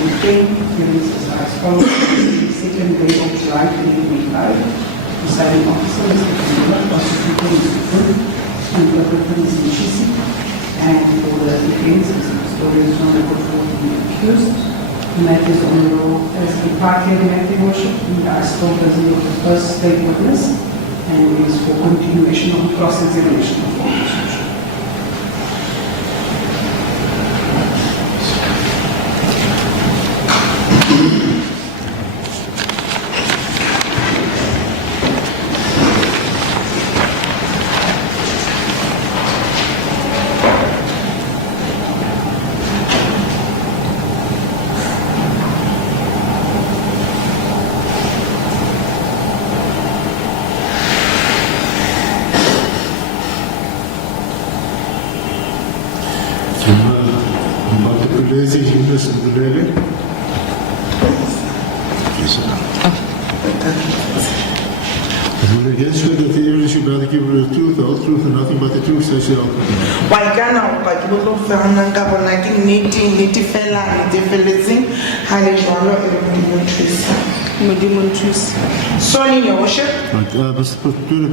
Sebokeng, appearances are as follows. 2nd day of July 2025, presiding officer Mr. Zondo, prosecutor Mr. Good, and interpreter Mr. Chisi, and for the defense Mr. Custodian Zondo put forward the accused. The matter is on the roll as a party of matter, Your Worship, and I still present of the first state witness, and it is for continuation of cross-examination of all this.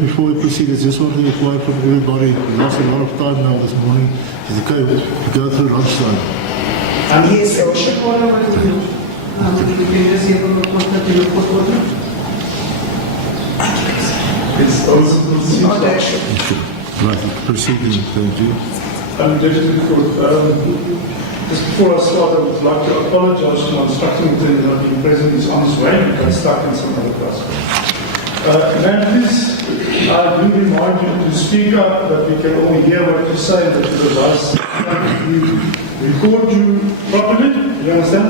Before we proceed, I just want to inquire from everybody. We lost a lot of time now this morning. Is it okay to go through lunchtime? Yes, Your Worship. It's also right, proceeding, thank you. Just before I start, I would like to apologize to my instructing attorney not being present. He's on his way. He got stuck in some other class. Ma'am, please, I do remind you to speak up, that we can only hear what you say, that the device we record you properly. You understand?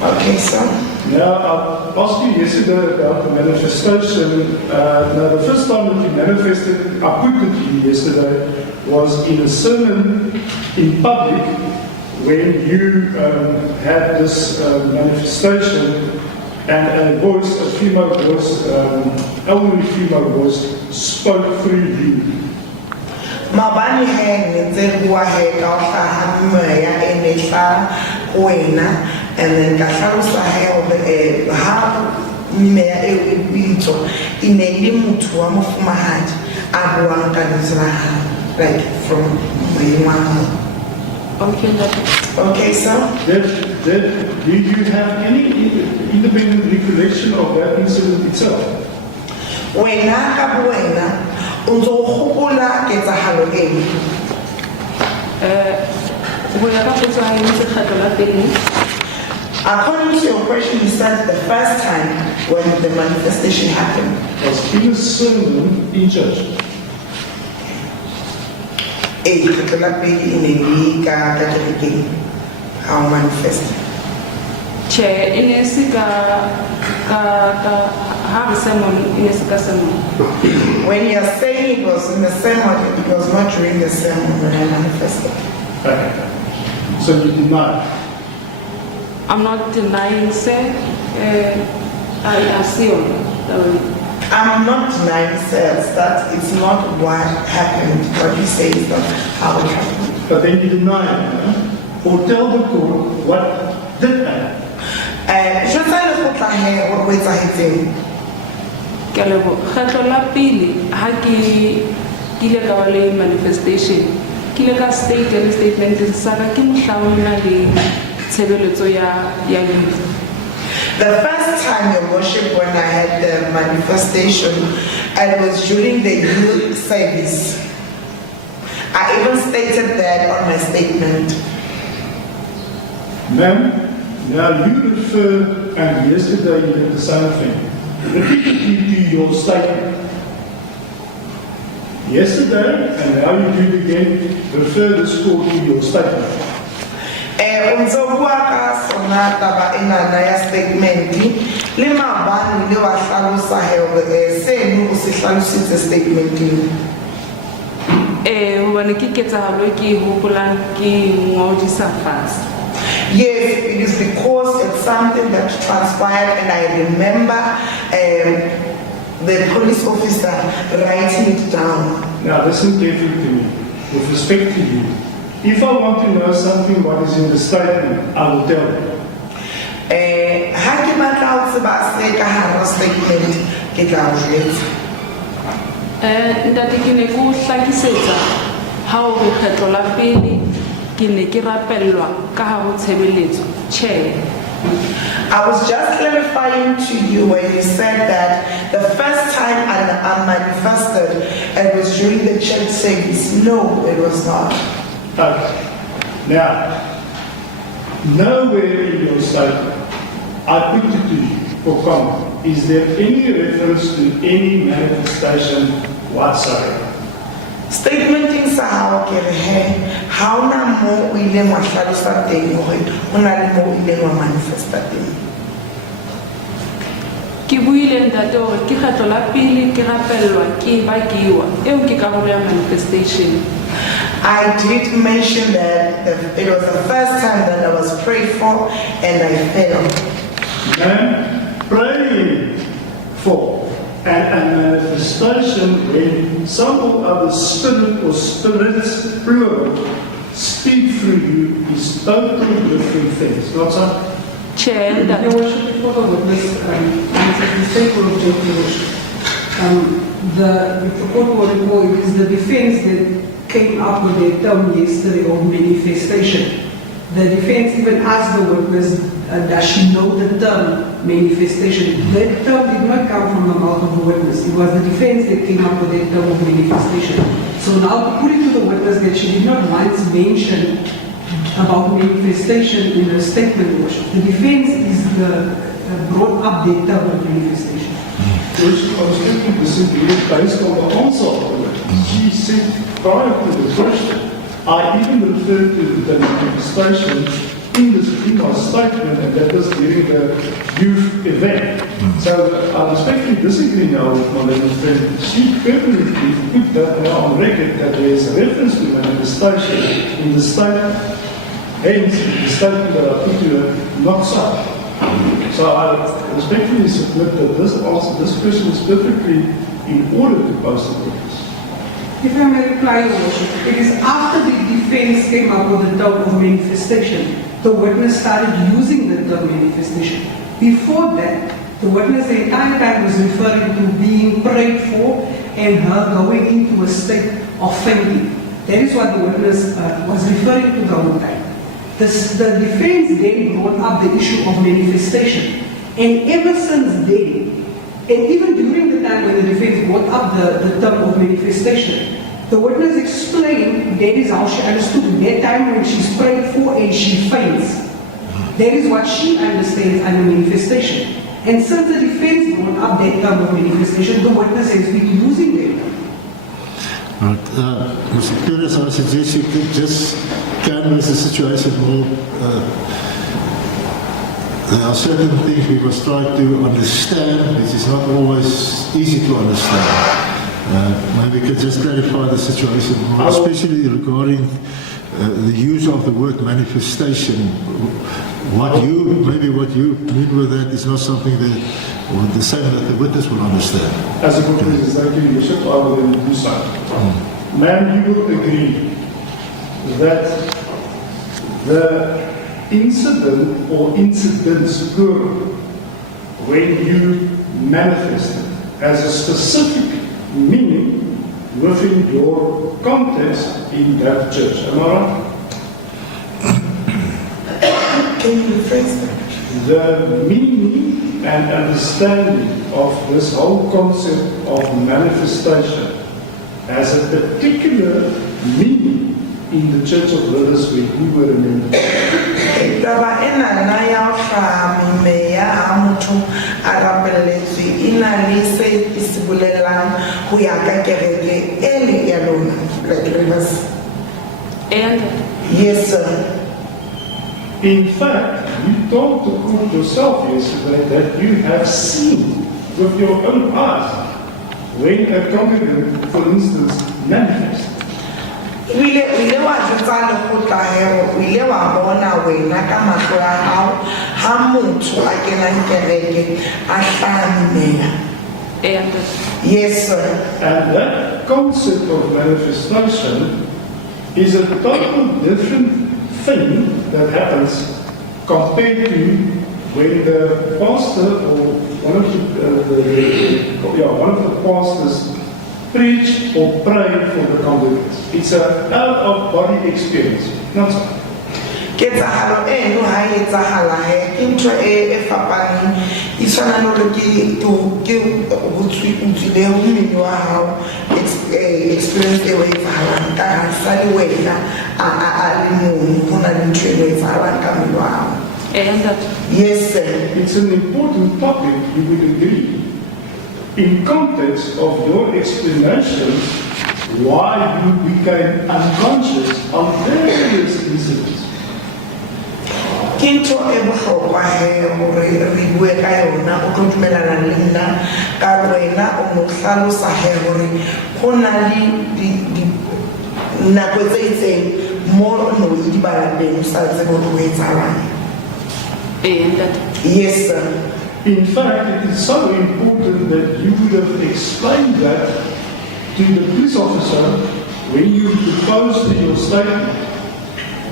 Okay, sir. Now, I asked you yesterday about the manifestation. Now, the first time that you manifested, I put it to you yesterday, was in a sermon in public when you had this manifestation, and a voice, a female voice, elderly female voice, spoke through you. Mabani hang nzengwa heka uhamaya enesha wena and then kasharusa he ha meya ebito ineli muthu wa mufumahadi abuanga nzira like from mwa. Okay, sir. Did you have any independent recollection of that incident itself? Wena kabuena uzokhula ketsahalo eno. According to your question, you said the first time when the manifestation happened. Was in a sermon in church. How manifest? Chair, in a cigar, have a sermon in a sermon. When you are saying it was in the sermon, it was not during the sermon when I manifested. Okay. So you deny? I'm not denying, sir. I see on I'm not denying, sir, that it's not what happened. What you say is not how it happened. But then you deny it, or tell the court what did happen. Je sais le court là, what was I Kalebo, khatla pili haki kile ka wale manifestation. Kile ka statement saka ke mhlawuna le tshebeletso ya youth. The first time, Your Worship, when I had the manifestation, it was during the youth service. I even stated that on my statement. Ma'am, now you refer, and yesterday you did the same thing, repeatedly to your statement. Yesterday, and now you do it again, refer this court to your statement. Unzokuaka sonata ba inana ya statementi lema bani le wahlalusa he senu usihlalusitse statementi hobane ke ketsahalo ke hopola ke ngodisa fast. Yes, it is because it's something that transpired and I remember the police officer writing it down. Now listen carefully to me. With respect to you, if I want to know something what is in the statement, I will tell you. Ha ke batla ho tseba se ka hara statement ke tla o jwetsa. Ntate ke ne ke o hlakisetsa ha o re kgetlo la pele ke ne ke rapellwa ka hare ho tshebeletso. Tjhe. I was just clarifying to you when you said that the first time I manifested, it was during the church service. No, it was not. Okay. Now, nowhere in your statement, I put it to you for comment. Is there any reference to any manifestation whatsoever? Statementing sa hao ke re he ha ona mo o ile wa hlalosa teng hore o na le mo o ile wa manifesta teng. Ke buile ntate hore ke kgetlo la pele ke rapellwa ke bakiwa eo ke karolo ya manifestation. I did mention that it was the first time that I was prayed for and I failed. And praying for and a manifestation when some other spirit or spirits plural speak through you is totally different things. Not so? Chair, that Your Worship, before the witness answers the state will object, Your Worship. If the court will recall, it is the defense that came up with the term yesterday of manifestation. The defense even asked the witness, does she know the term manifestation? That term did not come from the mouth of the witness. It was the defense that came up with that term of manifestation. So now to put it to the witness that she did not once mention about manifestation in her statement, Worship. The defense is brought up the term of manifestation. Worship, I was going to disagree based on the answer. She said prior to the question, I even referred to the manifestation in my statement, and that was during the youth event. So I respectfully disagree now with my little friend. She permanently put that now on record that there is a reference to manifestation in the statement. Hence, the statement that I put to her, not so. So I respectfully submit that this question is perfectly in order to pose the witness. If I may reply, Your Worship, it is after the defense came up with the term of manifestation, the witness started using the term manifestation. Before that, the witness the entire time was referring to being prayed for and her going into a state of fainting. That is what the witness was referring to the whole time. The defense then brought up the issue of manifestation. And ever since then, and even during the time when the defense brought up the term of manifestation, the witness explained that is how she understood that time when she's prayed for and she faints. That is what she understands under manifestation. And since the defense brought up that term of manifestation, the witness has been using that term. Right. Mr. Pires, I suggest you could just canvass the situation more. There are certain things we must try to understand, which is not always easy to understand. Maybe you could just clarify the situation more, especially regarding the use of the word manifestation. What you mean with that is not something that, or the same that the witness will understand. As a good representative, Bishop, I will then do so. Ma'am, you will agree that the incident or incidents plural, when you manifest it, has a specific meaning within your context in that church. Am I right? Can you rephrase that? The meaning and understanding of this whole concept of manifestation has a particular meaning in the Church of Brothers where you were a member. Taba ena na ya hlami me ya motho a rapelletswe ina le se isibolelang ho ya ka kereke ele ya lona like rivers. And Yes, sir. In fact, you told the court yourself yesterday that you have seen with your own eyes when a congregant, for instance, manifests. Wile wa jwetsa lekgotla hero, wile wa bona wena ka mahlo a hao ha motho a kenang kereke a hlameha. And Yes, sir. And that concept of manifestation is a total different thing that happens compared to when the pastor or one of the pastors preach or pray for the congregants. It's an out-of-body experience. Not so. Ketsahalo eno ha e etsahala he ke ntho e fapaneng e tshwana le hore ke ho utlwile ho mmino wa hao experience e o etsahalang ka ha sa le wena a le mong ho na le ntho e o etsahalang ka mmino wa hao. and Yes, sir. It's an important topic, you would agree. In context of your explanations why you became unconscious on various incidents. Ke ntho e bohlokwa he hore re bue ka yona o tlo dumelana le nna ka wena o mo hlalosa he hore ho na le nako tse itseng mo no di bala teng sa tsebo ho etsahalang. and Yes, sir. In fact, it is so important that you would have explained that to the police officer when you proposed in your statement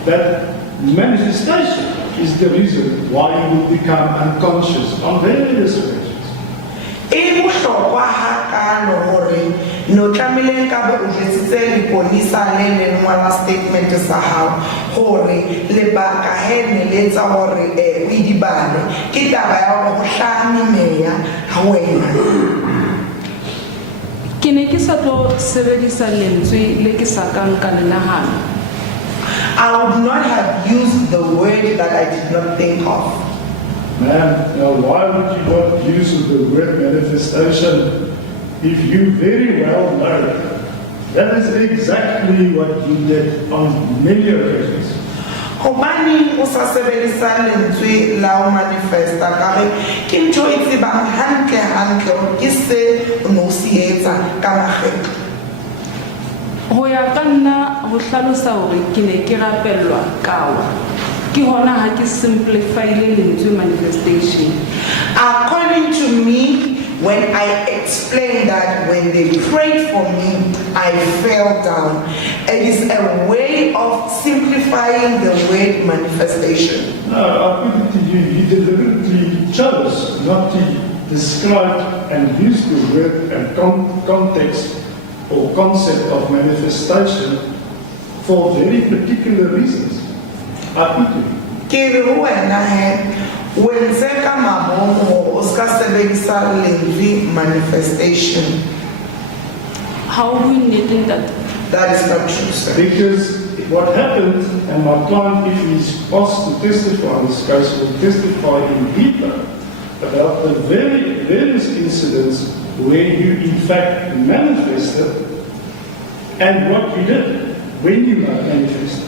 that manifestation is the reason why you will become unconscious on various occasions. E bohlokwa hakalo hore no tlamehile ka be o jwetsitse leponisa le le ngwala statement sa hao hore lebaka he ne le tsa hore o idibane ke taba ya hore ho hlamimeya ha wena. ke ne ke sa tlo sebedisa lentswe le ke sa kang ka le nahana. I would not have used the word that I did not think of. Man, now why would you not use the word manifestation if you very well know that is exactly what you did on many occasions? Hobani o sa sebedisa lentswe la o manifesta ka re ke ntho e tsebang hantle hore ke se o no se etsa ka makgetlo. Ho ya ka nna ho hlalosa hore ke ne ke rapellwa kawa ke hona ha ke simplifyile lentswe manifestation. According to me, when I explained that when they prayed for me, I fell down. It is a way of simplifying the word manifestation. No, I put it to you, you deliberately chose not to describe and use the word and context or concept of manifestation for very particular reasons. I put it. Kiri wena he wenzeka mabomo uska sebenzisa lentswe manifestation. How we need that? That is not true, sir. Because what happened, and my client, if he's asked to testify in this case, will testify in detail about the various incidents where you in fact manifested and what you did when you manifested.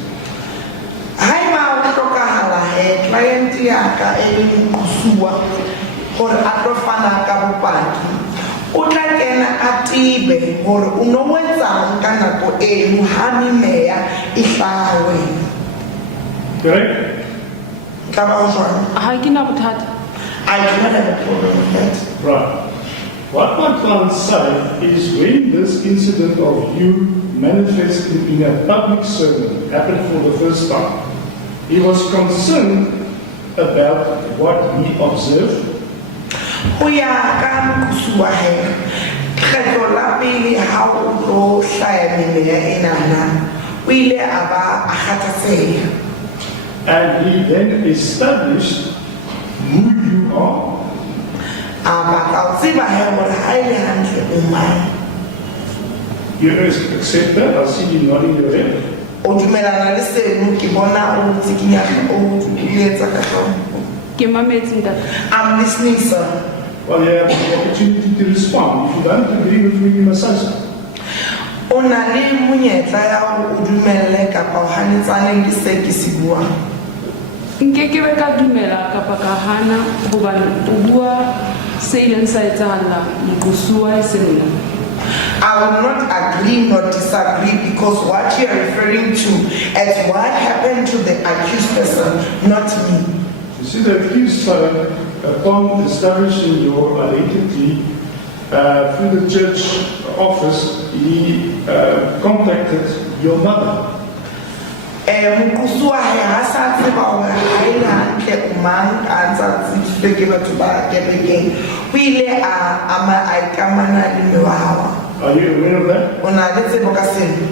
Hai ba o hlokahala he client ya ka e leng kusua hore a tlo fana ka bopaki o tla kena a tibe hore o no wetsang ka nako eno ha mimeya e hlawe. Correct? Ka ba o jwang? Ha ke na bothata. I do not have a problem with that. Right. What my client said is when this incident of you manifesting in a public sermon happened for the first time, he was concerned about what he observed. Ho ya ka kusua he kgetlo la pele ha o tlo hlaya mimeya enana o ile a ba a kgathatseha. And he then established who you are. You accept that? I see you nodding your head. Ke mametse ntate. I'm listening, sir. Well, you have the opportunity to respond. If you don't agree with me, you must say so. O na le monyetla ya hore o dumelle kapa o hanetsane le se ke se buang. Nkekebe ka dumela kapa ka hana hobane o bua se ileng sa etsahala moqosuwa e se nna. I will not agree nor disagree because what you are referring to is what happened to the accused person, not me. You see, the accused son, upon establishing your identity, through the church office, he contacted your mother. Mkusu wa hasa tseba hore ha ile hantle o mang a ntsa tsitse ke batho ba kerekeng o ile a ikamana le mme wa hao. Are you aware of that? O na le tsebo ka seno?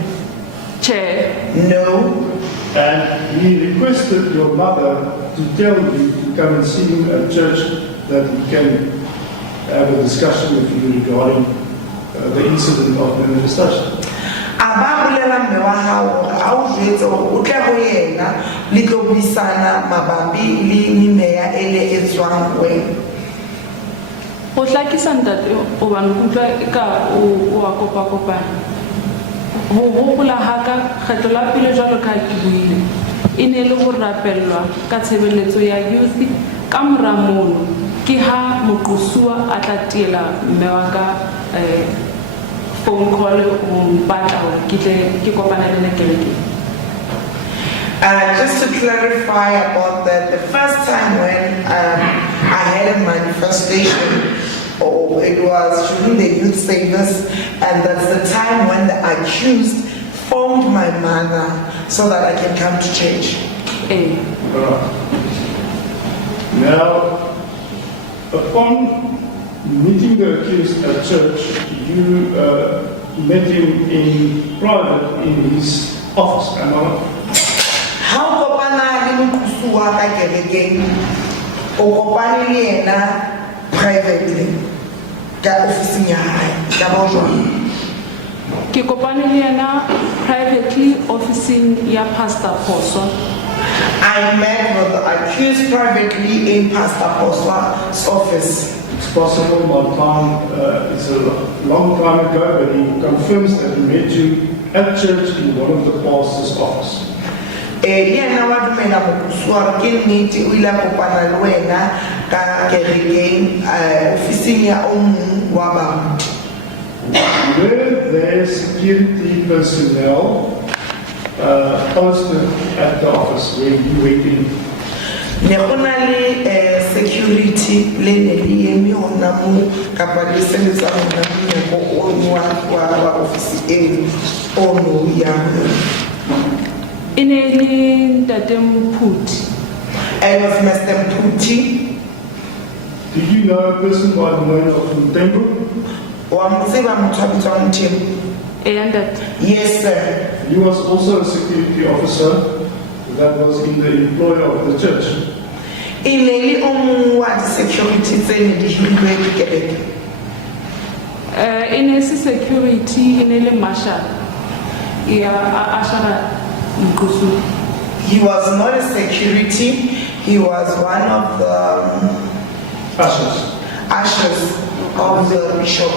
Chair, No. And he requested your mother to tell you to come and see him at church, that he can have a discussion with you regarding the incident of manifestation. Aba bolela mme wa hao hore a o jwetse hore o tle ho yena le tlo buisana mabapi le meya ele e tswang wena. o hlakisa ntate o bang utlwa ka o a kopakopana ho hopola haka kgetlo la pele jwalo ka ke buile e ne le ho rapellwa ka tshebeletso ya youth ka mora mono ke ha moqosuwa a tla tiela mme wa ka phone call o mpatla hore ke tle ke kopana le kereke. Just to clarify about that, the first time when I had a manifestation, it was during the youth service, and that's the time when the accused phoned my mother so that I can come to church. Now, upon meeting the accused at church, you met him in private in his office, am I right? How kopana le mokhusu wa ka kerekeng o kopane le yena privately ka office ya hae ka ba jwang? Ke kopane le yena privately officing ya Pastor Poswa. I met with the accused privately in Pastor Poswa's office. It's possible, my time is a long time ago, but he confirms that he met you at church in one of the pastor's office. Yena wa dumela mokhusu wa ke nnete o ile a kopana le wena ka kerekeng officing ya o mong wa bang. Were there security personnel posted at the office where you went in? Ne go na le security le ne le eme hona mo kapa le sebetsa hona mo go wa office e o no ya Ineli Datem Put. I was Mr. Mputi. Do you know a person by the name of Mdntv? Wa mtseba motho a bitswang Mthembu? And that Yes, sir. He was also a security officer that was in the employ of the church. Ineli o mong wa security tse ne di hilwe ke kereke. in security inele marshal. Yeah, Ashara Nkusu. He was not a security, he was one of the ushers of the bishop.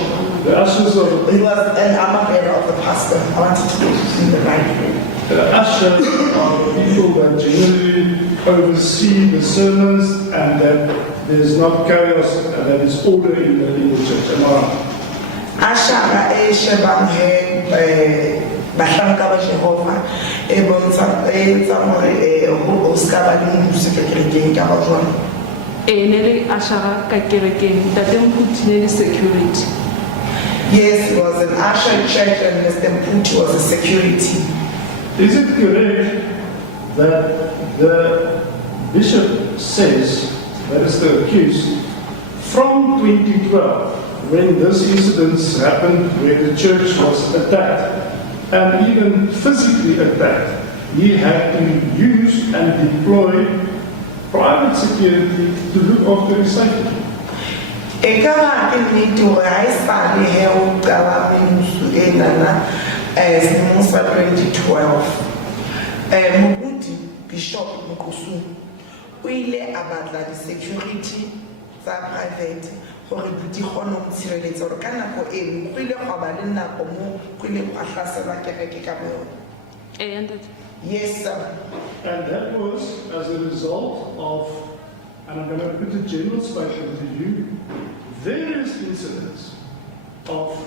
The ushers of He was an armor bearer of the pastor. I wanted to get it in the right way. the ushers are the people that generally oversee the sermons and that there's not chaos and that is order in the church. Am I right? Ashara e shebang he bahlanka ba Jehova e bontsha e tsa hore o ska ba le mmuso ke kerekeng ka ba jwang. Nele Ashara Kakereke, Datem Put security. Yes, he was an usher in church and Mr. Mputi was a security. Is it correct that the bishop says, that is the accused, from 2012, when this incident happened where the church was attacked and even physically attacked, he had to use and deploy private security to look after his safety? Ekaba ke nnete hore ha e sale he o qala memuso e nana selemong sa 2012 Mobuti Bishop Nkosu o ile a batla di-security tsa private hore buti kgone ho tshireletsa hore ka nako eno go ile go ba le nako mo go ile go a hlasela kereke ka bona. And that Yes, sir. And that was as a result of, and I'm going to put a general statement to you, various incidents of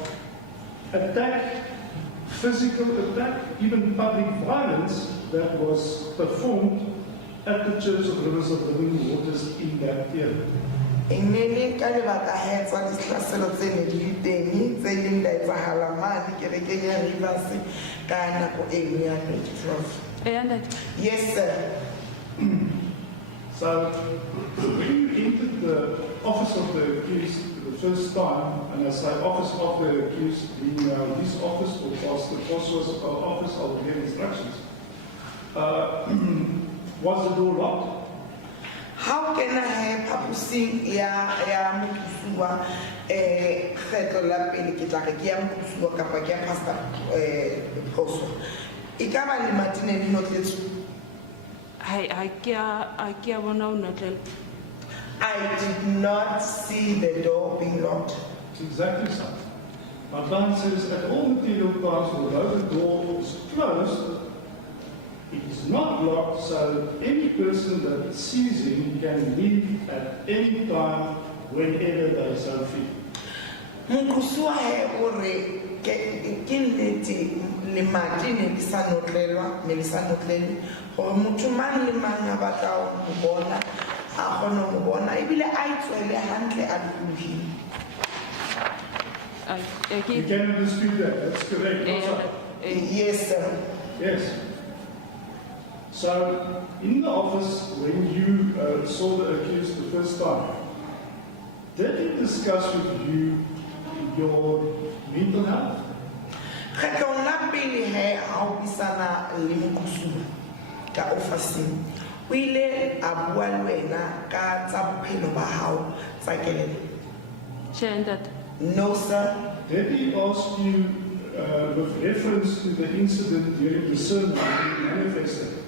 attack, physical attack, even public violence that was performed at the Church of Rivers of Living Waters in that period. Inene ka lebaka he tsa dislaselo tse ne di teng tse leng da etsahala mane kerekeng ya Rivers ka nako e nngwe ya 2012. Yes, sir. So, when you entered the office of the accused the first time, and I say office of the accused, being his office or Pastor Joshua's office, I'll give instructions. Was the door locked? How can I have Papusing ya Mukusua kgetlo la pele ke tla re ke ya Mukusua kapa ke ya Pastor Josua? Ikaba le matine di notletse. I did not see the door being locked. Exactly so. My plan says at all material times, although the door is closed, it is not locked, so any person that sees him can leave at any time, whenever they so feel. Mukusua he ore ke nnete le madi ne di sa notlelwa gore motho mang le mang a batla go bona a kgone go bona ebile a itswele hantle a lokologile. You cannot dispute that, that's correct. Yes, sir. Yes. So, in the office, when you saw the accused the first time, did he discuss with you your mental health? Kgetong la pele he ha o bisana le Mukusua ka ofising o ile a bua le wena ka tsa bophelo ba hao tsa kelello. No, sir. Did he ask you with reference to the incident during the sermon he manifested?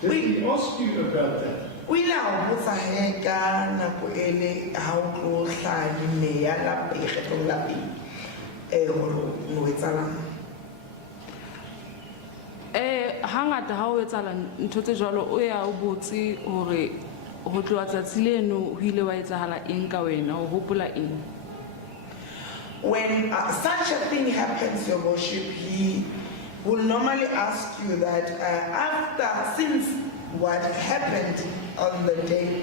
Did he ask you about that? O ile a botsa he ka nako ele ha o tlo hlaya ne ya la pele kgetong la pele hore no etsalang. Hangata ha o etsala ntho tse jwalo o ya o botse hore ho tloa tsatsi leno ho ile wa etsahala eng ka wena o hopola eng. When such a thing happens, Your Worship, he will normally ask you that since what happened on the day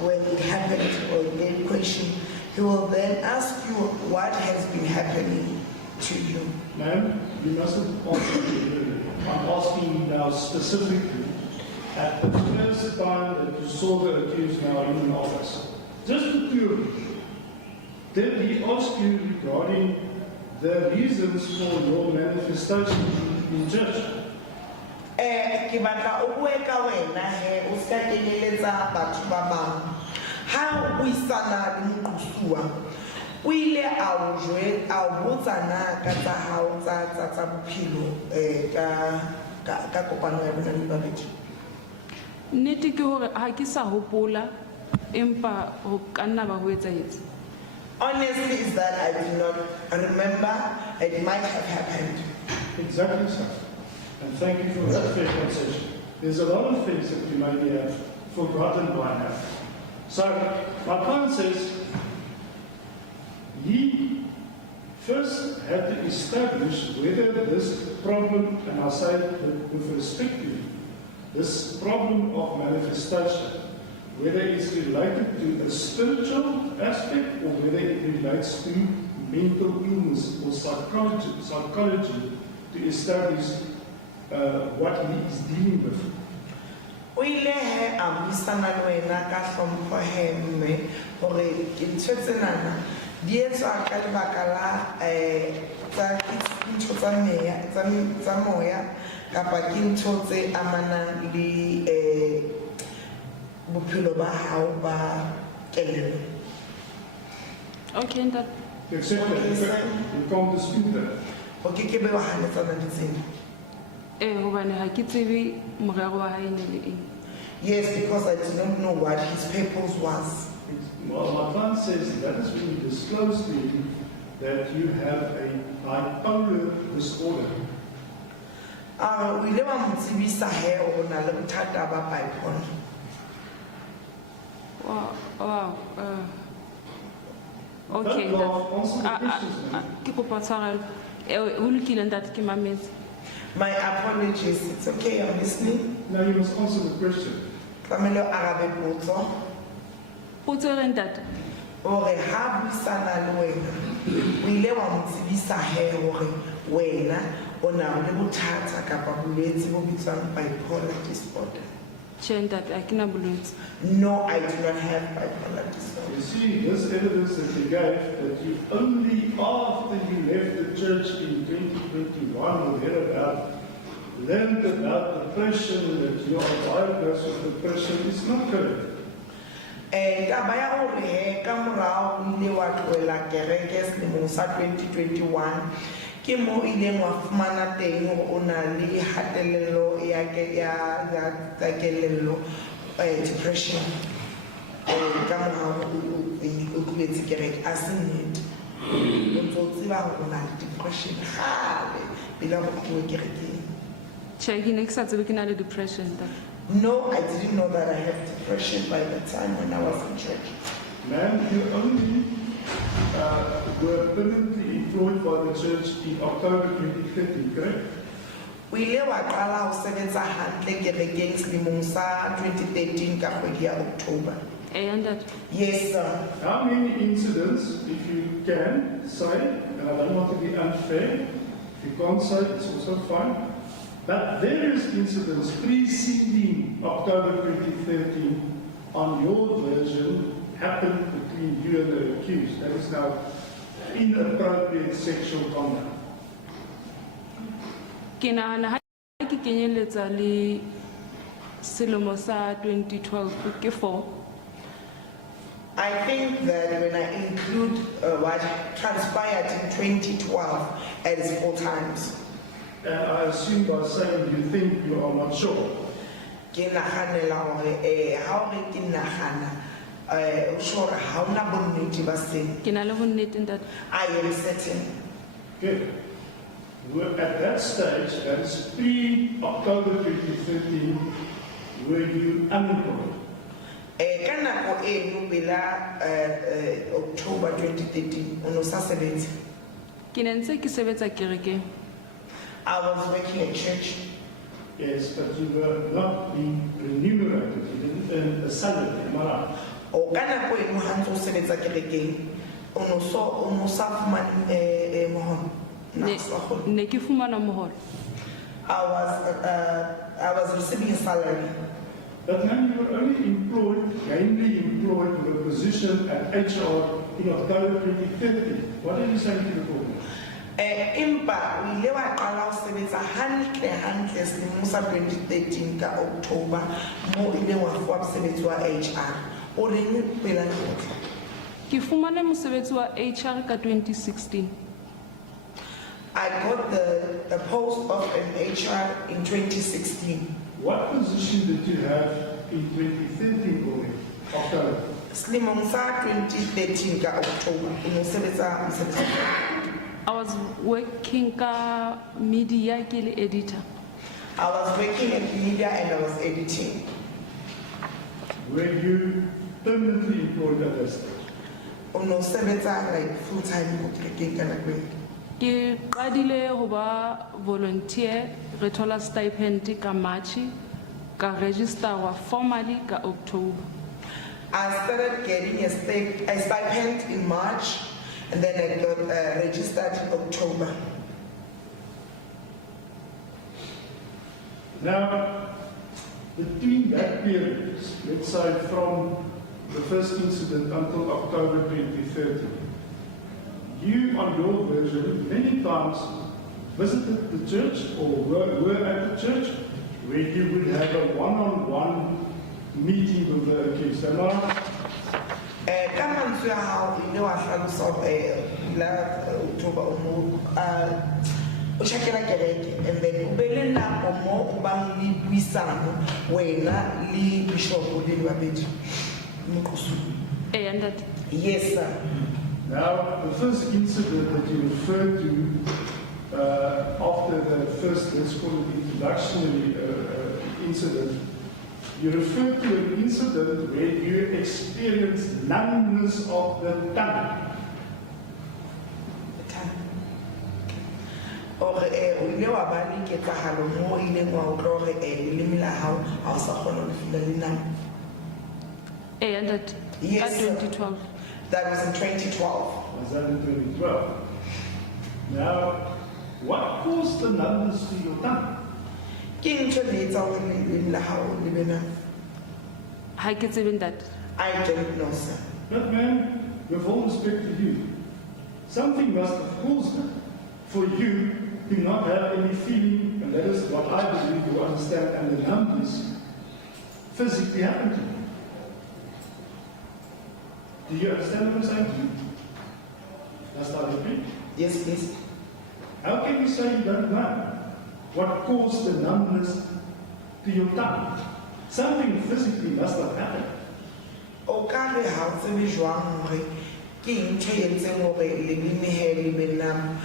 when it happened or in the question, he will then ask you what has been happening to you. Ma'am, you mustn't answer me. I'm asking you now specifically at the first time that you saw the accused now in an office. Just the two of you. Did he ask you regarding the reasons for your manifestation in church? Ke batla o bue ka wena he o ska keneletsa batho ba bang. Ha o isana le Mukusua o ile a o botsa na ka tsa hao tsa bophelo ka kopano ya bona le babedi. Nnete ke hore ha ke sa hopola empa ho kanna ba ho etsahetse. Honestly, is that I do not remember. It might have happened. Exactly so. And thank you for that fair concession. There's a lot of things that you maybe have forgotten by now. So, my plan says, he first had to establish whether this problem, and I say with respect to you, this problem of manifestation, whether it's related to a spiritual aspect or whether it relates to mental illness or psychology to establish what he is dealing with. O ile he a buisana le wena ka hlompho he mme hore ke ntho tsenana di etswa ka lebaka la tsa ntho tsa moya kapa ke ntho tse amanang le bophelo ba hao ba kelello. Okay, that. Except that you can't dispute that. Okay, ke be wa hanetsana le tsena. Hobane ha ke tsebe morero wa hae ne le eng. Yes, because I did not know what his purpose was. Well, my plan says that is when you disclose to him that you have a bipolar disorder. O ile wa mo tsebisa he o na le bothata ba bipolar. Wow. Okay. Ke kopa tshwarelo. O lokile ntate ke mametse. My apologies. It's okay, I'm listening. Now you must answer the question. Tlamehile o arabe potso. Potso e reng ntate? Ore ha buisana le wena, o ile wa mo tsebisa he hore wena o na le bothata kapa bolwetse bo bitswang bipolar disorder? Tjhe ntate, ha ke na bolwetse. No, I do not have bipolar disorder. You see, this evidence that you gave, that you only after you left the church in 2021 or thereabout, learned about depression, that you are diagnosed with depression, is not correct. Taba ya hore he ka morao o ile wa tlohela kereke selemong sa 2021 ke mo ileng wa fumana teng hore o na le hatelelo ya kelello, depression. Ka morao o tlohetse kereke a se nnete. O ntso tseba hore o na le depression gape pele o tlohe kerekeng. Tjhe, ke ne ke sa tsebe ke na le depression ntate. No, I didn't know that I had depression by the time when I was in church. Ma'am, you only were permanently employed by the church in October 2013, correct? O ile wa qala ho sebetsa hantle kerekeng selemong sa 2013 ka kgwedi ya October. Ntate. Yes, sir. How many incidents, if you can say, and I don't want to be unfair, if you can't say, it's also fine, but various incidents preceding October 2013 on your version happened between you and the accused. That is now inappropriate sexual conduct. Ke nahana ha ke kenyeletsa le selemo sa 2012 ke 4. I think that when I include what transpired in 2012, it is 4 times. And I assume by saying you think you are not sure. Ke nahanela hore ha o re ke nahana o sure ha ona bonnete ba seng. Ke na le bonnete ntate. I am certain. Okay. At that stage, that is pre-October 2013, were you unemployed? Ka nako eno pela October 2013 o no sa sebetsa. Ke ne ntse ke sebetsa kerekeng. I was working at church. Yes, but you were not being remunerated. You didn't earn a salary. Am I right? O ka nako eno ha ntse o sebetsa kerekeng o no sa fumana moholo. Ne ke fumana moholo. I was receiving a salary. But then you were only employed, gainfully employed with a position at HR in October 2013. What did you say to the court? Empa o ile wa qala ho sebetsa hantle selemong sa 2013 ka October mo ile wa fuwa mosebetsi wa HR. O reng pela lekgotla? Ke fumane mosebetsi wa HR ka 2016. I got the post of an HR in 2016. What position did you have in 2013 already? October? Selemong sa 2013 ka October o no sebetsa mosebetsi. I was working ka media ke le editor. I was working at media and I was editing. Were you permanently employed at that stage? O no sebetsa like full time mo kerekeng ka nako eo. Ke qadile ho ba volunteer, re thola stipend ka March, ka register wa formally ka October. I started getting a stipend in March and then I got registered in October. Now, between that period, let's say from the first incident until October 2013, you on your version many times visited the church or were at the church where you would have a one-on-one meeting with the accused. Am I right? Ka mantswe a hao ile wa hlalosa la October o mo o shakela kereke and then o be le nako mo o bang le buisano wena le bishop o le babedi moqosu. Ntate. Yes, sir. Now, the first incident that you referred to after the first, let's call it introductory incident, you referred to an incident where you experienced numbness of the tongue. O ile wa ba le ketsahalo mo ile wa utlwa hore leleme la hao ha o sa kgona ho fila le nama. Ntate. Yes, sir. 2012. That was in 2012. Was that in 2012? Now, what caused the numbness to your tongue? Ke ntho ne etsa hore leleme la hao le be na- Ha ke tsebe that. I don't know, sir. But man, with all respect to you, something must have caused it for you to not have any feeling, and that is what I believe you understand, and the numbness physically happened to you. Do you understand what I'm saying to you? That's not it. Yes, please. How can you say you don't know what caused the numbness to your tongue? Something physically must have happened. O ka re ha o tsebe jwang hore ke eng ntho e entseng hore leleme he le be numb.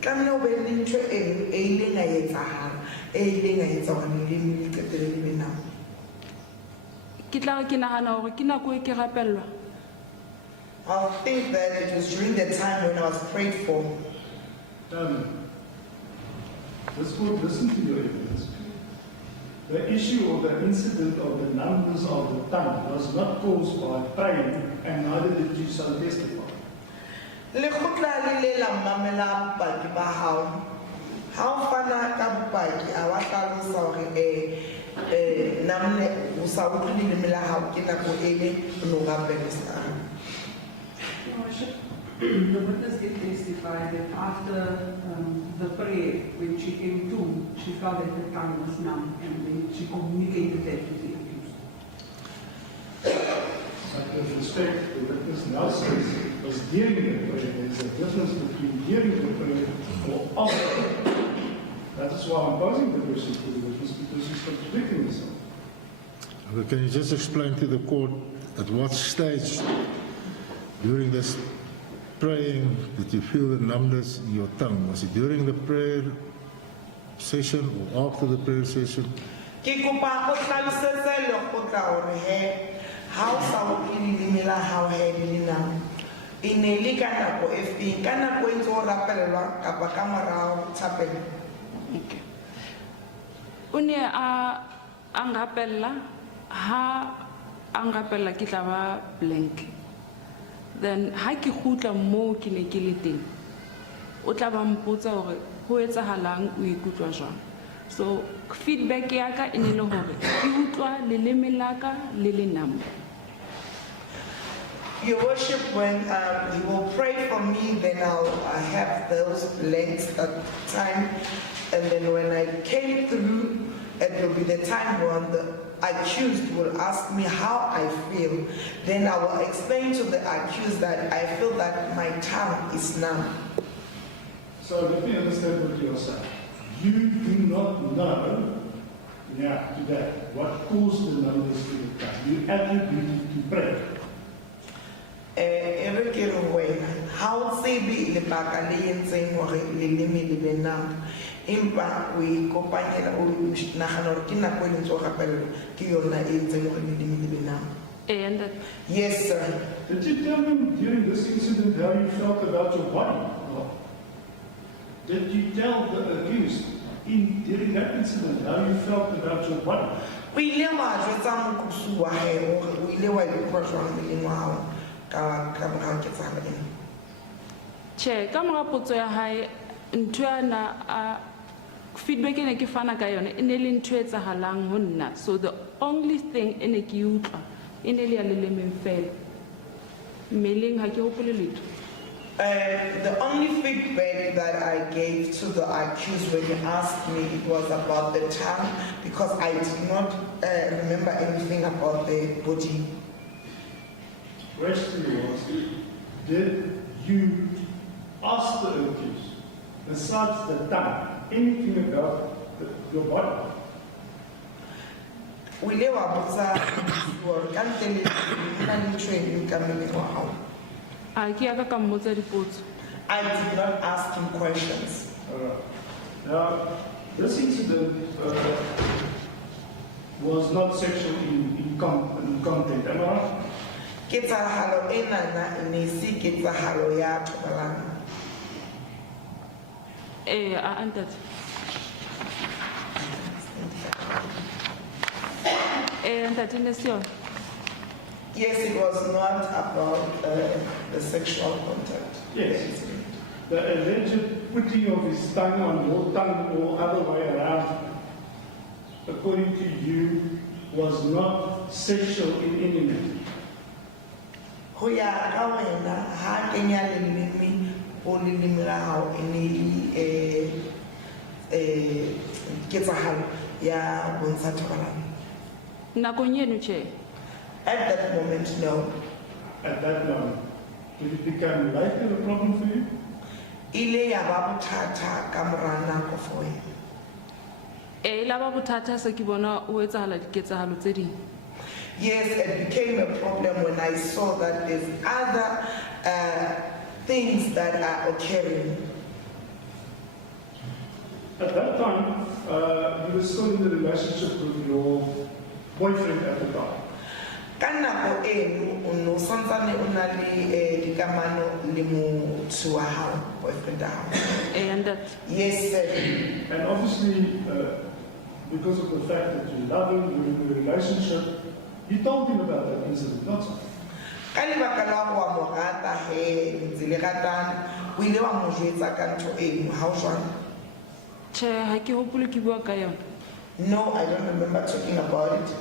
Tlamehile o be le ntho e ileng ya etsahala, e ileng ya etsa hore leleme le qetelle le be numb. Ke tla re ke nahana hore ke nako e ke rapellwa. I think that it was during the time when I was prayed for. Let's go listen to your evidence. The issue of the incident of the numbness of the tongue was not caused by pain, and neither did you so testify. Lekgotla le ile la mamela bopaki ba hao. Ha o fana ka bopaki a wa hlalosa hore namne o sa utlwe leleme la hao ke nako e le o no rapelesang. Your Worship, the witness did testify that after the prayer, when she came to, she felt that her tongue was numb, and then she communicated that to the accused. But with respect, the witness now says it was during the prayer. There is a difference between during the prayer or after. That is why I'm posing the question to the witness, because he's contradicting himself. Okay, can you just explain to the court at what stage during this praying did you feel the numbness in your tongue? Was it during the prayer session or after the prayer session? Ke kopa o hlalosetse lekgotla hore ha o sa utlwe leleme la hao he le numb. E ne le ka nako e feng? Ka nako e ntse o rapellwa kapa ka morao thapelo? Okay. O ne a ngapella, ha a ngapella ke tla ba blank. Then ha ke khutla mo ke ne ke le teng, o tla ba mpotsa hore ho etsahalang o ikutlwa jwang. So feedback ya ka e ne le hore ke utlwa leleme la ka le le numb. Your Worship, when you will pray for me, then I'll have those blanks that time. And then when I came through, it will be the time when the accused will ask me how I feel. Then I will explain to the accused that I feel that my tongue is numb. So let me understand what you are saying. You do not know now today what caused the numbness to your tongue. You attribute it to prayer. Every ke re wena ha o tsebe lebaka le entseng hore leleme le be numb, empa o ikopanyela o nagana hore ke nako e ntse o rapellwa ke yona e entseng hore leleme le be numb. And that Yes, sir. Did you tell him during this incident how you felt about your body? Or did you tell the accused during that incident how you felt about your body? O ile wa jwetsa mokusu wa hae hore o ile wa ikutlwa jwang mmeleng wa hao ka morao ketsahalo ena? che ka mora potso ya hae ntho yana a feedback ene ke fana ka yone ene le ntho e tsahalang ho nna. So the only thing ene ke utlwa ene le ya lelemeng fela, mmeleng ha ke hopole letho. The only feedback that I gave to the accused when he asked me, it was about the tongue, because I did not remember anything about the body. Question was, did you ask the accused, besides the tongue, anything about your body? O ile wa botsa hore ka ntle le nna le ntho e leng ka mmeleng wa hao. A ke ya ka mmotsa dipotso. I did not ask him questions. Now, this incident was not sexual in content, am I right? Ketsahalo ena na ne se ketsahalo ya thobalano. A antat. Antat ene sio. Yes, it was not about the sexual contact. Yes. The alleged putting of his tongue on your tongue or other way around, according to you, was not sexual in any manner. Ho ya ka wena ha kenya leleme o leleme la hao ketsahalo ya bontsha thobalano. Nakong eno tjhe. At that moment, no. At that moment, did it become later a problem for you? Ile ya ba bothata ka mora nako for wena. La ba bothata se ke bona o etsahala diketsahalo tse ding. Yes, it became a problem when I saw that there's other things that are occurring. At that time, you were still in the relationship with your boyfriend at the time. Ka nako eno o no santsane o na le dikamano le motho wa hao, boyfriend wa hao. And that Yes, sir. And obviously, because of the fact that you love him, you're in a relationship, you told him about that incident, not so? Ka lebaka la go wa mo rata he ntse le ratana o ile wa mo jwetsa ka ntho eno ha o jwang? tjhe ha ke hopole ke bua ka yona. No, I don't remember talking about it.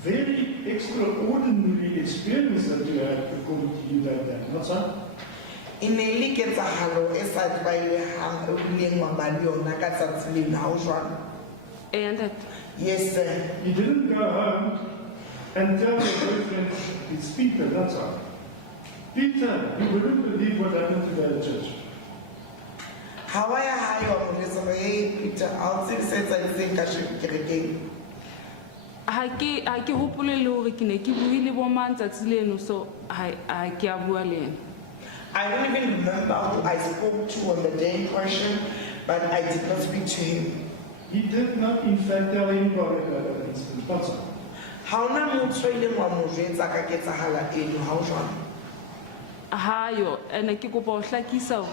Very extraordinary experience that you had according to you that day, not so? E ne le ketsahalo e sa tlwaelehang e bileng wa ba le yona ka tsatsi lena ha o jwang? And that Yes, sir. You didn't go home and tell your boyfriend, it's Peter, that's all. Peter, you wouldn't believe what happened today at church. Ha wa ya hae wa mo jwetsa hore hey Peter, a o tsebe se etsahetseng ka kerekeng? ha ke hopole le hore ke ne ke buile bo mang tsatsi leno, so ha ke a bua le yena. I don't even remember who I spoke to on the day in question, but I did not speak to him. He did not in fact tell anybody about that incident, not so. Ha ona motho ile wa mo jwetsa ka ketsahala eno ha o jwang? Hayo ene ke kopa ho hlakisa hore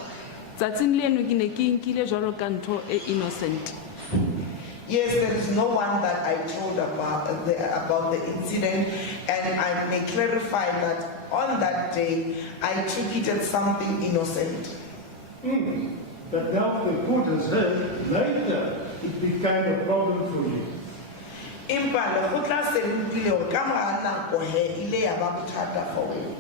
tsatsing leno ke ne ke nkile jwalo ka ntho e innocent. Yes, there is no one that I told about the incident, and I may clarify that on that day I took it as something innocent. But now the court has heard, later it became a problem for you. Empa le go tla se utlwile hore ka mora nako he ile ya ba bothata for you.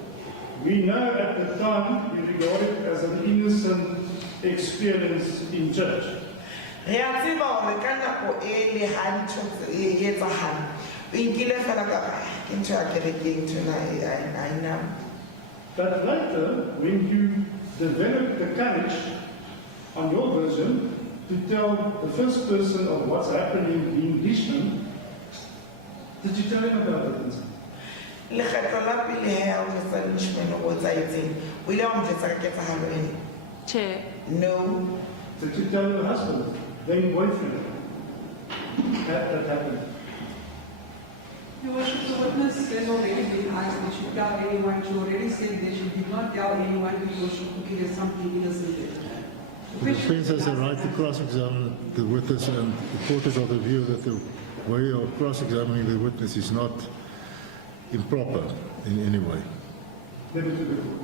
We know at the time you regarded it as an innocent experience in church. Re a tseba hore ka nako e le ha ntho e etsahala o nkile fela ka ke ntho ya kerekeng tona I know. But later, when you developed the courage, on your version, to tell the first person of what's happening in Englishman, did you tell him about that incident? Lekgetlo la pele he ya o jwetsa Englishman go tsaetseng o ile wa mo jwetsa ka ketsahalo eno? Tjhe. No. Did you tell your husband, then boyfriend, that happened? Your Worship, the witness has already been asked that she tell anyone. She already said that she did not tell anyone because she was looking at something innocent. The defense has a right to cross-examine the witness, and the court is of the view that the way of cross-examining the witness is not improper in any way. Never to the court.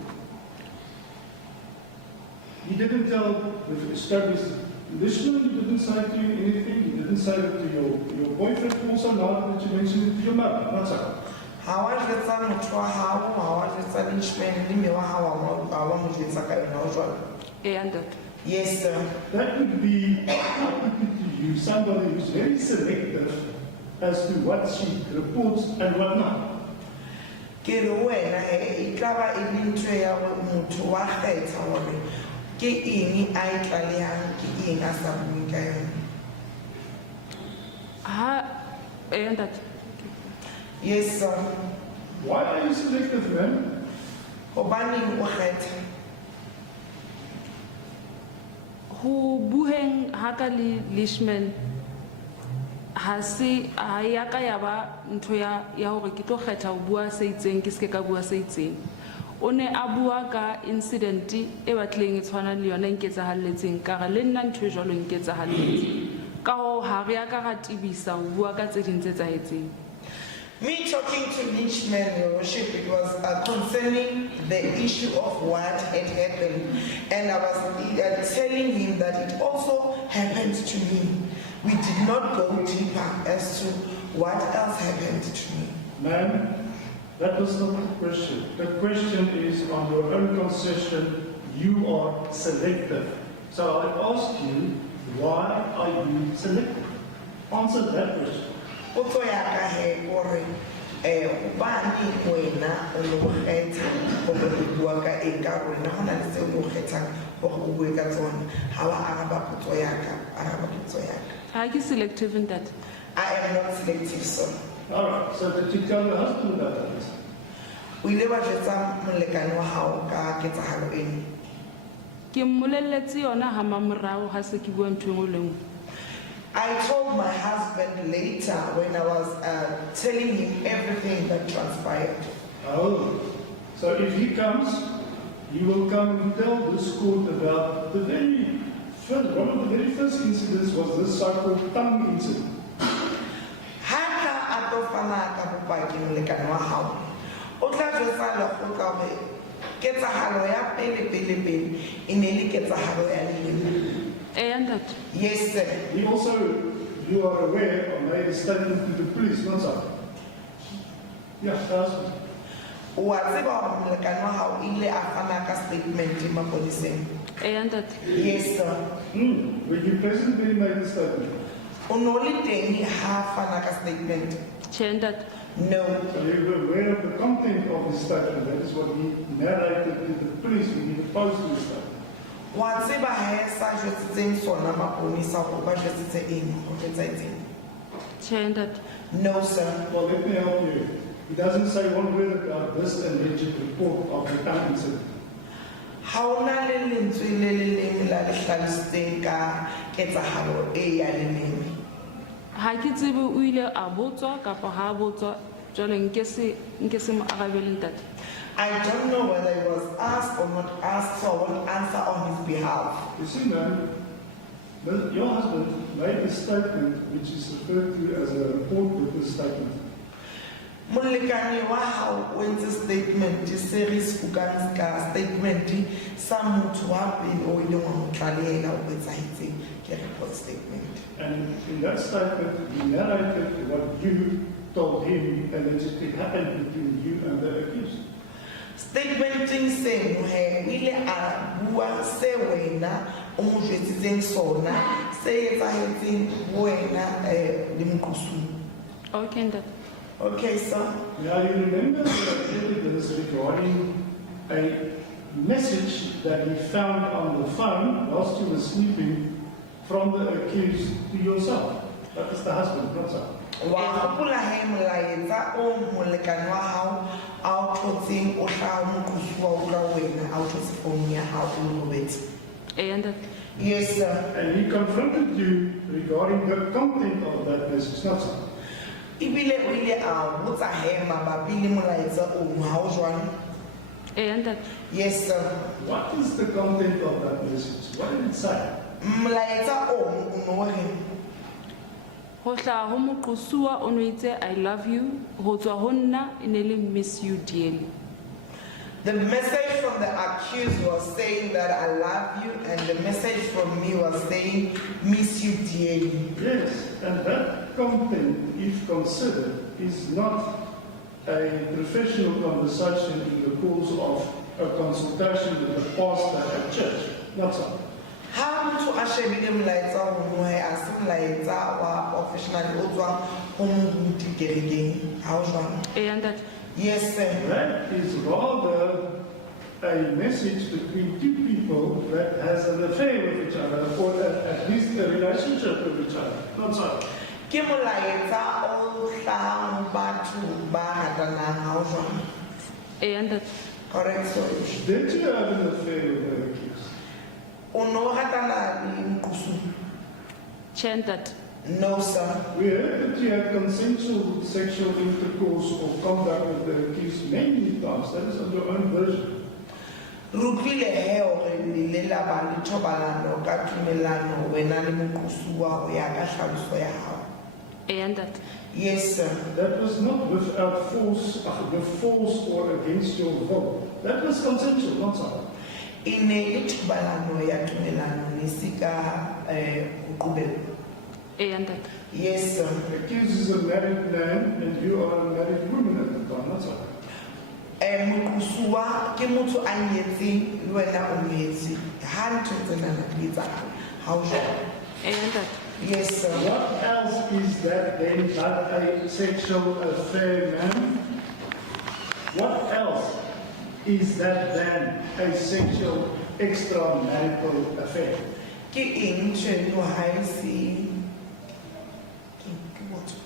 You didn't tell the established listener, you didn't say to you anything, you didn't say it to your boyfriend also, now that you mentioned it to your mother, not so. Ha wa jwetsa motho wa hao, ha wa jwetsa Englishman le mme wa hao wa mo jwetsa ka yona o jwalo? And that Yes, sir. That would be, I put it to you, somebody who's very selective as to what she reports and what not. Ke re wena e tla ba e le ntho ya motho wa kgetha hore ke eng a e tlalehang ke eng a sa bueng ka yona. and that Yes, sir. Why are you selective, man? Hobaneng o kgetha? ho buheng haka le Lishman ha ya ka ya ba ntho ya hore ke tlo kgetha ho bua se itseng ke se ka bua se itseng. O ne a bua ka incident e batleng e tshwana le yona nketsahalletseng ka re le nna ntho e jwalo nketsahalletse ka ho ha re ya ka ra tibisa ho bua ka tse ding tse tsaetseng. Me talking to Richmond, Your Worship, it was concerning the issue of what had happened. And I was telling him that it also happened to me. We did not go deeper as to what else happened to me. Ma'am, that was not the question. The question is on your own concession, you are selective. So I ask you, why are you selective? Answer that question. Potso ya ka he gore ubani wena o lo kgetha go bua ka eng ka rona go na le se o lo kgethang gore o bue ka tsona ha wa araba potso ya ka Are you selective in that? I am not selective, sir. All right, so did you tell your husband about that? O ile wa jwetsa molekane wa hao ka ketsahalo eno? Ke mmolelletse yona ha mamorao ha se ke bua ntho e nngwe le nngwe. I told my husband later when I was telling him everything that transpired. Oh, so if he comes, he will come and tell this court about the very first, one of the very first incidents was this so-called tongue incident. Haka atofana ka bopaki molekane wa hao. O tla jwetsa lekgotla hore ketsahalo ya pele e ne le ketsahalo ya leleme. And that? Yes, sir. He also, you are aware, made a statement to the police, not so? Yeah, husband. Wa tseba hore molekane wa hao ile a fana ka statement mapoliseng? And that? Yes, sir. When you presently made the statement? O no le teng ha fana ka statement? And that? No. So you were aware of the content of the statement. That is what he narrated to the police when he opposed the statement. Wa tseba ha sa jwetsitseng sona maponisa go ba jwetsitse eng go etsetseng? And that? No, sir. Well, let me help you. He doesn't say one word about this alleged report of the tongue incident. Ha ona le lentswe le leng la le hlalositseng ka ketsahalo e ya leleme? Ha ke tsebe o ile a botswa kapa ha botswa jwale nke se mo arabeleng ntate. I don't know whether it was asked or not asked, so I won't answer on his behalf. You see, ma'am, your husband made a statement which is referred to as a report witness statement. Molekane wa hao o entse statement series fukang ka statement sa motho wa pele o ile wa motlalela o etsahetseng ke report statement. And in that statement, he narrated what you told him allegedly happened between you and the accused. Statementing seno he ile a bua se wena o mo jwetsitseng sona se etsahetseng wena le moqosu. Okay, that. Okay, sir. Now you remember the evidence regarding a message that he found on the phone whilst you were sleeping from the accused to yourself. That is the husband, not so. Wa gopola he molaetsa o molekane wa hao a o thotseng o tla moqosu wa utlwa wena a o thotse phone ya hao o robetse? And that? Yes, sir. And he confronted you regarding the content of that message, not so. Ibile o ile a botsa he mabapi le molaetsa o mo ha o jwang? And that? Yes, sir. What is the content of that message? What did it say? Molaetsa o mo re Ho tla ho moqosuwa o no itse I love you ho tswa ho nna e ne le miss you dearly. The message from the accused was saying that I love you, and the message from me was saying miss you dearly. Yes, and that content, if considered, is not a professional conversation in the course of a consultation with the pastor at church. Not so. Ha motho a shebile molaetsa ho mo he a se molaetsa wa professional o tswang ho moruti kerekeng ha o jwang? And that? Yes, sir. That is rather a message between two people that has an affair with each other, or at least a relationship with each other. Not so. Ke molaetsa o hlahang batho ba ratanang ha o jwang? And that? Correct, sorry. Did you have an affair with the accused? O no ratana le moqosu? Chant that? No, sir. We heard that you had consensual sexual intercourse or contact with the accused many times. That is on your own version. Rutlwile he hore le la ba le thobalano ka tumellano wena le moqosu wa ho ya ka hlaloso ya hao. And that. Yes, sir. That was not without force, with force or against your will. That was consensual, not so. Ine ithubalano ya tumelano nisika ukubela. And that. Yes, sir. Accused is a married man and you are a married woman at the time, not so. Mukusua ke motho a nyetseng le wena o nyetse. Ha ntho tsena na di etsahala. How sure? And that. Yes, sir. What else is that then but a sexual affair, man? What else is that than a sexual extramarital affair? Ke eng tshweno ha e se ke motho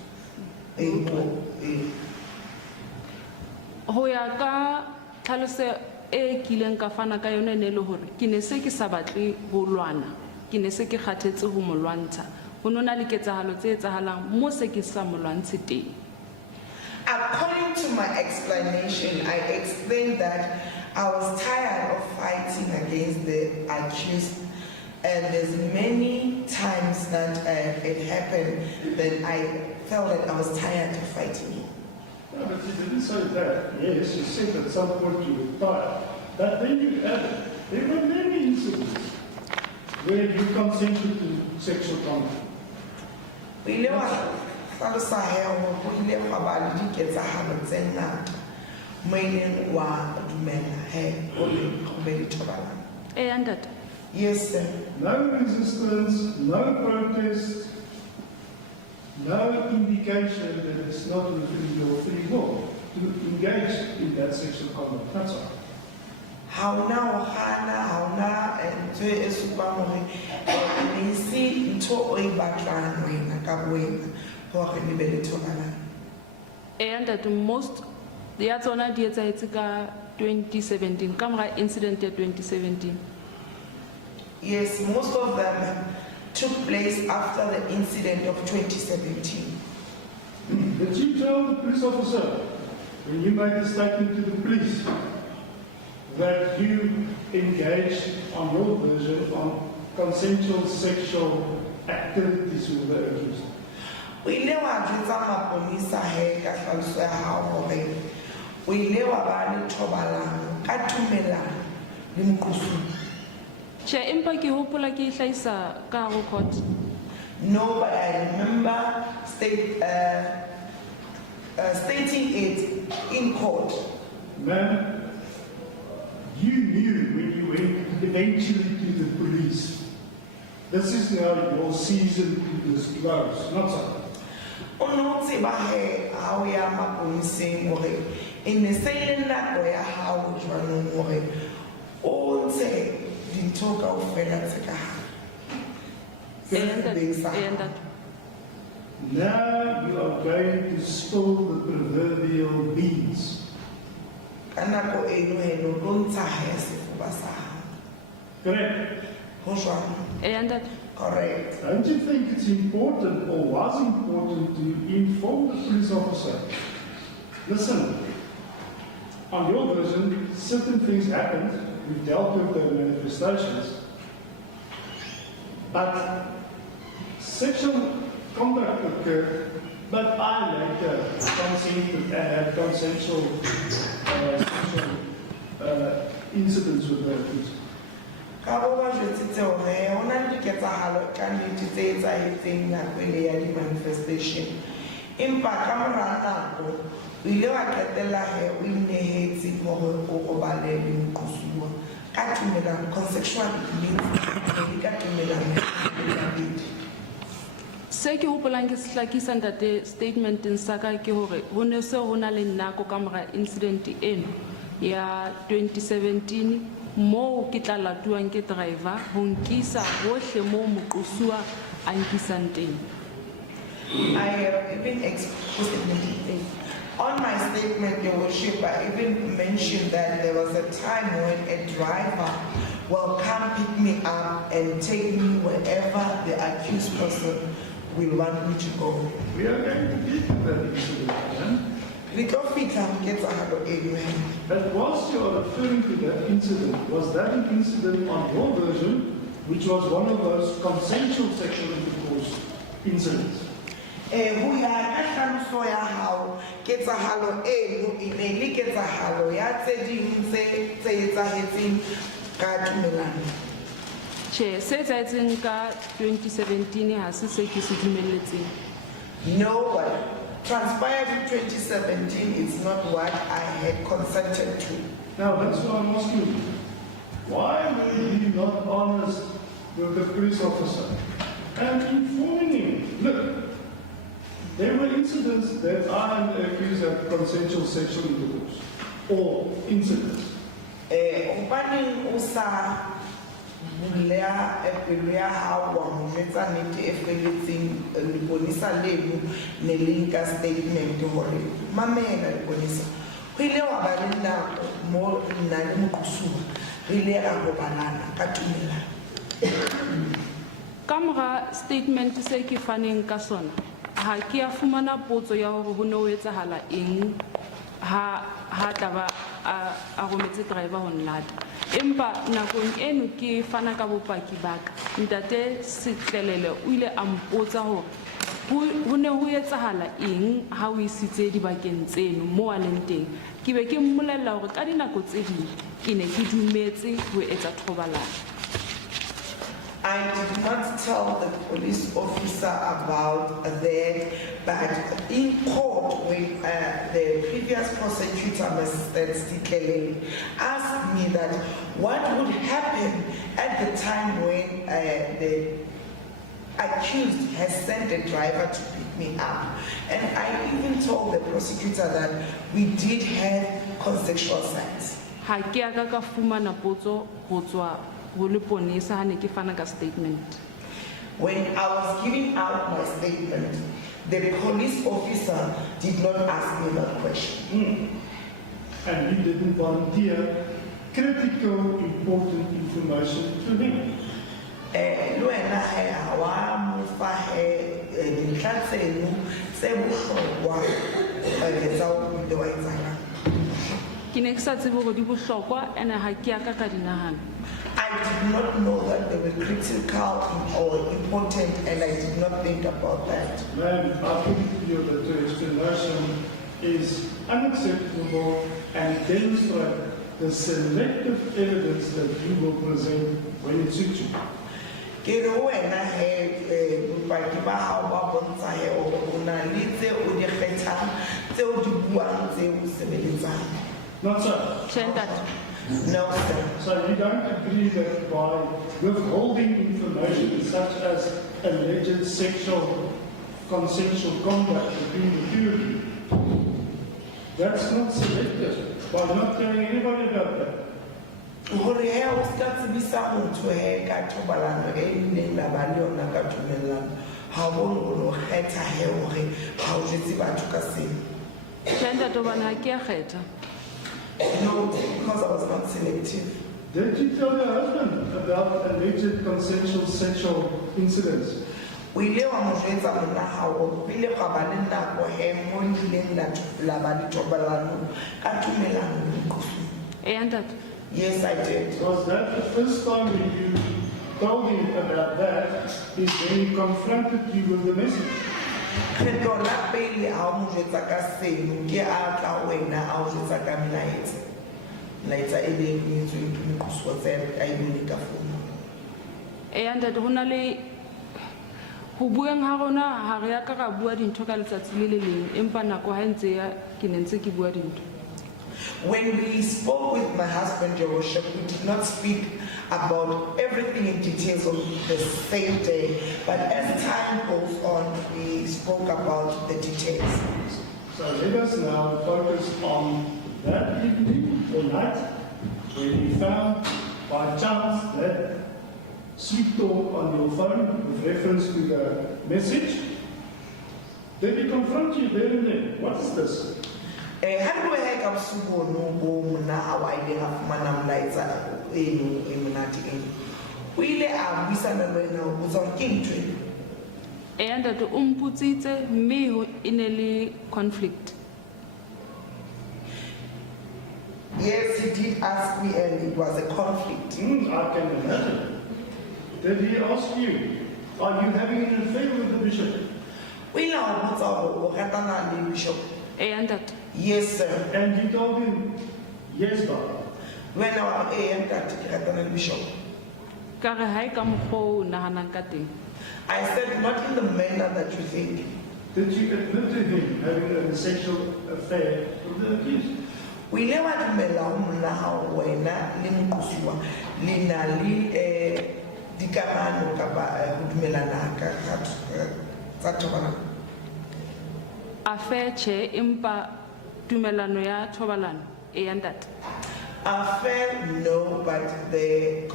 Ho ya ka tlhaloso e kileng ka fana ka yone ne le hore ke ne se ke sa batle ho lwana, ke ne se ke kgathetse ho molwantsha, ho nona le ketsahalo tse etsahalang mo se ke sa molwantshe teng. According to my explanation, I explained that I was tired of fighting against the accused, and there's many times that it happened that I felt that I was tired of fighting him. No, but you didn't say that. Yes, you said at some point you were tired. But then you added, there were many incidents where you consented to sexual contact. We live tlhalosa hee hore ho ile gwa ba le diketsahalo tse ngata mo e leng wa dumela hee gore go be le thobalano. And that. Yes, sir. No resistance, no protest, no indication that it's not within your free will to engage in that sexual conduct. That's all. Ha ona ho gana, ha ona ntho e supang hore ne se ntho o e batlang wena ka wena hore le be le thobalano. And that most ya tsona di etsahetse ka 2017 ka mora incident ya 2017. Yes, most of them took place after the incident of 2017. Did you tell the police officer when you made a statement to the police that you engaged on your version on consensual sexual activities with the accused? O ile wa jwetsa maponisa he ka tlhaloso ya hao hore o ile wa ba le thobalano ka tumelano le moqosuwa. Che empa ke hopola ke hlaisa ka ho court. No, but I remember stating it in court. Ma'am, you knew when you went eventually to the police. This is now your season to disclose, not so. O no tseba he ha o ya maponiseng hore e ne se le nako ya hao jwanong hore o ntshe dintho kaofela tse ka hare. And that. Now you are going to spill the proverbial beans. Ka nako eno eno lo ntsha he sefuba sa hao. Correct? Ho jwang? And that. Correct. Don't you think it's important or was important to inform the police officer? Listen, on your version, certain things happened, we've dealt with the manifestations, but sexual conduct occurred, but I later consented and had consensual sexual incidents with the accused. Ka bo ba jwetsitse hore ho na le diketsahalo ka nnete tse etsahetseng nako ele ya di-manifestation, empa ka mora nako o ile wa qetella he o inehetse hore o robale le moqosuwa ka tumelano. Consensuality means ka tumelano ya babedi. Se ke hopolang ke sehlakisa ntate statementeng sa ka ke hore ho ne se ho na le nako ka mora incident eno ya 2017 mo ke tla latuwang ke driver ho nkisa hohle mo moqosuwa a nkisang teng. I have even explained on my statement, Your Worship, I even mentioned that there was a time when a driver will come pick me up and take me wherever the accused person will want me to go. We are going to get to that incident, man. But whilst you are referring to that incident, was that an incident on your version, which was one of those consensual sexual intercourse incidents? Ho ya ka hlaloso ya hao, ketsahalo eno e ne le ketsahalo ya tse ding tse etsahetseng ka tumellano. Che, se etsahetseng ka 2017 ha se se ke se dumelletseng. No, what transpired in 2017 is not what I had consented to. Now that's what I'm asking you. Why were you not honest with the police officer and informing him? Look, there were incidents that I am accused of consensual sexual intercourse or incidents. Opening usa bulea epeluya hawa mmetsa nete efeletseng liponisa lenu ne linka statement hore mamela liponisa ho ile wa ba le nako mo nna le moqosuwa re ile a go banana ka tumela. Kamera statement se ke faneng ka sona ha ke a fumana potso ya hore ho ne ho etsahala eng ha taba a rometse driver ho nlata. Empa nakong eno ke fana ka bopaki baka ntate Setlelele o ile a mpotsa hore ho ne ho etsahala eng ha o isitse dibakeng tseno mo a leng teng. Ke be ke mmolella hore ka dinako tse ding ke ne ke dumetse ho etsa thobalano. I did not tell the police officer about that, but in court, when the previous prosecutor, Mr. Stephen, asked me that what would happen at the time when the accused has sent a driver to pick me up. And I even told the prosecutor that we did have consensual sex. Ha ke aka ka fumana potso ho tswa ho leponesa ha ne ke fana ka statement. When I was giving out my statement, the police officer did not ask me that question. And you didn't volunteer critical, important information to him. Luena ha wa mo fa dintlha tseno tse bohlokwa tsa ho buwa etsana. Ke ne ke sa tsebe hore di bohlokwa ene ha ke aka ka dinahana. I did not know that they were critical or important, and I did not think about that. Ma'am, I think that the explanation is unacceptable and demonstrates the selective evidence that you will present when it suits you. Ke re wena bopaki ba hao ba bontsha hore o na le tse o di kgethang tse o di buang tse o sebeletsang. Not so. No, sir. So you don't agree that by withholding information such as alleged sexual consensual conduct between the two of you, that's not selective, by not telling anybody about that? Hore he o ska tsebisa motho he ka thobalano e neng la ba le yona ka tumellano ha bonolo kgetha he hore ha o jetse batho ka seno. Tjenda tobana ke a kgetha. No, because I was not selective. Did you tell your husband about alleged consensual sexual incidents? O ile wa mo jwetsa monna hao pele ga ba le nako he mo ntleng la ba le thobalano ka tumellano le moqosuwa. Ntate. Yes, I did. Was that the first time that you told him about that is when he confronted you with the message? Kgetho la pele ha o mo jwetsa ka seno ke a tla wena a o jwetsa ka melaetsa. Melaetsa e leng etswe ke moqosuwa tse a e bone ka founu. Ntate ho na le ho bueng ha rona ha re ya ka ra bua dintho ka letsatsi le le leng empa nako ha ntse ya ke ne ntse ke bua dintho. When we spoke with my husband, your worship, we did not speak about everything in details on the same day, but as time goes on, we spoke about the details. So let us now focus on that evening or night when you found by chance that sweet talk on your phone with reference to the message. Then he confront you there and then. What is this? How do I have subono boom now? I didn't have manam lights in Munati. We lay our Missana now was on King Tree. Ntate umputsitse mme ho inele conflict. Yes, he did ask me, and it was a conflict. I can imagine. Did he ask you, are you having an affair with the bishop? O ile a botsa hore o ratana le Bishop. And that Yes, sir. And you told him, yes, God. When I am that ratana le Bishop. ka re ha e ka mokgwa o nahanang ka teng. I said, not in the manner that you think. Did you admit to him having a sexual affair with the accused? O ile wa dumela ho monna hao wena le moqosuwa le na le dikamano kapa ho dumelana ka tsa thobalano. Affair che empa tumelano ya thobalano and that Affair, no, but the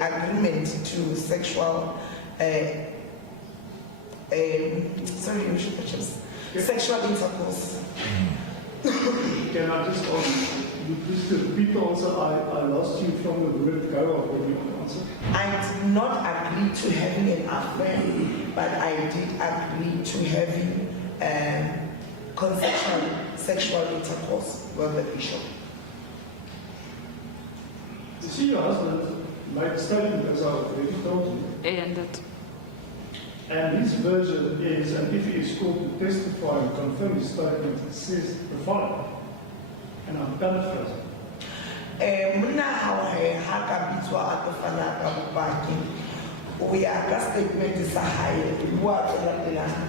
agreement to sexual sorry, you should just sexual intercourse. Can I just ask you just to repeat the answer? I lost you from the word go of what you answered. I did not agree to having an affair, but I did agree to having consensual sexual intercourse with the Bishop. You see, your husband made a statement, as I've already told you, and that and his version is, and if he is called to testify and confirm his statement, it says the following, and I'm paraphrasing. Muna ha ka bitswa a ka fana ka bopaki o ya ka statement sa hae bua tsela pelana.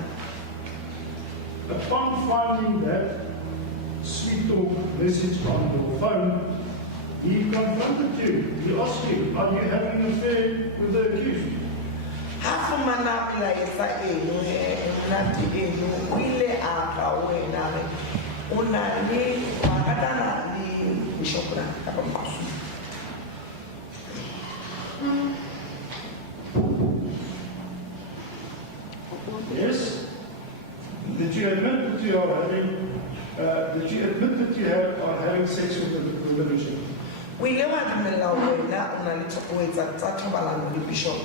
Upon finding that sweet talk message on your phone, he confronted you. He asked you, are you having an affair with the accused? Ha fumana melaetsa eno nati eno o ile a ka wena re o na le makatana le Bishop na kapa moqosuwa. Yes. Did you admit that you are having? Did you admit that you are having sex with the bishop? O ile wa dumela wena o na le tsa thobalano le Bishop.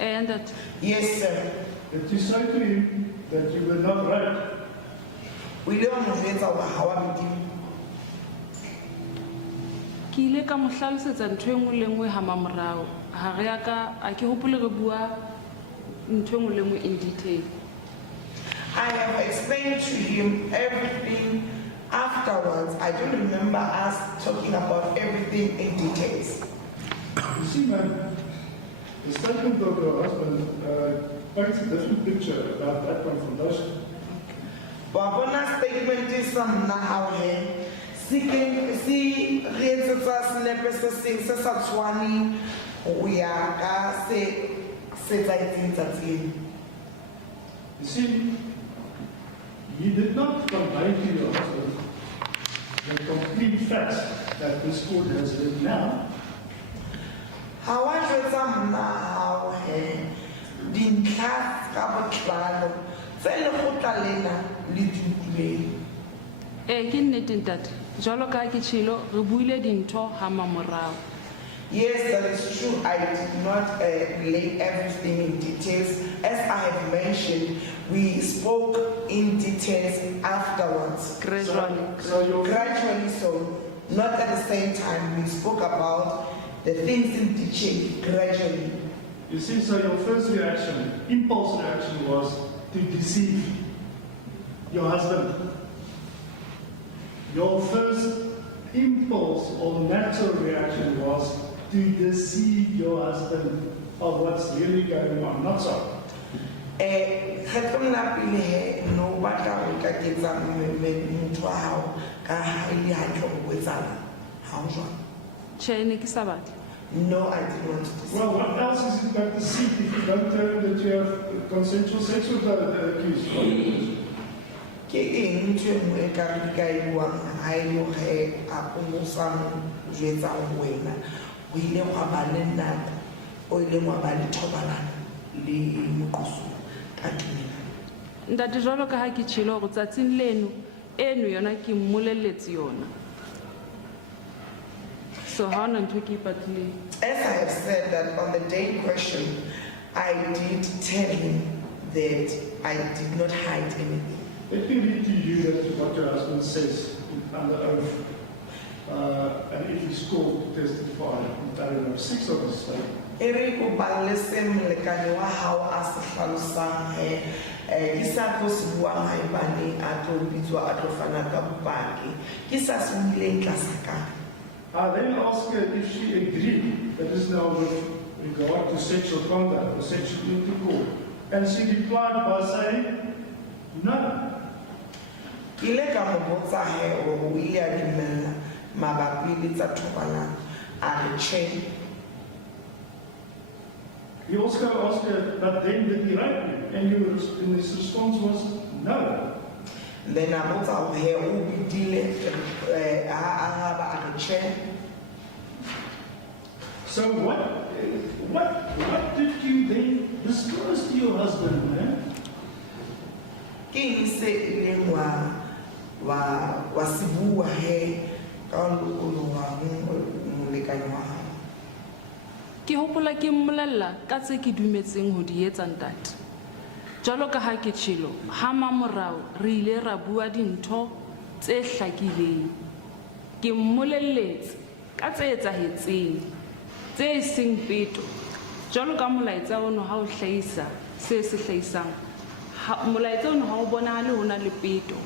and that Yes, sir. Did you say to him that you were not raped? O ile wa mo jwetsa hore ha wa modimo. ke ile ka mo hlalosetsa ntho e nngwe le nngwe ha mamorao ha re ya ka a ke hopole re bua ntho e nngwe le nngwe in detail. I have explained to him everything afterwards. I don't remember us talking about everything in details. You see, man, the statement of your husband paints a different picture about that confrontation. Wabona statement is some na how he si reetsetsa senepe se seng se sa tshwane o ya ka se tsaitseng tsatsing. You see, you did not convey to your husband the complete facts that this court has written now. Ha wa jwetsa mna how he dintlha ka botlalo tse lekgotla lena le di utlwileng. Ke nnete ntate jwalo ka ke tshilo re buile dintho ha mamorao. Yes, that is true. I did not lay everything in details. As I have mentioned, we spoke in details afterwards. Gradually, so not at the same time. We spoke about the things in detail gradually. You see, so your first reaction, impulse reaction, was to deceive your husband. Your first impulse or natural reaction was to deceive your husband of what's really going on. Not so. No batla o ka ketsa motho wa hao ka ha ile hantle go boetsana ha o jwang. Tjhe ne ke sa batle. No, I did not deceive. Well, what else is it but deceit if you don't tell him that you have consensual sex with the accused? Ke eng ntho e nngwe e ka re ka e buang ha e le hore a pomosang jwetsa wena o ile wa ba le nako o ile wa ba le thobalano le moqosuwa ka tumela. Ntate jwalo ka ha ke tshilo go tsatsing leno eno yona ke mmolelletse yona. So ha ona ntho ke ipatlile. As I have said that on the day in question, I did tell him that I did not hide anything. Let me read to you that what your husband says under oath, and if he's called to testify in paragraph 6 of his statement. Ere ko balese molekane wa hao a se hlalosang ke sa tlo se buang haebane a tlo bitswa a tlo fana ka bopaki ke sa se buileng tlasa ka. I then asked her if she agreed that this now with regard to sexual conduct or sexual intercourse, and she replied by saying, no. Ke ile ka mo botsa he o ile a dumela mabapi le tsa thobalano a re tjhe. He also asked her, but then did he rape you? And his response was, no. Then I botsa o he o bidile a ba a re tjhe. So what did you then disclose to your husband, man? Ke eng se ileng wa se bua he ka lokolo wa molekane wa hao? Ke hopola ke mmolella ka tse ke dumetseng ho di etsa ntate. Jwalo ka ha ke tshilo, ha mamorao re ile ra bua dintho tse hlakileng. Ke mmolelletse ka tse etsahetseng, tse seng peto. Jwalo ka molaetsa ono ha o hlahisa se se hlahisang. Molaetsa ono ha o bonahale hona le peto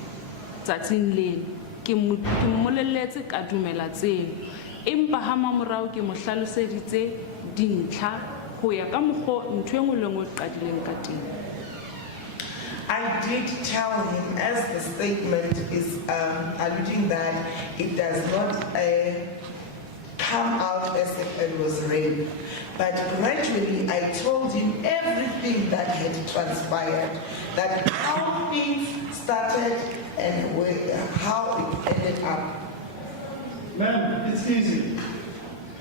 tsatsing lena. Ke mmolelletse ka dumela tseno. Empa ha mamorao ke mo hlaloseditse dintlha ho ya ka mokgo ntho engwe le engwe qadileng ka teng. I did tell him, as the statement is alluding that it does not come out as if it was rape. But gradually I told him everything that had transpired, that how things started and how it ended up. Man, it's easy.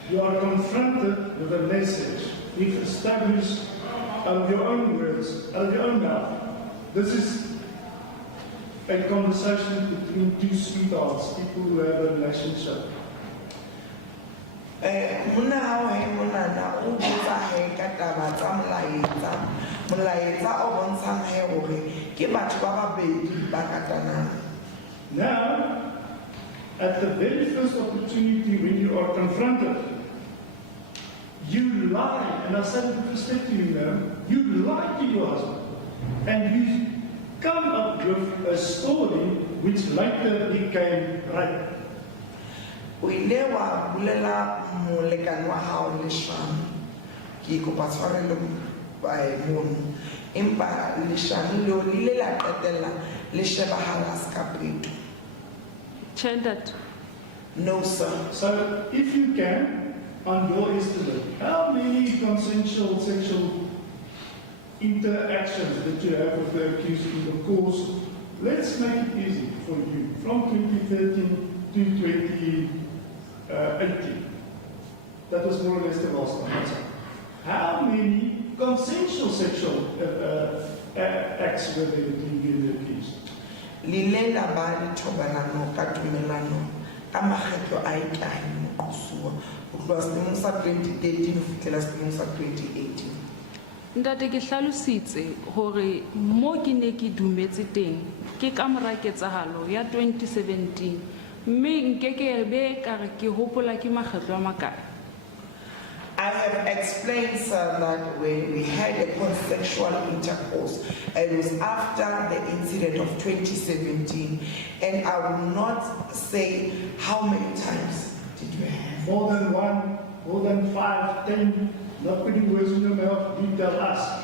You are confronted with a message you've established out of your own words, out of your own mouth. This is a conversation between two sweethearts, people who have a relationship. Mona hao he monana o botsa he ka taba tsa molaetsa o bontshang he hore ke batho ba babedi ba katanang. Now, at the very first opportunity when you are confronted, you lie, and I said with respect to you now, you lie to your husband, and you come up with a story which later became rape. O ile wa bulela molekane wa hao leshano ke kopa tshwarelo mono empa leshano leo le ile la qetella le shebahala ska peto. Chendat. No sir. So, if you can, on your estimate, how many consensual sexual interactions that you have with the accused in the course, let's make it easy for you, from 2013 to 2018. That was more or less the last time. How many consensual sexual acts were there between you and the accused? Lile la ba le thobalano ka tumelano ka makgetlo a ikae mo qosua ho tloha selemong sa 2013 ho fihlela selemong sa 2018. Ntate ke hlalositse hore mo ke ne ke dumetse teng ke ka mora ketsahalo ya 2017 mme nkeke be ka re ke hopola ke makgetlo a makae. I have explained, sir, that when we had a consensual intercourse, it was after the incident of 2017, and I will not say how many times did you have. More than one, more than 5, 10, not putting words in your mouth, you tell us.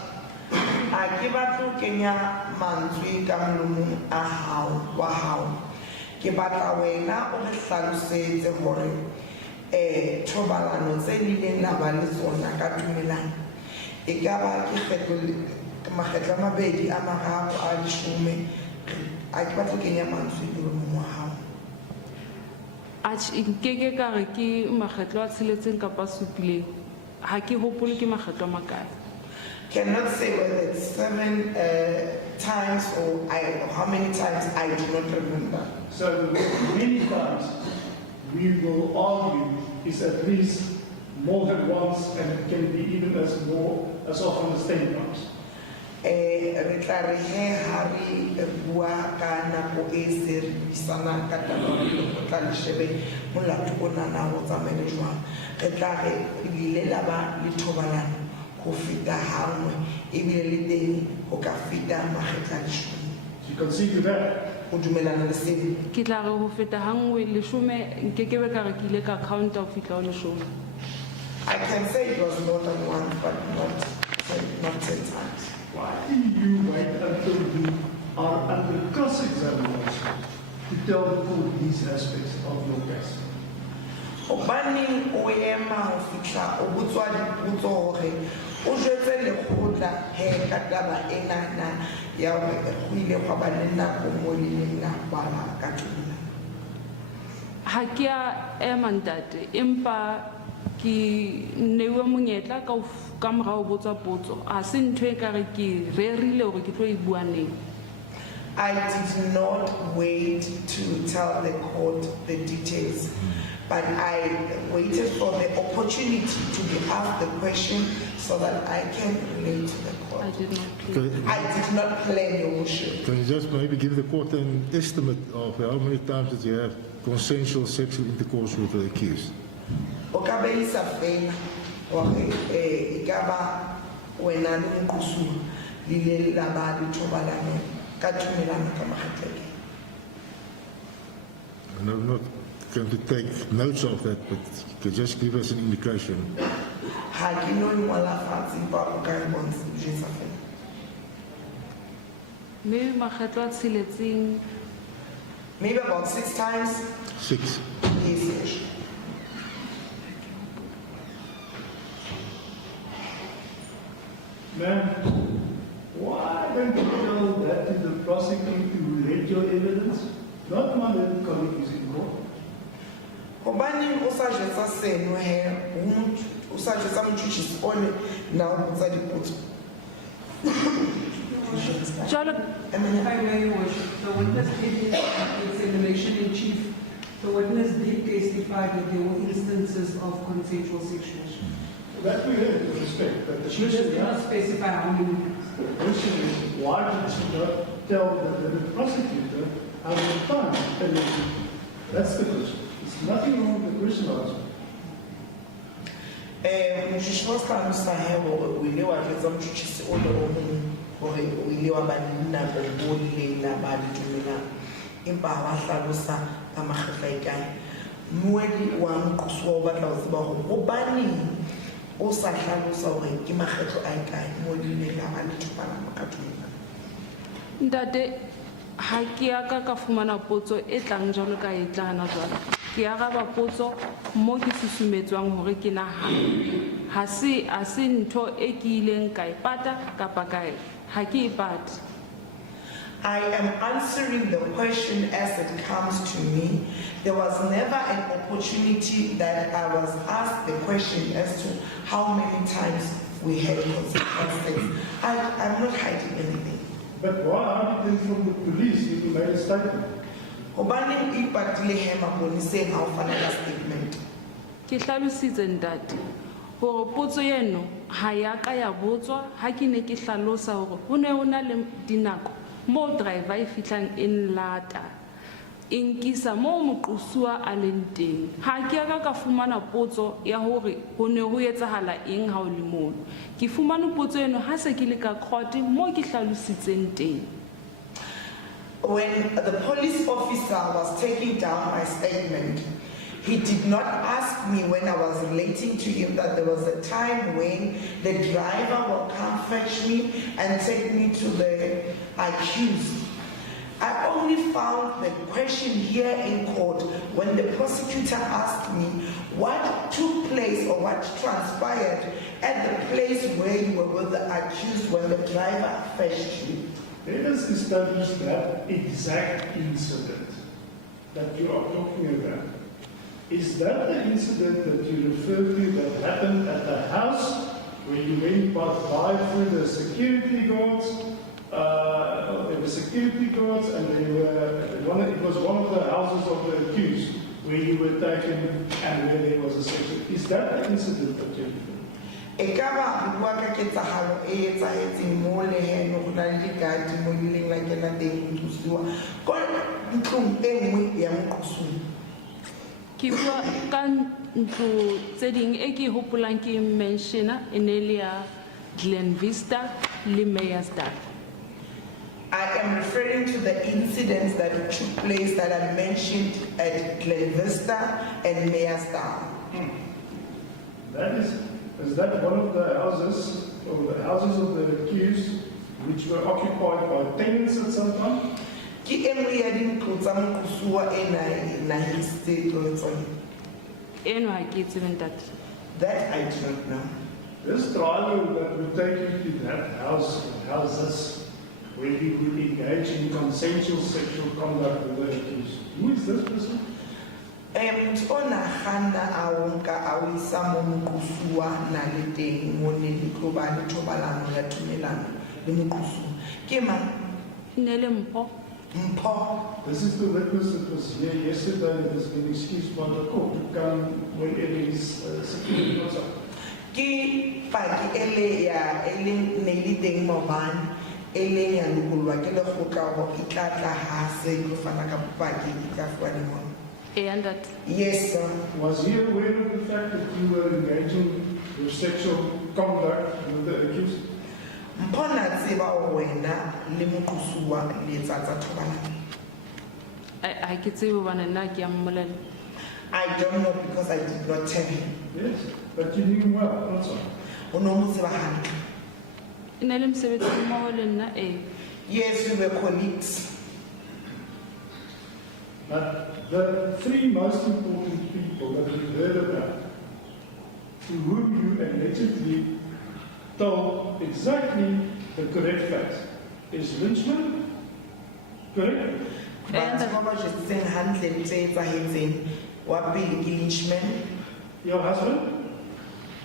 I give a to Kenya manzwi ka mlomong a hao wa hao. Ke batla wena o re hlalosetse hore thobalano tse dileng la ba le tsona ka tumelano e ka ba ke makgetlo a mabedi a mararo a leshome a ke batla kenya mantswe molomong wa hao. Nkeke ka re ke makgetlo a tsheletseng kapa supileng ha ke hopole ke makgetlo a makae. Cannot say whether it's 7 times or how many times, I do not remember. So many times we will argue is at least more than once, and it can be even as often as 10 times. Re tla re he ha re bua ka nako e se re buisana ka taba go tla le shebe molato o nana go tsamaya jwang. Re tla re ile la ba le thobalano ho ho feta hangwe ebile le teng ho ka feta makgetlo a leshome. You can see to that. O dumelana le seo? Ke tla re ho feta hangwe leshome nkekebe ka re ke ile ka counta ho fihla ho leshome. I can say it was more than one, but not 10 times. Why do you wait until you are under cross-examination to tell the court these aspects of your case? Hobaneng o ema ho fihla o botswa dipotso hore o jwetse lekgotla he ka taba ena na ya hore go ile gwa ba le nako mo le leng la bala ka tsona? Ha ke a ema ntate, empa ki newe monyetla ka morao botsa potso. Ha se ntho e ka re ke rerile hore ke tlo e bua neng. I did not wait to tell the court the details, but I waited for the opportunity to be asked the question so that I can relate to the court. I did not. I did not plan, Your Worship. Can you just maybe give the court an estimate of how many times did you have consensual sexual intercourse with the accused? O ka beisa fela hore ikaba wena le nkusu le la ba dithobalano ka tumelano ka makgetlo. And I'm not going to take notes of that, but you could just give us an indication. Ha ke no ngola fatshe ba o ka bontsha jesa fela. Maybe makgetlo a tsheletseng. Maybe about 6 times. 6. Yes. Ma'am, why don't you tell that to the prosecutor to relate your evidence? Not one that the colleague is in court. Hobaneng o sa jwetsa seno he o sa jwetsa motjhisi one na o botsa dipotso? Jalo If I may, Your Worship, the witness in examination in chief, the witness did testify that there were instances of consensual sexual assault. That we have to respect, but the She just question did not specify how many times. the question is, why did she not tell the prosecutor how many times? That's the question. There's nothing wrong with the question answer. Motjhisi wa hlalosa he hore o ile wa jwetsa motjhisi o le o mong hore o ile wa ba le nako mo le la ba ditumelano empa wa hlalosa ka makgetlo a ikae. Moedi wa nkusu wa batla ho tseba hore hobaneng o sa hlalosa hore ke makgetlo a ikae mo le la ba ditumelano ka tumelano. ntate ha ke ya ka fumana potso e tlang jalo ka e tlana jwalo. Ke araba potso mo ke susumetswang hore ke nahana. Ha se ntho e ke ileng ka e pata kapa kae. Ha ke e pate. I am answering the question as it comes to me. There was never an opportunity that I was asked the question as to how many times we had consensual sex. I'm not hiding anything. But why are you from the police if you made a statement? Hobaneng e patile he maponeseng ha o fana ka statement? Ke hlalositse ntate hore potso eno ha ya ka ya botswa ha ke ne ke hlalosa hore ho ne ho na le dinako mo driver e fitlang in lata inkisa mo moqosua a leng teng. Ha ke ya ka fumana potso ya hore ho ne ho etsahala eng ha o le mono. Ke fumana potso eno ha se ke le ka court mo ke hlalositseng teng. When the police officer was taking down my statement, he did not ask me when I was relating to him that there was a time when the driver will come fetch me and take me to the accused. I only found the question here in court when the prosecutor asked me what took place or what transpired at the place where you were with the accused when the driver fetched you. Let us establish that exact incident that you are talking about. Is that the incident that you refer to that happened at the house where you went by through the security guards? There were security guards and it was one of the houses of the accused where you were taken and where there was a sexual. Is that the incident that you refer to? Ekaba bua ka ketsahalo e etsahetseng mo le he no gona le dikati mo ileng la kena teng motsusiwa ko ntlong e nngwe ya moqosong. Ke bua ka ntlo tse ding e ke hopolang ke mentiona e ne le ya Glen Vista le Meyersdal. I am referring to the incidents that took place that I mentioned at Glen Vista and Meyersdal. Is that one of the houses, or the houses of the accused, which were occupied by tenants at some time? Ki enngwe ya dintlo tsa moqosuwa ena history Eno ha ke tsebe ntate. that I do not know. This driver that would take you to that house, or houses, where he would engage in consensual sexual conduct with the accused. Who is this person? Motho o nagana a o nka a o isa mo moqosuwa na le teng mo ne le tlo ba le thobalano ya thumelano le moqosuwa. Ke mang? Nele Mpho. Mpho. This is the witness that was here yesterday that has been excused by the court to come whenever his security was up. Ke paki ele ya ele ne le teng maobane ele ya lokolwa ke lekgotla go e tla tla ha se go fana ka bopaki e tla fuwa dingwe. And that Yes, sir. Was he aware of the fact that you were engaging in sexual conduct with the accused? Mpho na tseba o wena le moqosuwa le etsa tsa thobalano. I ke tsebe hobane nna ke a mmolela. I don't know because I did not tell him. Yes, but you knew him well, not so. O no mo tseba hantle. E ne le mosebetsi mmoho le nna Yes, we were colleagues. But the three most important people that we heard about, to whom you allegedly told exactly the correct facts, is Lynchman, correct? Batho ba ba jetseng hantle tse etsahetseng wa pele ke Lynchman, Your husband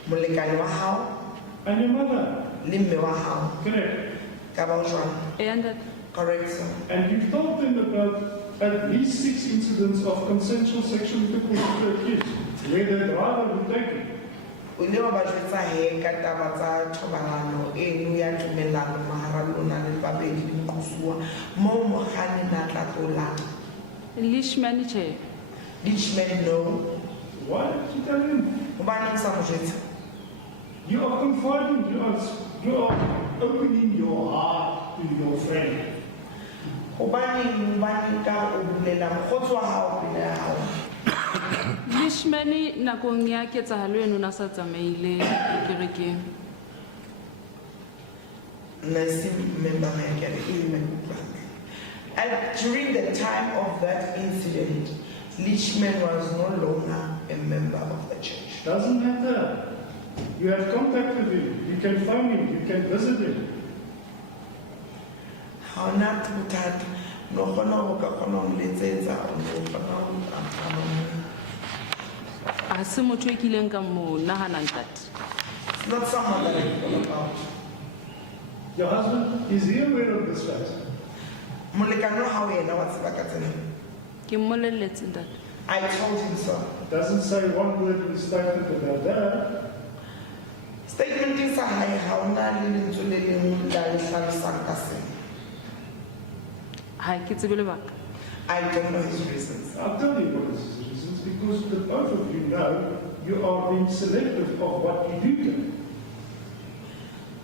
molekane wa hao and your mother, le mme wa hao. correct? Ka ba o jwang? and that Correct, sir. And you told them about at least 6 incidents of consensual sexual intercourse with the accused, where the driver would take him. O ile wa ba jwetsa he ka taba tsa thobalano eno ya tumelano mahara lona le babedi le moqosuwa mo mokganni na tla tlolang. Lishman che. Lynchman, no. Why did you tell him? Hobaneng o sa mo jwetsa? You are confiding, you are opening your heart to your friend. Hobaneng ka o bulela mokgotsi wa hao pele ya hao? Lishman nakong ya ketsahalo eno na sa tsamaile kerekeng. And during the time of that incident, Lynchman was no longer a member of the church. Doesn't matter. You have contact with him. You can phone him. You can visit him. How not to that? No, no, A se motho e kileng ka mo nahana ntate. not someone that I know about. Your husband, is he aware of this fact? Molekane wa hao yena wa tseba ka tsena. Ke mmolelletse ntate. I told him so. It doesn't say one word in the statement about that. Statement sa hae ha ona le lentswe le leng la le hlalosang ka sena. Ha ke tsebe lebaka. I don't know his reasons. I'll tell you what his reasons, because the both of you know you are being selective of what you do.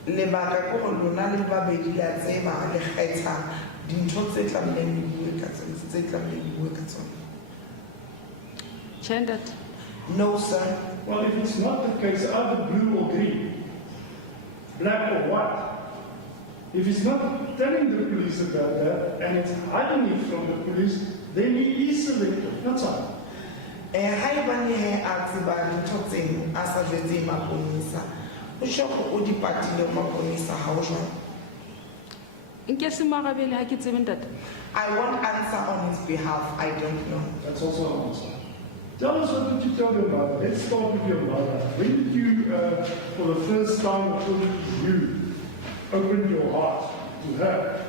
Lebaka ke gore lona le babedi la tseba le kgetha dintho tse tlamehileng di bue ka tsona, tse tlamehileng di bue ka tsona. Che ntate. No, sir. Well, if it's not the case, either blue or green, black or white, if he's not telling the police about that and it's hiding it from the police, then he is selective. That's all. Haebane he a tseba dintho tseno a sa jwetse maponisa, o shoko o di patile maponisa ha o jwang. Nke se marabele ha ke tsebe ntate. I won't answer on his behalf. I don't know. That's also an answer. Tell us, what did you tell your mother? Let's start with your mother. When did you, for the first time, according to you, open your heart to her?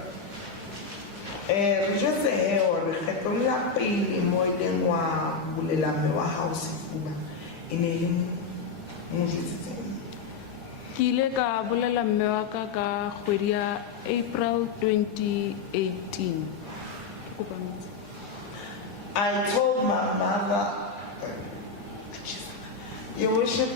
Re jwetse he hore kgetlo la pele mo ileng wa bulela mme wa hao sefuba e ne le mo jwetsitseng. Ke ile ka bolela mme wa ka kgwedi ya April 2018. Kopa metsi. I told my mother, Your Worship,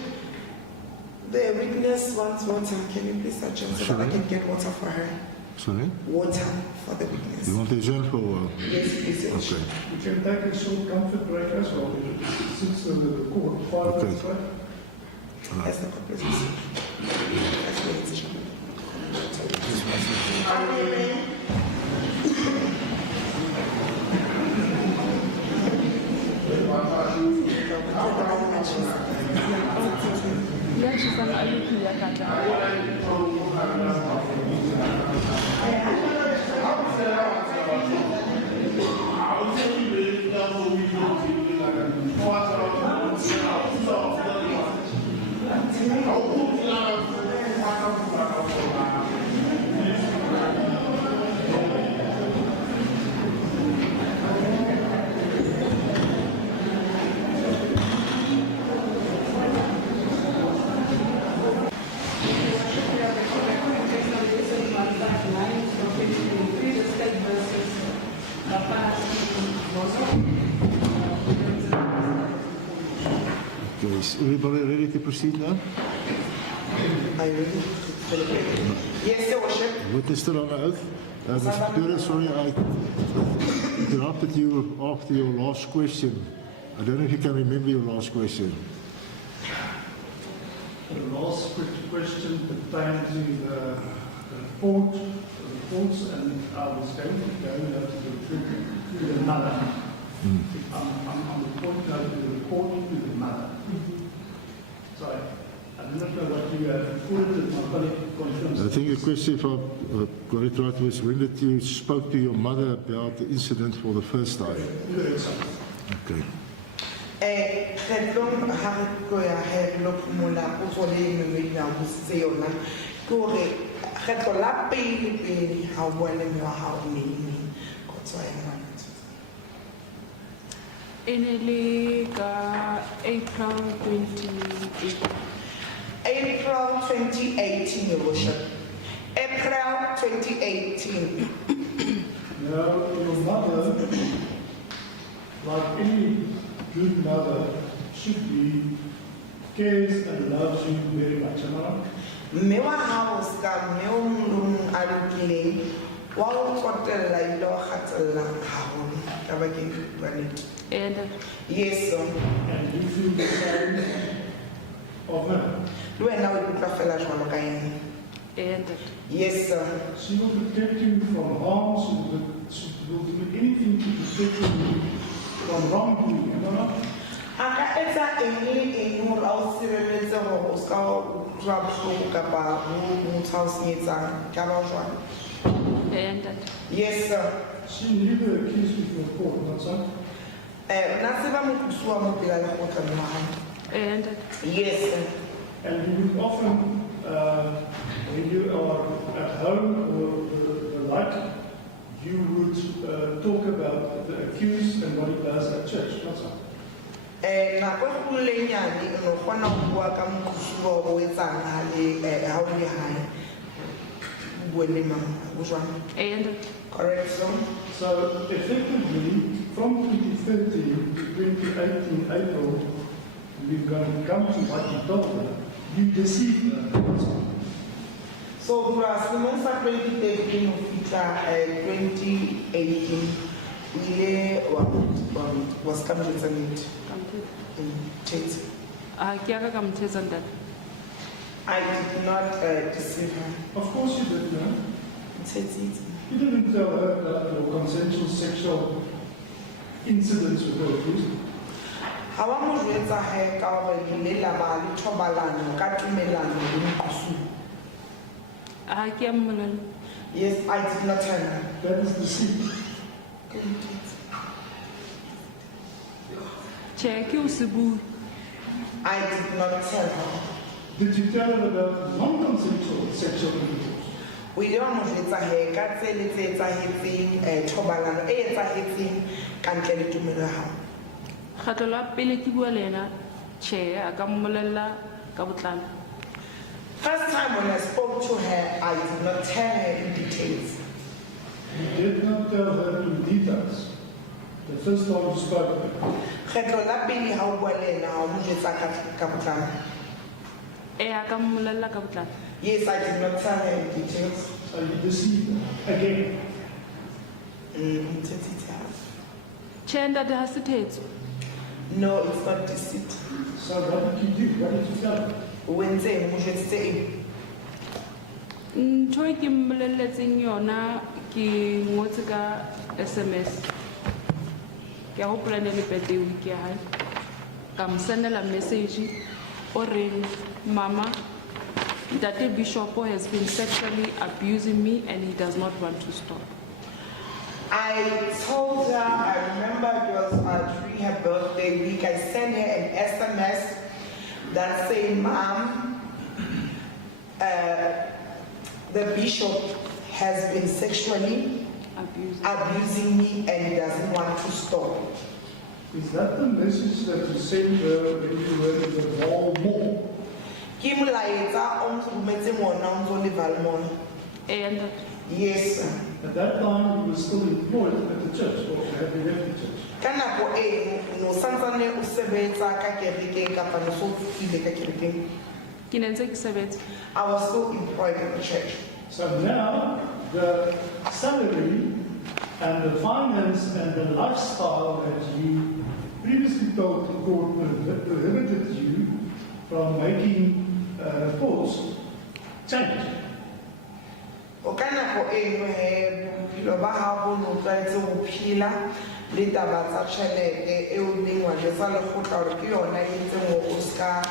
The witness wants water. Can you please adjust so that I can get water for her? Sorry? Water for the witness. You want the example? Yes, please. Okay. You can take a short comfort break as well. It sits in the court 5 minutes Okay. later. That's the proposition. That's the decision. Ya shi san ayyukan ya kata. Okay, is everybody ready to proceed now? Are you ready? Yes, Your Worship. Witness still on the oath. Mr. Peter, sorry, I interrupted you after your last question. I don't know if you can remember your last question. The last question pertained to the reports, and I was going to the mother. I'm on the point now to the report to the mother. Sorry, I do not know what you have quoted, my colleague confirms. I think the question, if I got it right, was when did you spoke to your mother about the incident for the first time? Okay. Kgetlong ha re tlo ya he lo phomola o tsole mme ya go se yona ke hore kgetlo la pele ha o bua le mme wa hao neng go tswa yana Enele ka April 2018. April 2018, Your Worship. April 2018. Now, your mother, like any good mother, should be, cares and loves you very much, am I right? Mme wa hao ska mme o mong a lokileng wa o tsotella ile wa kgatella haholo ka bakeng bane. And Yes, sir. And you feel the same of her. Le wena o ikutlwa fela jwalo ka yena. and Yes, sir. She will protect you from harm, she will do anything to protect you from wrongdoing, am I right? A ka etsa eng hore a o sireletse hore o ska utlwa bohloko kapa motho a o senyetsang ka ba jwalo. and Yes, sir. She neither accused you of court, not so? Na tseba mokusuwa mo pela le go tla mo hang. and Yes, sir. And you would often, when you are at home or the like, you would talk about the accused and what he does at church, not so? Na go go le nyane no kgona go bua ka mokusuwa o etsang ha le ha o le hae. Bua le mang go jwang. and Correct, sir. So effectively, from 2013 to 2018 April, you're going to come to what you told her. You deceived her. So selemong sa 2013 ho fihla 2018 ile was coming to meet Tate. ke ya ka mthetsang that I did not deceive her. Of course you did, no? Tate. You didn't tell her that your consensual sexual incidents with her accused. Ha wa mo jwetsa he ka hore le la ba le thobalano ka tumelano le mokusuwa. ke ya mmolelo. Yes, I did not tell her. That is deceit. Che ke o se bue. I did not tell her. Did you tell her about non-consensual sexual intercourse? O ile wa mo jwetsa he ka tse le tse etsahetseng thobalano e etsahetseng ka ntle le tumelo ya hao. Kgatlo la pele ke bua le ena che a ka mmolella ka botlalo. First time when I spoke to her, I did not tell her in details. You did not tell her in details. The first time you spoke. Kgetlo la pele ha o bua le ena ha o mo jwetsa ka botlalo. ka mmolella ka botlalo. Yes, I did not tell her in details. So you deceived her again. Tjhe ntate ha se thetso. No, it's not deceit. So what did you do? What did you tell her? When say, say, Ntho e ke mmolelletseng yona ke ngotse ka SMS. Ke a hopola ne le birthday week ya hae. Ka mo sendela message o reng mama Ntate Bishop has been sexually abusing me and he does not want to stop. I told her, I remember it was during her birthday week, I sent her an SMS that said, Mom, the bishop has been sexually abusing me and he doesn't want to stop. Is that the message that you sent her when you were in the wall more? And Yes, sir. At that time, you were still employed at the church, or had you left the church? ke ne ntse ke sebetsa. I was still employed in the church. So now, the salary and the finance and the lifestyle that you previously told the court prohibited you from making reports changed. O ka nako eno he bophelo ba hao bo tlwaetse ho phela le taba tsa tjhelete eo neng wa jwetsa lekgotla hore ke yona e entseng hore o ska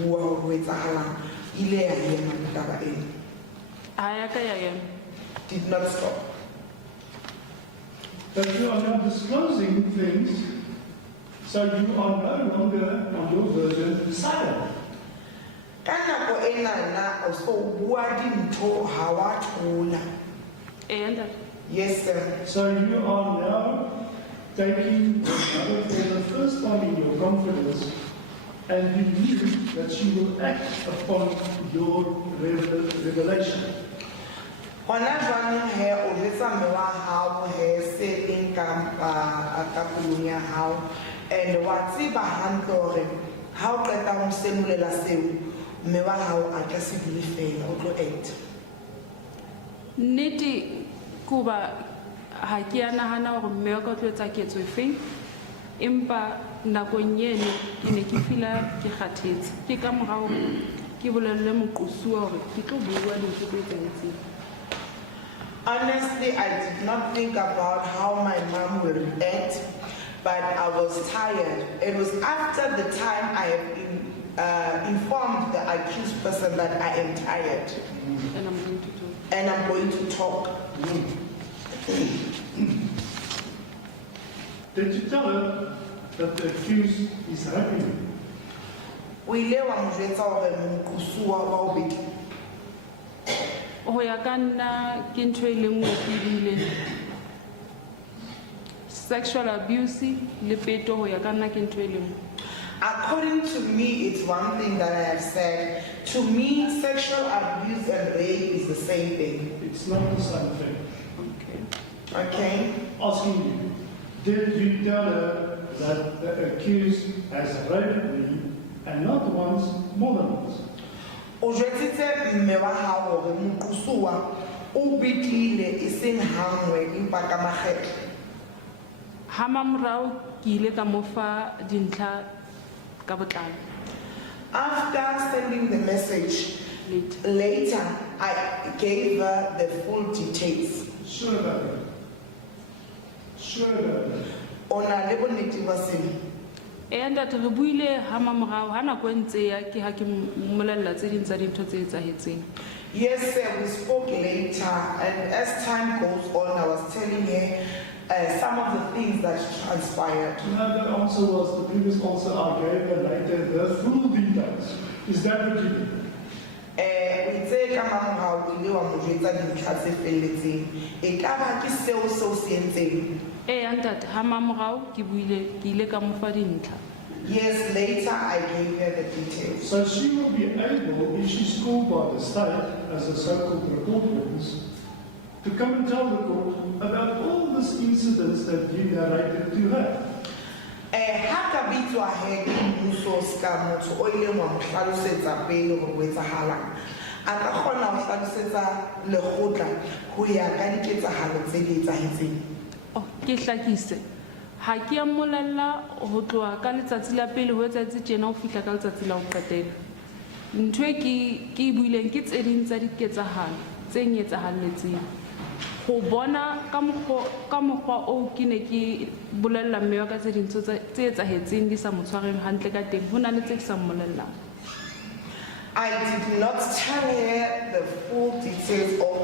bua hore ho etsahalang ile ya ema taba eno. Ha ya ka ya ema. Did not stop. But you are now disclosing things, so you are no longer on your version silent. Ka nako ena o so bua dintho ha wa thola. And Yes, sir. So you are now taking the mother for the first time in your confidence, and you knew that she will act upon your revelation. Hona jwanong he o jwetsa mme wa hao he se teng ka kapolong ya hao, and wa tseba hantle hore ha o qeta ho semulela seo mme wa hao a ka se bile fela o tlo act. nnete kuba ha ke ya nahana hore mme wa ka o tlo etsa ketso efeng, empa nakong eno ke ne ke fila ke kgathetse ke ka morao ke bolelle moqosuwa hore ke tlo bua dintho tse etsahetseng. Honestly, I did not think about how my mom will react, but I was tired. It was after the time I have informed the accused person that I am tired And I'm going to do. and I'm going to talk. Did you tell her that the accused is raping you? O ile wa mo jwetsa hore moqosuwa wa o bedi. Ho ya ka nna ke ntho e le nngwe ke buileng. Sexual abuse le peto ho ya ka nna ke ntho e le nngwe. According to me, it's one thing that I have said. To me, sexual abuse and rape is the same thing. It's not the same thing. Okay. Okay? Asking you, did you tell her that the accused has raped me, and not once, more than once? O jwetsitse mme wa hao hore moqosuwa o betlile e seng hangwe empa ka makgetlo. Ha mamorao ke ile ka mo fa dintlha ka botlalo. After sending the message, later I gave her the full details. Sure about that. Sure about that. Ona le bonnete ba seno. And that re buile ha mamorao ha nako e ntse ya ke ha ke mmolella tse ding tsa dintho tse etsahetseng. Yes, sir, we spoke later, and as time goes on, I was telling her some of the things that transpired. No, the answer was the previous answer I gave her later, the full details. Is that what you did? We say ka mamorao o ile wa mo jwetsa dintlha tse felletseng. E ka ba ke seo se entseng. And that ha mamorao ke ile ka mo fa dintlha. Yes, later I gave her the details. So she will be able, if she's called by the state as a so-called report witness, to come and tell the court about all these incidents that you narrated to her. Ha ka bitswa he ke mmuso ska motho o ile mo hlalosetsa pele go etsahalang a ka kgona go hlalosetsa lekgotla ho ya ka diketsahalo tse di etsahetseng. Ke hlakise ha ke a mmolella ho tloha ka letsatsi la pele ho etsatsi tjena ho fihla ka letsatsi la ho qetela. Ntho e ke buileng ke tse ding tsa diketsahalo tse nyetsahalletseng ho bona ka mokgwa o ke ne ke bolella mme wa ka tse dintho tse etsahetseng di sa mo tshwareng hantle ka teng ho na le tse ke sa mmolellang. I did not tell her the full details of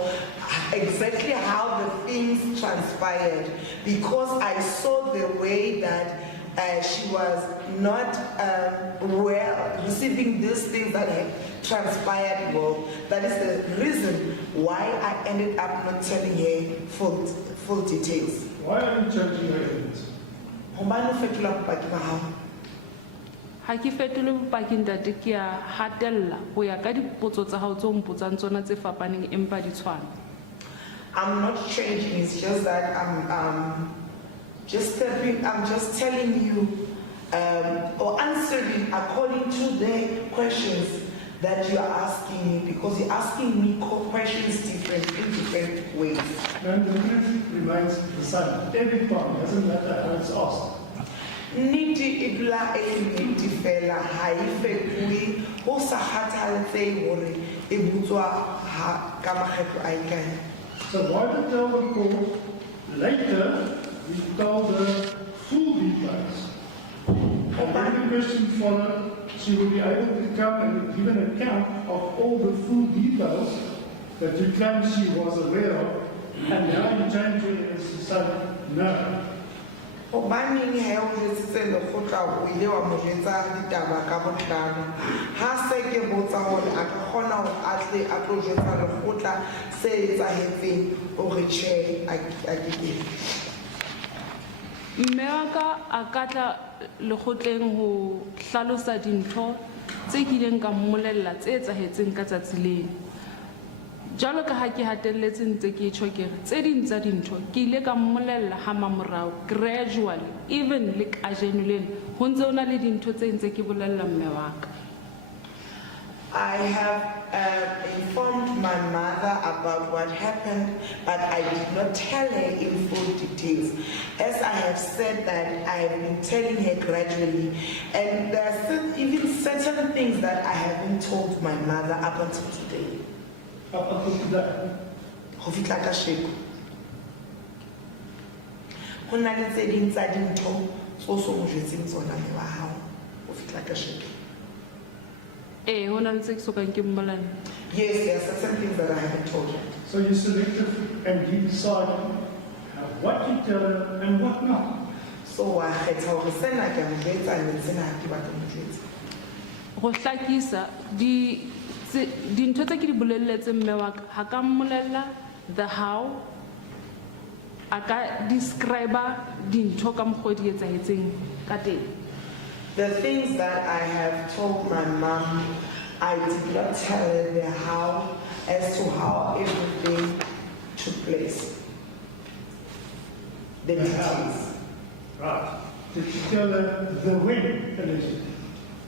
exactly how the things transpired because I saw the way that she was not well receiving these things that had transpired well. That is the reason why I ended up not telling her full details. Why are you changing your evidence? Ha ke fetole bopaki ntate ke a hatella ho ya ka dipotso tsa hao tse o mpotsang tsona tse fapaneng empa di tshwana. I'm not changing, it's just that I'm just telling you or answering according to the questions that you are asking me because you're asking me questions in different ways. And the truth remains the same. Every time, doesn't matter how it's asked. Niti ibla niti fela ha ifekui ho sa kgathaletsehe hore e butswa ka makgetlo a ikae. So why did tell the court later we told her full details? And when the question followed, she will be able to come and give an account of all the full details that you claim she was aware of, and now you change it and say, no. Hobaneng he o jetsitse lekgotla o ile wa mo jetsa ditaba ka botlalo ha se ke botsa hore a ka kgona hore a tle a tlo jetsa lekgotla se etsahetseng hore tjhe a ke Mme wa ka a ka tla lekgotleng ho hlalosa dintho tse kileng ka mmolella tse etsahetseng ka tsatsi leng. Jalo ka ha ke hatelletse ntse ke tshokere tse ding tsa dintho ke ile ka mmolella ha mamorao gradually even le ka jenuleng ho ntse ona le dintho tse ntse ke bolella mme wa ka. I have informed my mother about what happened, but I did not tell her in full details. As I have said that I have been telling her gradually, and there are even certain things that I haven't told my mother up until today. Up until today? Ho fihla kasheko. Ho na le tse ding tsa dintho tso so mo jetseng tsona mme wa hao ho fihla kasheko. Ho na le tse ke sokang ke mmolella. Yes, there are certain things that I haven't told her. So you're selective and you decide what you tell her and what not. So wa kgetha hore sena ke mo jwetsa le sena ha ke batla mo jwetsa. Ho hlakisa dintho tse ke di bolelletse mme wa ka ha ka mmolella the how a ka describe dintho ka mokgwa di etsahetseng ka teng. The things that I have told my mom, I did not tell her the how as to how everything took place. The details. Right. Did you tell her the when allegedly?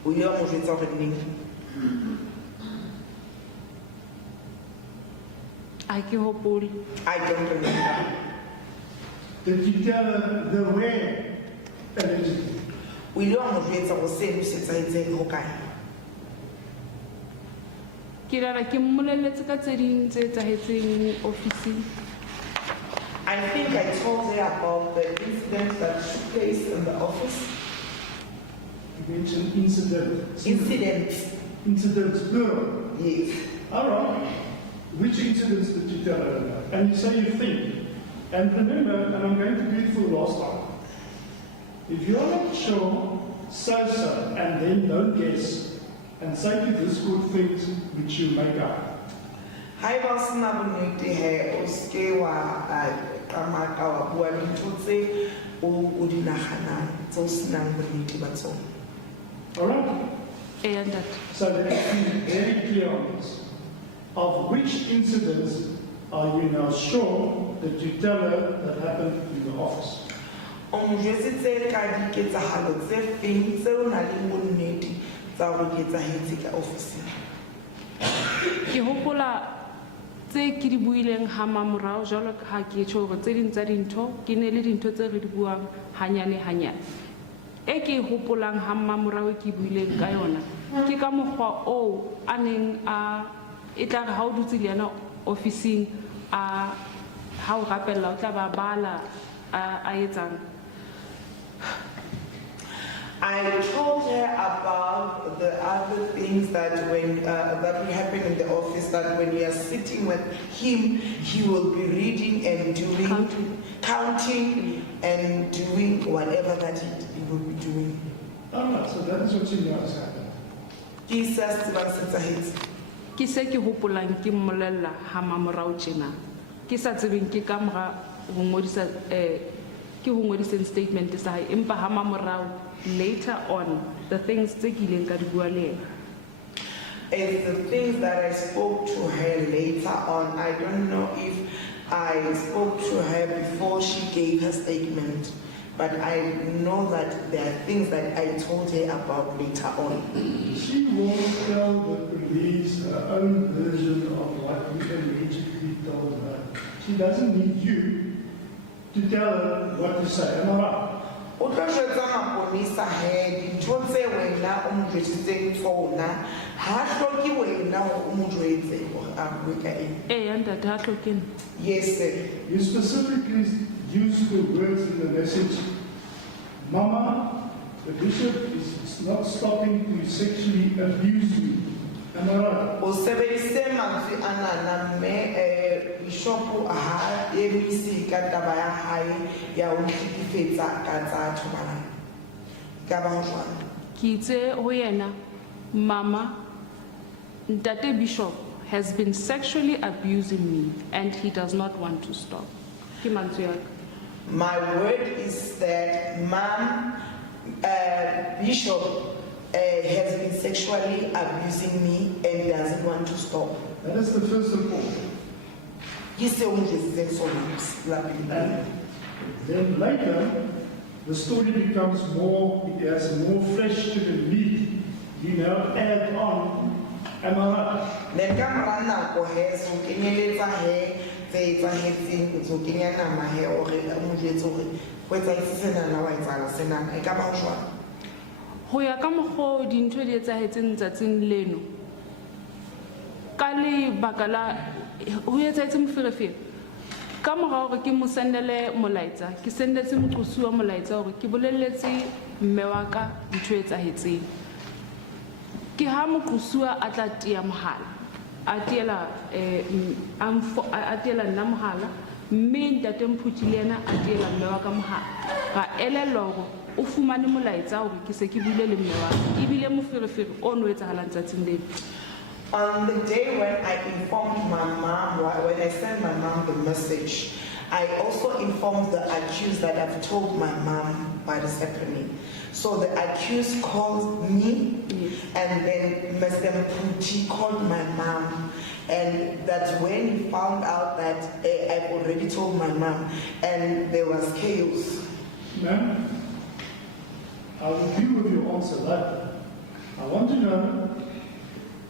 We are moving something. I ke hopole. I don't remember. Did you tell her the where allegedly? We are moving something. Ke rara ke mmolelletse ka tse ding tse etsahetseng ofising. I think I told her about the incident that took place in the office. You mentioned incident. Incidents, plural. yes. All right. Which incidents did you tell her about? And you say you think. And remember, and I'm going to do it for the last time. If you're not sure, say so, and then don't guess, and say to this court things which you make up. Hi, boss. Na bonite he o ske wa kamaka wa bua dintho tse o di naganang tse o senang bonnete ba tsona. All right. And that. So let's be very clear on this. Of which incidents are you now sure that you tell her that happened in the office? o mo jwetsitse ka diketsahalo tse feng tseo na le bonnete tsa hore ke etsahetse ka ofising? Ke hopola tse ke di buileng ha mamorao jalo ha ke tjho hore tse ding tsa dintho ke ne le dintho tse re di buang hanyane hanyane. E ke hopolang ha mamorao ke buileng ka yona ke ka mokgwa o a neng a e tla re ha o dutse le yana ofising a ha o rapella o tla ba bala a etsang. I told her about the other things that that will happen in the office, that when we are sitting with him, he will be reading and doing, counting and doing whatever that he will be doing. Alright, so that is what you know has happened. Ke se ke hopolang ke mmolella ha mamorao tjena ke sa tsebeng ke ka mora ho ngodisa ke ho ngodisa statement sa hae empa ha mamorao later on the things tse ke ileng ka di bua le yena. It's the things that I spoke to her later on. I don't know if I spoke to her before she gave her statement, but I know that there are things that I told her about later on. She won't tell the police her own version of what we allegedly told her. She doesn't need you to tell her what to say. Am I right? O tlo jwetsa maponesa he dintho tse wena o mo jwetsitseng tsona ha hloke wena o mo jwetse hore a bue ka eng. Ntate ha hlokeng. Yes, sir. You specifically used the words in the message, Mama, the bishop is not stopping to sexually abuse you. Am I right? O sebedise mantswe ana mme bishop ha emisi ka taba ya hae ya ho hlekefetsa ka tsa thobalano. Ka ba ho jwang? Ke itse ho yena mama Ntate Bishop has been sexually abusing me and he does not want to stop. Ke mantswe ya ka. My word is that Mom, Bishop has been sexually abusing me and doesn't want to stop. That is the first report. Then later, the story becomes more, it has more flesh to the meat. You now add on, am I right? Then come nako he so kenyeletsa he tse etsahetseng so kenya nama he o re mo jwetse hore go etsahetse sena na wa etsala sena e ka ba ho jwang. Ho ya ka mokgo dintho di etsahetseng tsatsing leno ka le bakala ho etsahetse moferefere ka mora hore ke mo sendele molaetsa ke sendetse moqosi wa molaetsa hore ke bolelletse mme wa ka ntho e etsahetseng ke ha moqosuwa a tla tia mohala a tiela nna mohala mme ntate Mphuthi le yena a tiela mme wa ka mohala ga elellwa hore o fumane molaetsa hore ke se ke bile le mme wa ka ebile moferefere o no etsahalang tsatsing leno. On the day when I informed my mom, when I sent my mom the message, I also informed the accused that I've told my mom what is happening. So the accused called me, and then Mr. Mphuthi called my mom, and that's when he found out that I've already told my mom, and there was chaos. Ma'am, I will deal with your answer later. I want to know,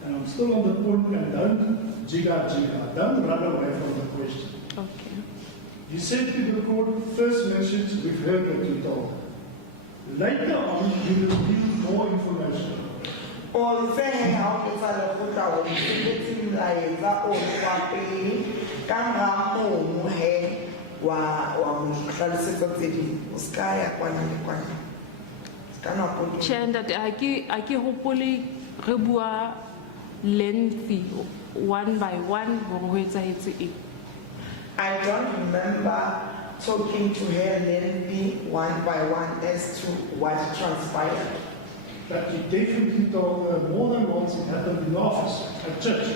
and I'm still on the point, and don't jigga, don't run away from the question. Okay. You said to the court, first message, we've heard what you told her. Later on, you will give more information. On saying how to tell the court I was getting like that old papi, come home, hey, wa Uskaya, Ntate a ke hopole re bua lengthy one by one hore ho etsahetse eng. I don't remember talking to her lengthy one by one as to what transpired. But you definitely told her more than once it happened in the office, at church.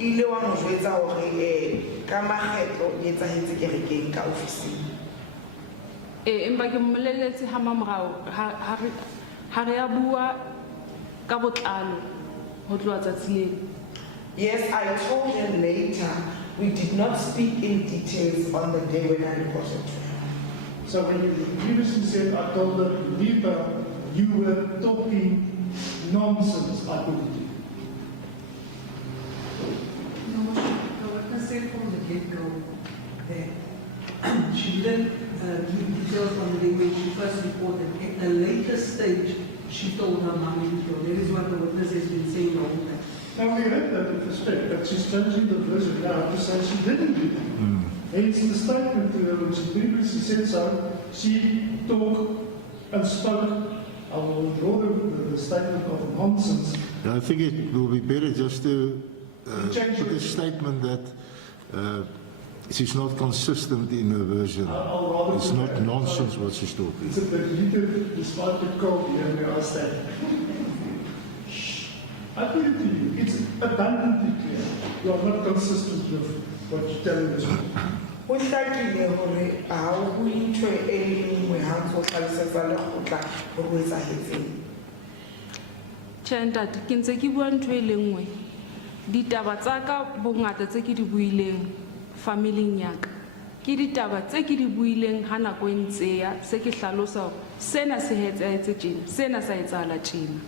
Ile wa mo jwetsa hore ka makgetlo di etsahetse kerekeng ka ofising. Empa ke mmolelletse ha mamorao ha re a bua ka botlalo ho tloha tsatsi leno. Yes, I told her later. We did not speak in details on the day when I reported to her. So when you previously said, I told her, leave her, you were talking nonsense, I put it in. No, the witness said from the get-go that she didn't give details on the day when she first reported. At a later stage, she told her mom and killed. That is what the witness has been saying the whole time. Now we heard that with respect, but she's changing the version now to say she didn't do it. Hence the statement to her when she previously said so, she talked and spoke. I will withdraw the statement of nonsense. Yeah, I think it will be better just to Change put a it. statement that she's not consistent in her version. I'll rather It's put not that. nonsense what she's talking. It's a bit heated despite the cold here where I stand. I put it to you, it's abundantly clear. You are not consistent with what you're telling us. Ho hlakile hore ha ho ntho e nngwe ha ntse o tlhalosetsa lekgotla hore ho etsahetseng. Tjhe ntate, ke ntse ke bua ntho e le nngwe. Ditaba tsa ka bongata tse ke di buileng familing ya ka. Ke ditaba tse ke di buileng ha nako e ntse ya se ke hlalosa hore sena se etsahetse tjena, sena sa etsahala tjena.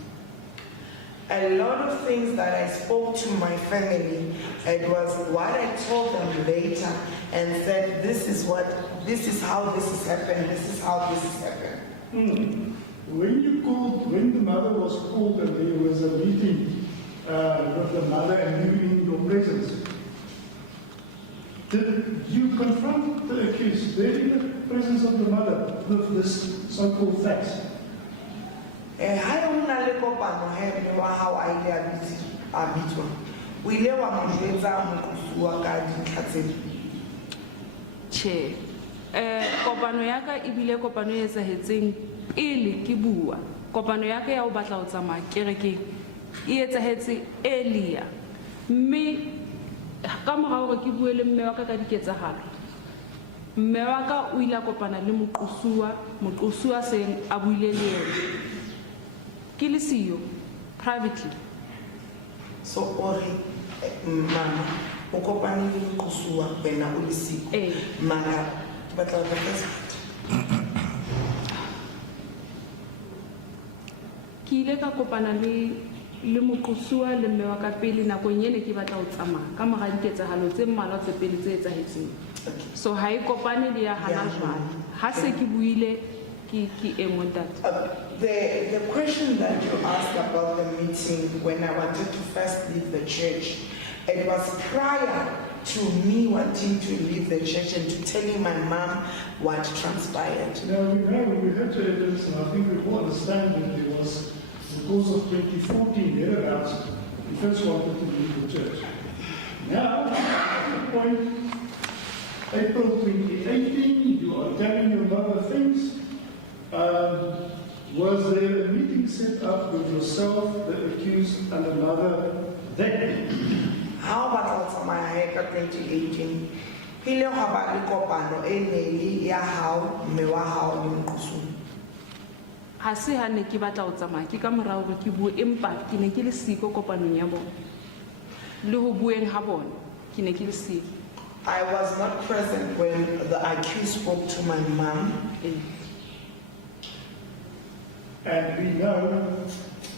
A lot of things that I spoke to my family, it was what I told them later and said, this is how this has happened, this is how this has happened. When the mother was called and there was a meeting with the mother and you in your presence, did you confront the accused there in the presence of the mother with this so-called facts? Ha ho na le kopano ha mme wa hao a ile a bitswa. O ile wa mo jwetsa moqosuwa ka dintlha tse. Tjhe. Kopano ya ka e bile kopano e etsahetseng pele ke bua. Kopano ya ka ya ho batla ho tsamaya kerekeng e etsahetse earlier. Mme ka mora hore ke bue le mme wa ka diketsahalo. Mme wa ka o ile a kopana le moqosuwa seng a buile le yena. Ke le siyo privately. So ore mama o kopane le moqosuwa wena o le siyo. Mara batla ho first. Ke ile ka kopana le moqosuwa le mme wa ka pele nakong ene ke batla ho tsamaya ka mora diketsahalo tse mmalwa tse pele tse etsahetseng. So ha e kopane le ya hana jwale. Ha se ke buile ki engwe that. The question that you asked about the meeting when I wanted to first leave the church, it was prior to me wanting to leave the church and to telling my mom what transpired. Now we had to evidence, and I think we all understand that there was, in the course of 2014, thereabouts, we first wanted to leave the church. Now, at the point, April 2018, you are telling your mother things. Was there a meeting set up with yourself, the accused, and another then? How about my 2018? Pile ho ba le kopano e ne ya hao mme wa hao le moqosuwa. Ha se ha ne ke batla ho tsamaya ke ka mora hore ke bue empa ke ne ke le siko kopanong ya bona. Le ho bueng ha bona ke ne ke le siko. I was not present when the accused spoke to my mom. And we know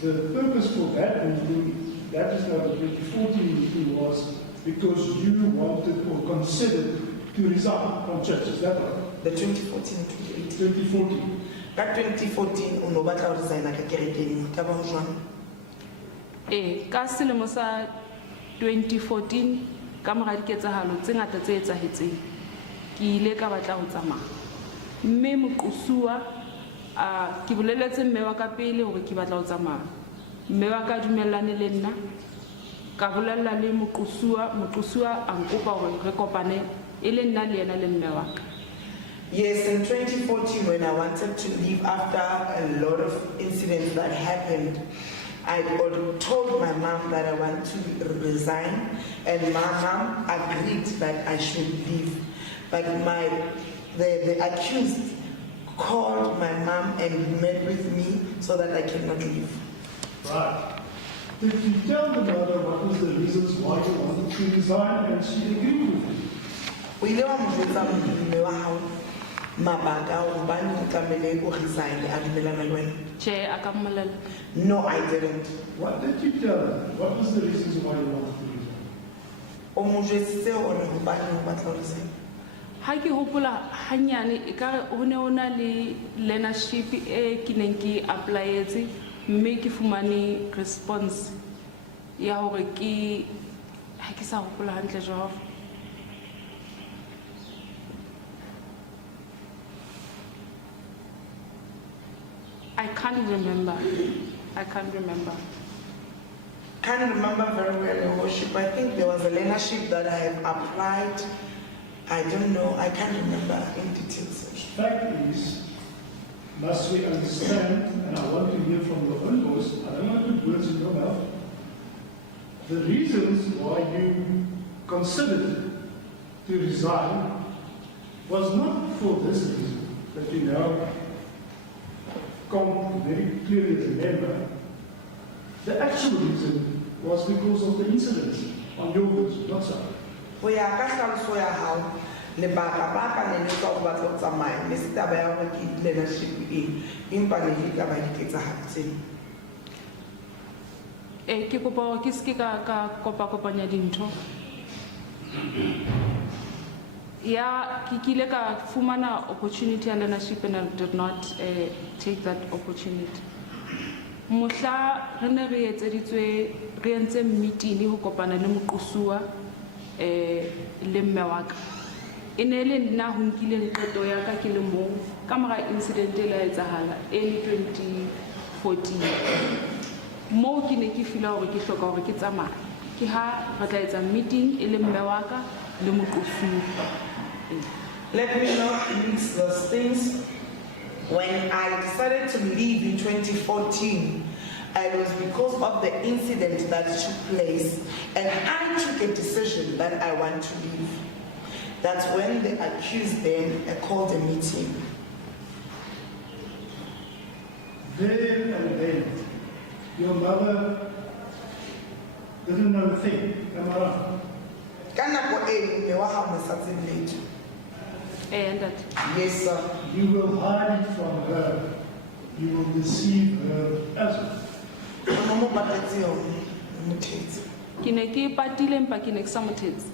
the purpose for that meeting, that is now the 2014 meeting, was because you wanted or considered to resign from church. Is that right? The 2014 2014. Ka 2014 o no batla ho resigna ka kerekeng ka ba jwang? Ka selemo sa 2014 ka mora diketsahalo tse ngata tse etsahetseng ke ile ka batla ho tsamaya. Mme moqosuwa ke boleletse mme wa ka pele hore ke batla ho tsamaya. Mme wa ka dumellane le nna ka bolella le moqosuwa a nkopa hore re kopane e le nna le yena le mme wa ka. Yes, in 2014 when I wanted to leave after a lot of incidents that happened, I told my mom that I want to resign and my mom agreed that I should leave. But the accused called my mom and met with me so that I cannot leave. Right. Did you tell the mother what was the reasons why you wanted to resign and she agreed with you? We don't want to mabaka hobane o tlamehile o resign a dumelana le wena. Che, a ka mmolela. No, I didn't. What did you tell her? What was the reasons why you wanted to resign? O mo jwetsitse hore hobane o batla ho resign. Ha ke hopola hanyane e ka ho ne ona le learnership e ke neng ke applyetse mme ke fumane response ya hore ke ha ke sa hopola hantle jwalo. I can't remember. Can't remember very well, Your Worship. I think there was a learnership that I have applied. I don't know. I can't remember in details. Fact is, must we understand, and I want to hear from your own voice, I don't want to put words in your mouth, the reasons why you considered to resign was not for this reason that you now come very clearly remember. The actual reason was because of the incidents on your words, not so. Ho ya ka hlaloso ya hao, lebaka ba ka le tsa go batla go tsamaya mme se taba ya gore ke leadership empa le ke taba di ketsahetseng. Ke kopa hore ke ske ka kopanya dintho. Ya ke kile ka fumana opportunity ya leadership and I did not take that opportunity. Mohla re ne re etseditswe re entse meeting ho kopana le moqosuwa le mme wa ka. E ne le nna ho nkile qeto ya ka ke le mong ka mora incident e la etsahala early 2014. Mo ke ne ke fila hore ke hloka hore ke tsamaya ke ha re tla etsa meeting e le mme wa ka le moqosuwa. Let me not mix those things. When I decided to leave in 2014, it was because of the incident that took place, and I took a decision that I want to leave. That's when the accused then called a meeting. Then and then, your mother didn't know a thing, am I right? Ka nako eo mme wa hao mosatsing letho. And that Yes, sir. You will hide it from her. You will deceive her as well. Mo mo patetse yone, mo thetsi. ke ne ke patile empa ke ne ke sa mothetse.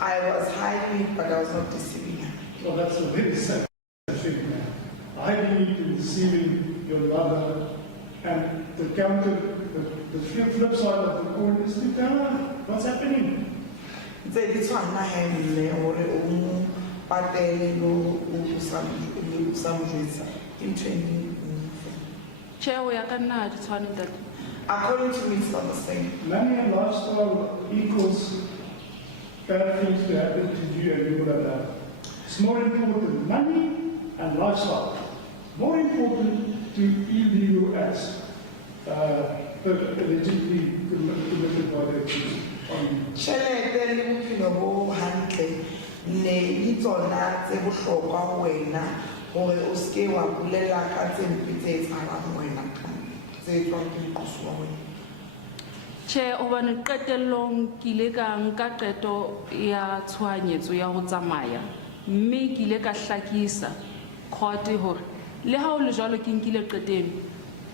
I was hiding it, but I was not deceiving her. Well, that's a very sad thing, man. Hiding it and deceiving your mother, and the counter, the flip side of the coin is to tell her what's happening. Tse di tshwana he mme hore o mo patele lo o sa mo jwetsa. Ntho e nngwe. Che o ya ka nna ha di tshwane ntate. According to me, it's not the same. Money and lifestyle equals bad things to happen to you and you would have done. It's more important, money and lifestyle. More important to illegal acts allegedly committed by the accused on you. Tjhelete le bophelo bo hantle ne di tsona tse bohlokwa ho wena hore o ske wa bolela ka tse mpe tse etsahalang wena tse tswang ke moqosi wa wena. Che hobane qetellong ke ile ka nka qeto ya tshohanyetso ya ho tsamaya mme ke ile ka hlakisa court hore le ha o le jwalo ke nkile qeteng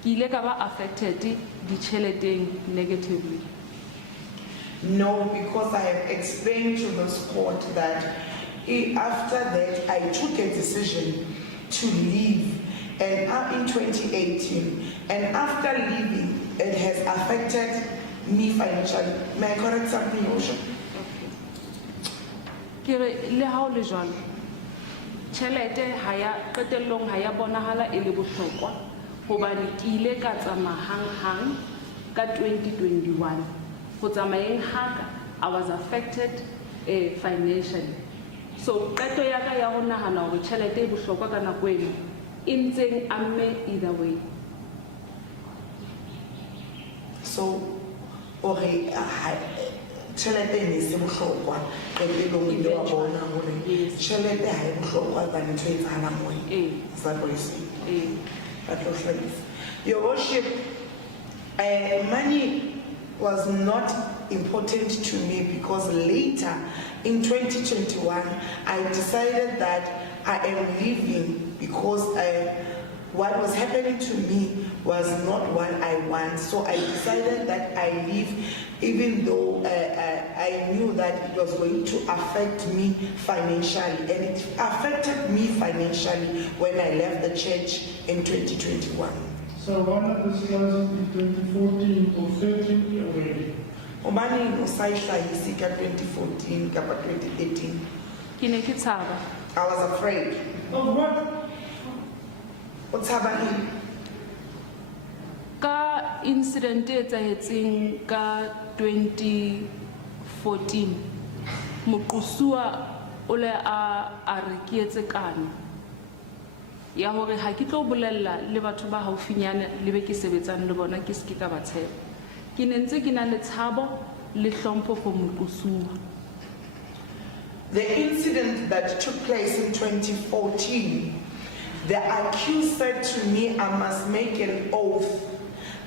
ke ile ka ba affected ditjheleteng negatively. No, because I have explained to this court that after that I took a decision to leave and in 2018, and after leaving it has affected me financially. May I correct something, Osha? Ke le ha o le jwalo tjhelete ha ya qetellong ha ya bonahala e le bohlokwa hobane ke ile ka tsamaya hang ka 2021 ho tsamayeng haka I was affected financially. So qeto ya ka ya ho nahana hore tjhelete e bohlokwa ka nako eno e ntseng amme either way. So ore tjhelete ne se bohlokwa qetellong ile wa bona hore tjhelete ha e bohlokwa ka ntho e etsahalang mo sa boise. Your worship, money was not important to me because later in 2021 I decided that I am leaving because what was happening to me was not what I want. So I decided that I leave, even though I knew that it was going to affect me financially. And it affected me financially when I left the church in 2021. So why not disclose it in 2014 or 13 already? Omani no saisha hisika 2014 kapa 2018. Ke ne ke tshaba. I was afraid. Of what? What's happening? Ka incident e etsahetseng ka 2014 moqosua o le a re ke etse kano ya hore ha ke tlo bolella le batho ba haufinyana le be ke sebetsang le bona ke se ke ka ba tshepa ke ne ntse ke na le tshabo le hlompho for moqosua. The incident that took place in 2014, the accused said to me, I must make an oath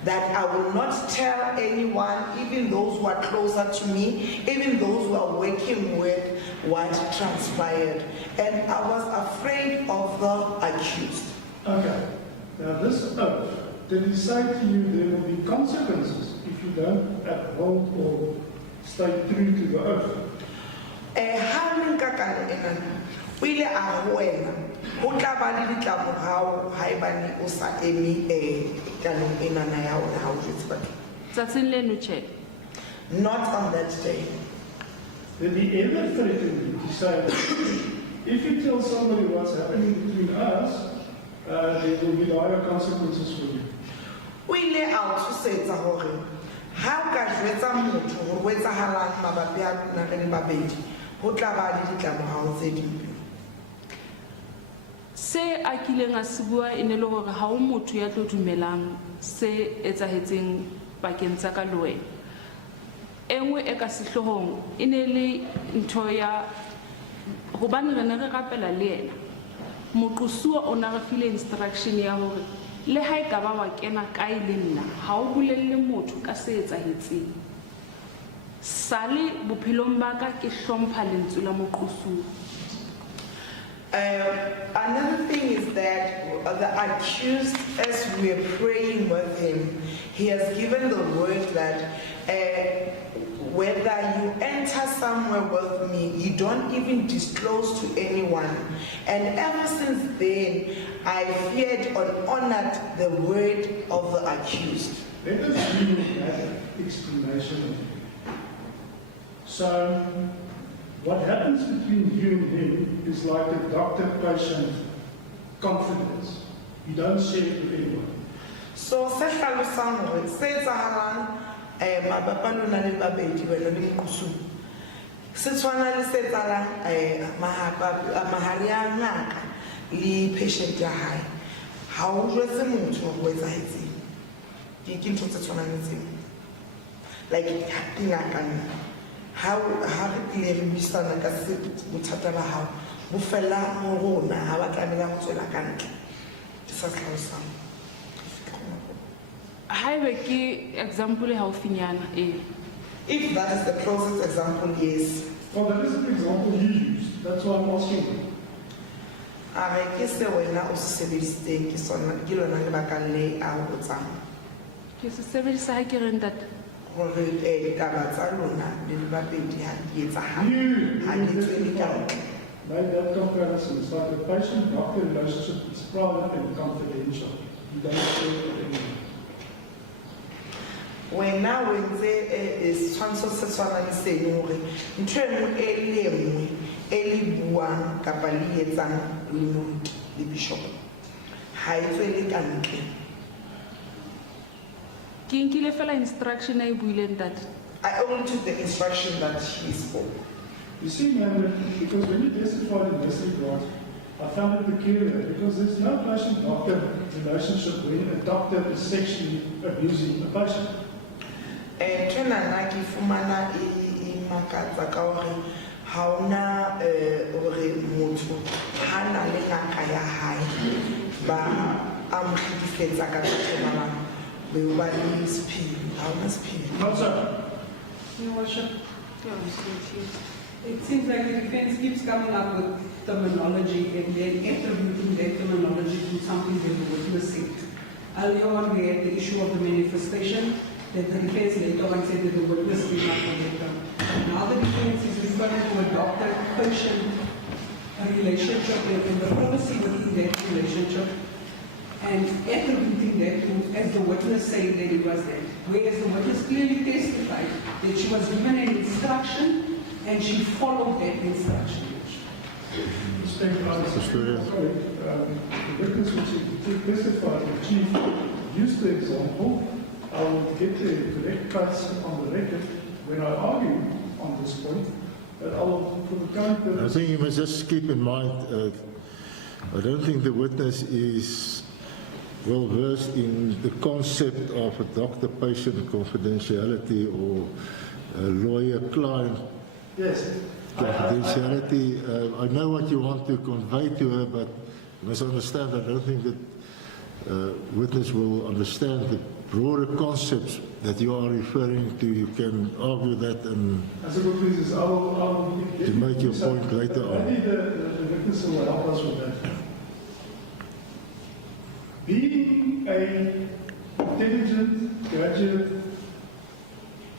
that I will not tell anyone, even those who are closer to me, even those who are working with, what transpired. And I was afraid of the accused. Okay. Now this oath, did he say to you there will be consequences if you don't uphold or stay true to the oath? Ile a wena ho tla ba le ditlamorao haebane o sa eme kanong enana ya ona ha o jetse batho. Tsatsing leno che Not on that day. Did he ever threaten you to say, if you tell somebody what's happening between us, there will be dire consequences for you? O ile a o tshosetsa hore ha o ka jwetsa motho hore o etsahalang mabapi a na le babedi ho tla ba le ditlamorao tse dimpe. se a kileng a se bua e ne le hore ha o motho ya tlo dumelang se etsahetseng pakeng tsa ka le wena engwe e ka sehlohong e ne le ntho ya hobane re ne re rapela le yena moqosua o na re file instruction ya hore le ha e ka ba wa kena kae le nna ha o bolelle motho ka se etsahetseng sale bophelong ba ka ke hlompha lentswe la moqosua. Another thing is that the accused, as we are praying with him, he has given the word that whether you enter somewhere with me, you don't even disclose to anyone. And ever since then, I feared or honored the word of the accused. Let us read that explanation. So, what happens between you and him is like a doctor-patient confidence. You don't share it with anyone. So, se hlalosang hore se etsahalang mabapi le lona le babedi wena le moqosu se tshwana le se etsahalang mahari a ngaka le patient ya hae ha o jwetse motho ho etsahetseng ke ntho tse tshwanang le tseo like ngaka how re tlile re buisana ka se bothata ba hao bo fela mo rona ha ba tlamela go tswela ka ntle ke sa hlalosang. Haebe ke example haufinyana If that is the closest example, yes. Well, that is an example you used. That's why I'm asking you. Are ke se wena o se sebedisitseng ke sona ke lona lebaka le a o botsang ke se sebedisa ha ke reng that gore taba tsa lona le babedi ha di etsahale ha di tswele ka ntle. Made that comparison. It's like a patient-doctor relationship. It's private and confidential. You don't share it with anyone. Wena o entse setshwantsho se tshwanang le seno hore ntho e nngwe e le nngwe e le buang kapa le etsang le bishop ha e tswele ka ntle. ke nkile fela instruction e buileng that I only took the instruction that he spoke. You see, man, because when you testified in this regard, I found it peculiar because there's no patient-doctor relationship when a doctor is sexually abusing a patient. Tjena nna ke fumana e makatsa ka hore ha ona hore motho ha na le ngaka ya hae ba a mo hlekefetsa ka tsona be o ba le sephiri ha ona sephiri. Not so. Your worship, you're confused. It seems like the defense keeps coming up with terminology and then attributing that terminology to something that the witness said. Earlier on, we had the issue of the manifestation that the defense later on said that the witness did not commit them. Now the defense is referring to a doctor-patient relationship and the privacy within that relationship and attributing that to, as the witness saying that it was that. Whereas the witness clearly testified that she was given an instruction and she followed that instruction. The witness which testified, the chief used the example. I will get the correct cuts on the record when I argue on this point. But I will, for the current purpose. I think you must just keep in mind, I don't think the witness is well versed in the concept of a doctor-patient confidentiality or lawyer-client confidentiality. I know what you want to convey to her, but you must understand, I don't think that witness will understand the broader concepts that you are referring to. You can argue that and to make your point later on. Maybe the witness will help us with that. Being an intelligent, graduate,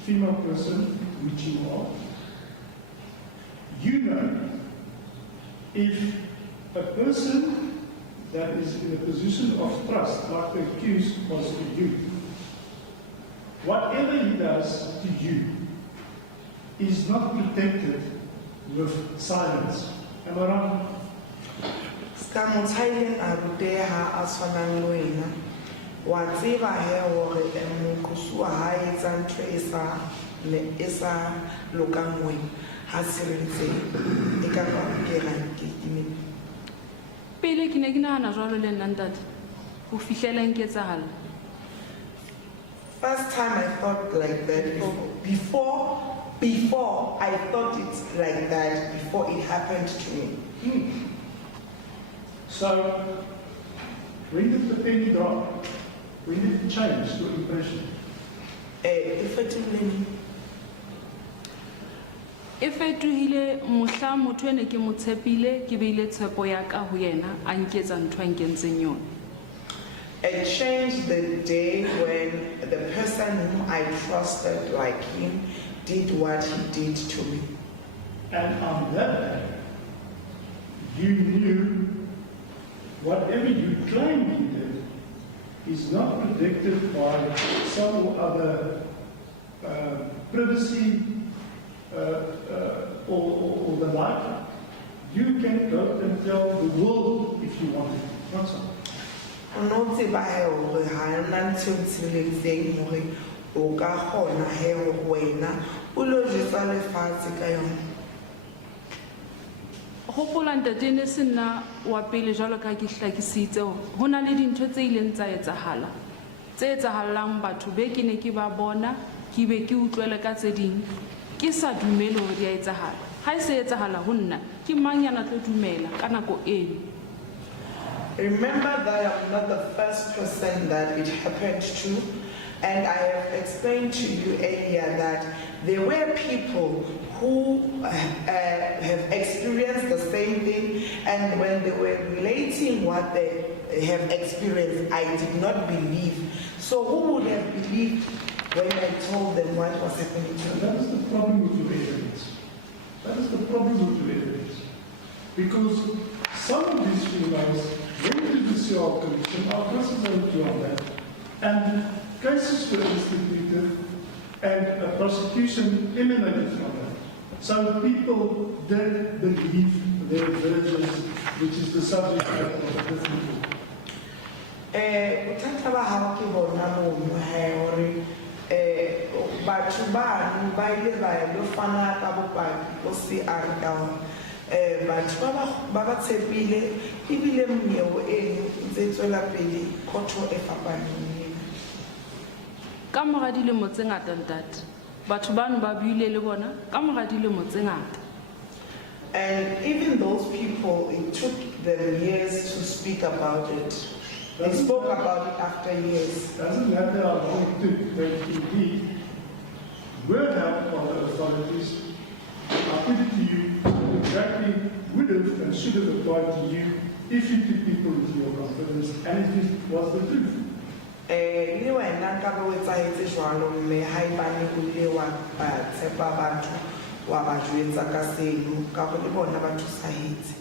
female person, which you are, you know if a person that is in a position of trust, like the accused was to you, whatever he does to you is not protected with silence. Am I wrong? Ska mothaileng a ruteha a tshwanang le wena wa tseba he hore moqosi wa hae tsa ntho e sa lokang wena ha sireletseng e ka ba ke ranke ke pele ke ne ke nahana jwalo le nna ntate ho fihlela nketsahala. First time I thought like that before I thought it like that before it happened to me. So, when did the penny drop? When did it change your impression? Effectively. E fetohile mohla motho ene ke mo tshepile ke beile tshepo ya ka ho yena a nketsa ntho a nkentseng yona. It changed the day when the person whom I trusted like him did what he did to me. And on that day, you knew whatever you claim he did is not protected by some other privacy or the like. You can go and tell the world if you want it, not so. No tseba he hore ha nna ntho tshiletseng hore o ka kgona he wena o lo jesa lefatshe ka yona. Hopola ntate ne se nna wa pele jwalo ka ke hlakisitse ho na le dintho tse ileng tsa etsahala tse etsahallang batho be ke ne ke ba bona ke be ke utlwele ka tse ding ke sa dumele hore di a etsahala ha se etsahala ho nna ke mang yana tlo dumela ka nako eno. Remember that I'm not the first person that it happened to, and I have explained to you earlier that there were people who have experienced the same thing, and when they were relating what they have experienced, I did not believe. So who would have believed when I told them what was happening to And me? that is the problem with your evidence. That is the problem with your evidence. Because some of these females went to the CR Commission, our process on that, and cases were instituted and a prosecution emanated from that. So people did believe their versions, which is the subject of the people. Bothata ba hao ke bona mono he hore batho ba ile ba lo fana ka bopaki o se a down batho ba ba tshepile ebile mmeo eno ntse tswela pele khotho e fapaneng. Ka mora dilemo tse ngata ntate batho bano ba buile le bona ka mora dilemo tse ngata. And even those people, it took them years to speak about it. They spoke about it after years. Doesn't matter how long it took, but indeed, word out of the authorities, I put it to you would have and should have applied to you if you took people into your confidence and if it was the truth. Le wena ka ba wetsa etse jwalo mme ha ibane o ile wa tshepa batho wa ba jwetsa ka seno ka go le bona ba thusahetse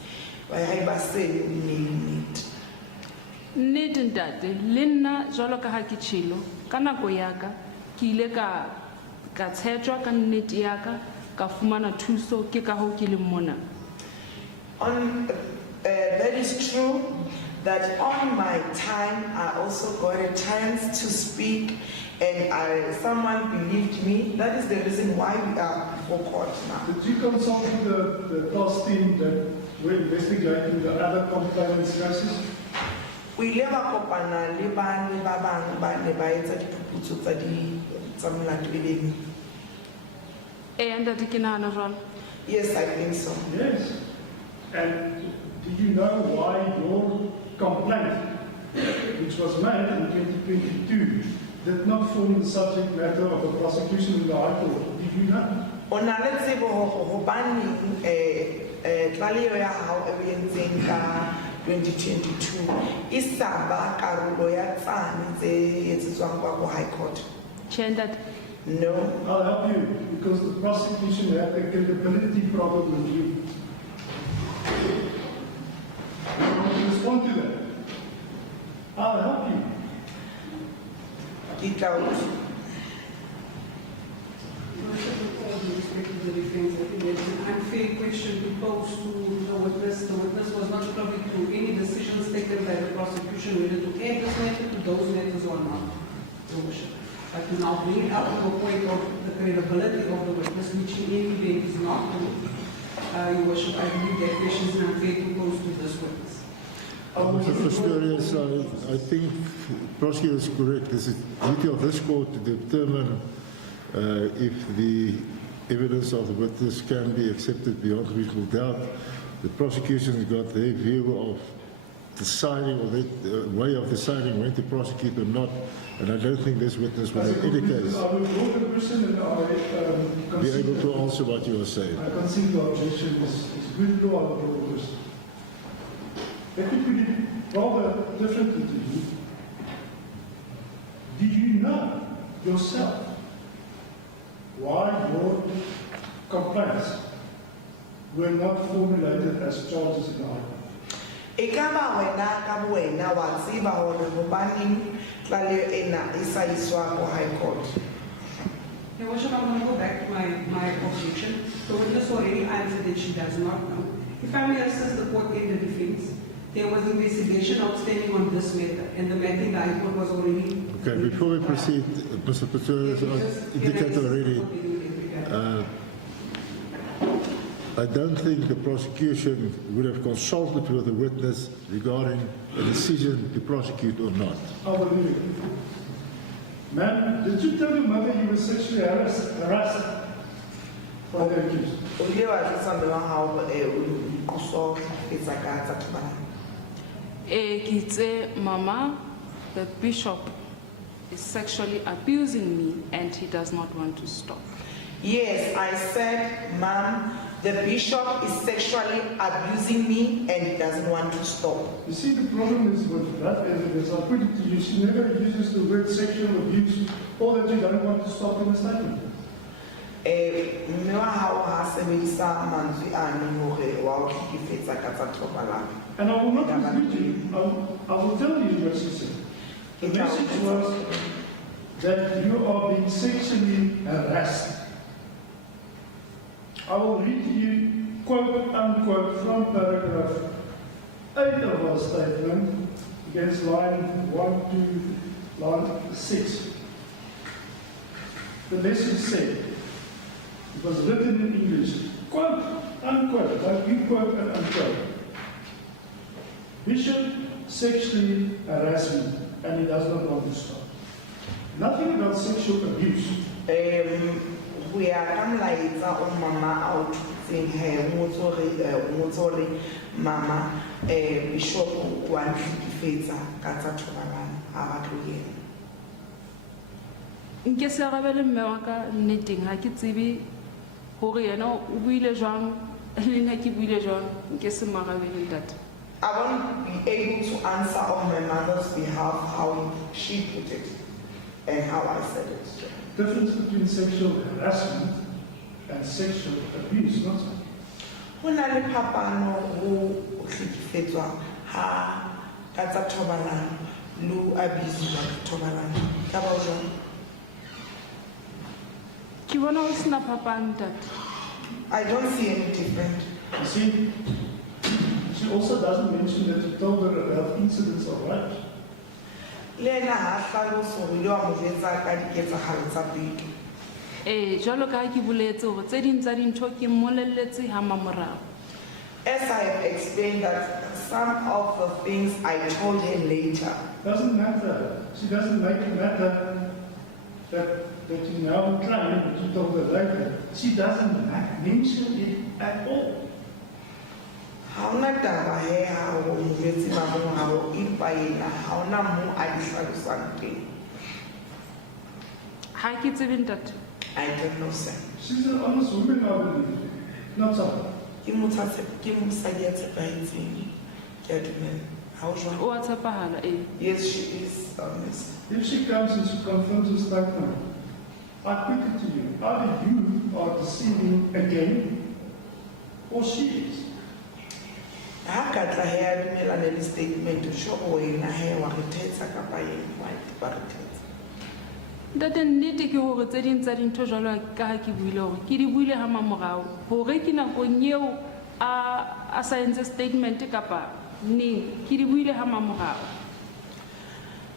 wa ha iba seno nnete nnete ntate le nna jwalo ka ha ke tshilo ka nako ya ka ke ile ka tshetjwa ka nnete ya ka fumana thuso ke ka ho ke le mona. That is true that on my time I also got a chance to speak and someone believed me. That is the reason why we are before court now. Did you consult with the task team that were investigating the other complainants' cases? We live a kopana le bang ba bang ba ne ba etsa diphuputso tsa molato e leng. And ntate ke nahana jwalo. Yes, I think so. Yes. And do you know why your complaint, which was made in 2022, did not form the subject matter of the prosecution in the High Court? Did you know? Ona le tsebo hobane tlaleho ya hao e entseng ka 2022 isaba karolo ya tsane tse etsetswang kwa go High Court. Chendat. No. I'll help you because the prosecution had a credibility problem with you. You want to respond to that? I'll help you. It out. With respect to the defense, I think it's an unfair question to pose to the witness. The witness was not privy to any decisions taken by the prosecution whether to add this matter to those matters or not. Your Worship. But to now bring it up to a point of the credibility of the witness, which in any event is not true, Your Worship, I believe that question is unfair to pose to this witness. Mr. Pistorius, I think the prosecutor is correct. It's the duty of this court to determine if the evidence of the witness can be accepted beyond reasonable doubt. The prosecution has got their view of deciding or their way of deciding when to prosecute or not, and I don't think this witness will in any case I will call the person and be able to answer what you are saying. I concede the objection is good law of the person. Let me put it rather differently to you. Do you know yourself why your complaints were not formulated as charges in the High Court? Ekaba wena ka wena wa tseba hore hobaneng tlaleho ena e sa iswa go High Court. Your Worship, I'm going to go back to my objection. The witness already answered that she does not know. If I may assist the court in the defense, there was investigation outstanding on this matter, and the matter in the High Court was already... Okay, before we proceed, Mr. Pistorius indicated already, I don't think the prosecution would have consulted with the witness regarding a decision to prosecute or not. I will leave it. Ma'am, did you tell your mother you were sexually harassed by the accused? O ile wa tsa mbela hao o so etsa ka tsa tshwana. Kitse mama, the bishop is sexually abusing me and he does not want to stop. Yes, I said, Ma'am, the bishop is sexually abusing me and he doesn't want to stop. You see, the problem is with that evidence, I'll put it to you, she never uses the word sexual abuse or that you don't want to stop in the statement. Mme wa hao ha sebedisa mantswe ane hore wa o hlekefetsa ka tsa thobalano. And I will not mislead you, I will tell you what she said. The message was that you are being sexually harassed. I will read to you, quote unquote, from paragraph 8 of our statement, against line 1 to line 6. The message said, it was written in English, quote unquote, like you quote and unquote. Bishop sexually harassed me and he does not want to stop. Nothing about sexual abuse. We are kamlaetsa o mama out saying hey motsori mama bishop wa hlekefetsa ka tsa thobalano ha ba tlogela. Nke se rabele mme wa ka nneteng ha ke tsebe hore yena o buile jwang nna ke buile jwang nke se marabele ntate. I won't be able to answer on my mother's behalf how she put it and how I said it. Difference between sexual harassment and sexual abuse, not so. Hona le phapano ho hlekefetswa ha ka tsa thobalano le ho abuse-wa ka thobalano. Ka ba jwang? Ke bona ho sena phapang ntate. I don't see any different. You see, she also doesn't mention that you told her about incidents of rape. Le ena ha hlalosa hore le wa mo jwetsa ka diketsahalo tsa pele. Jwalo ka ha ke boletse hore tse ding tsa dintho ke mmolelletse ha mamorao. As I have explained that some of the things I told her later. Doesn't matter. She doesn't make it matter that you now claim that you told her later. She doesn't mention it at all. Ha ona taba he ha o mo jwetse ba mo ha o empa yena ha ona mo a di hlalosang teng. Ha ke tsebe ntate. I don't know, sir. She's an honest woman, I believe. Not so. Ke mosadi ya tshepahetseng. Ke a dumela. Ha o jwang? O a tshepahala Yes, she is honest. If she comes and she confirms us like now, I put it to you, either you are deceiving again, or she is. Ha ka tla he a dumelane le statement o sho go wena he wa re thetsa kapa yena wa ba re thetsa. Ntate nnete ke hore tse ding tsa dintho jwalo ka ha ke buile hore ke di buile ha mamorao hore ke nakong eo a sa entse statement kapa neng ke di buile ha mamorao.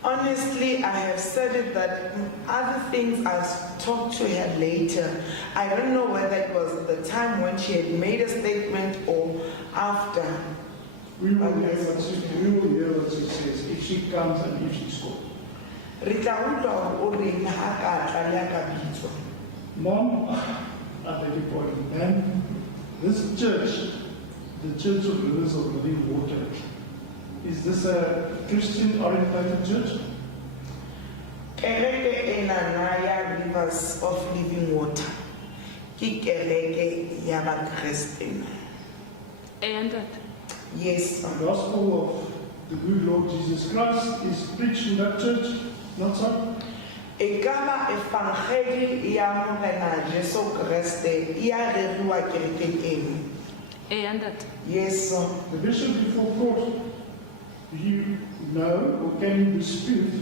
Honestly, I have said it that other things I've talked to her later. I don't know whether it was the time when she had made a statement or after. We will hear what she says if she comes and if she's called. Mom, I beg your pardon, and this church, the Church of Rivers of Living Water, is this a Christian-oriented church? Kereke ena ya Rivers of Living Water. Ki kereke ya ba Christian. And that. Yes. The gospel of the good Lord Jesus Christ is preached in that church, not so? Ekaba evangeli ya Morena Jesu Kriste ya reruwa kerekeng eno. And that. Yes, sir. The bishop before court, you know or can you dispute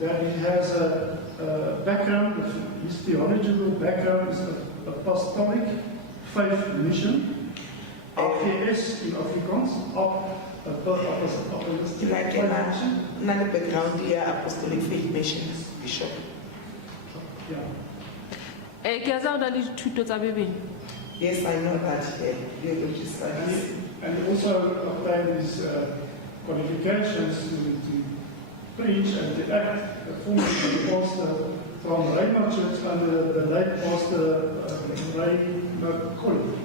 that he has a background, his theological background is apostolic faith mission, APS in Afrikaans, Like another background here, apostolic faith mission, bishop. Yeah. Ke a tsaya o na le dithuto tsa bebele. Yes, I know that here. Theology studies. And also obtained his qualifications to preach and to act a former pastor from Raymond Church under the late pastor Ray Colley.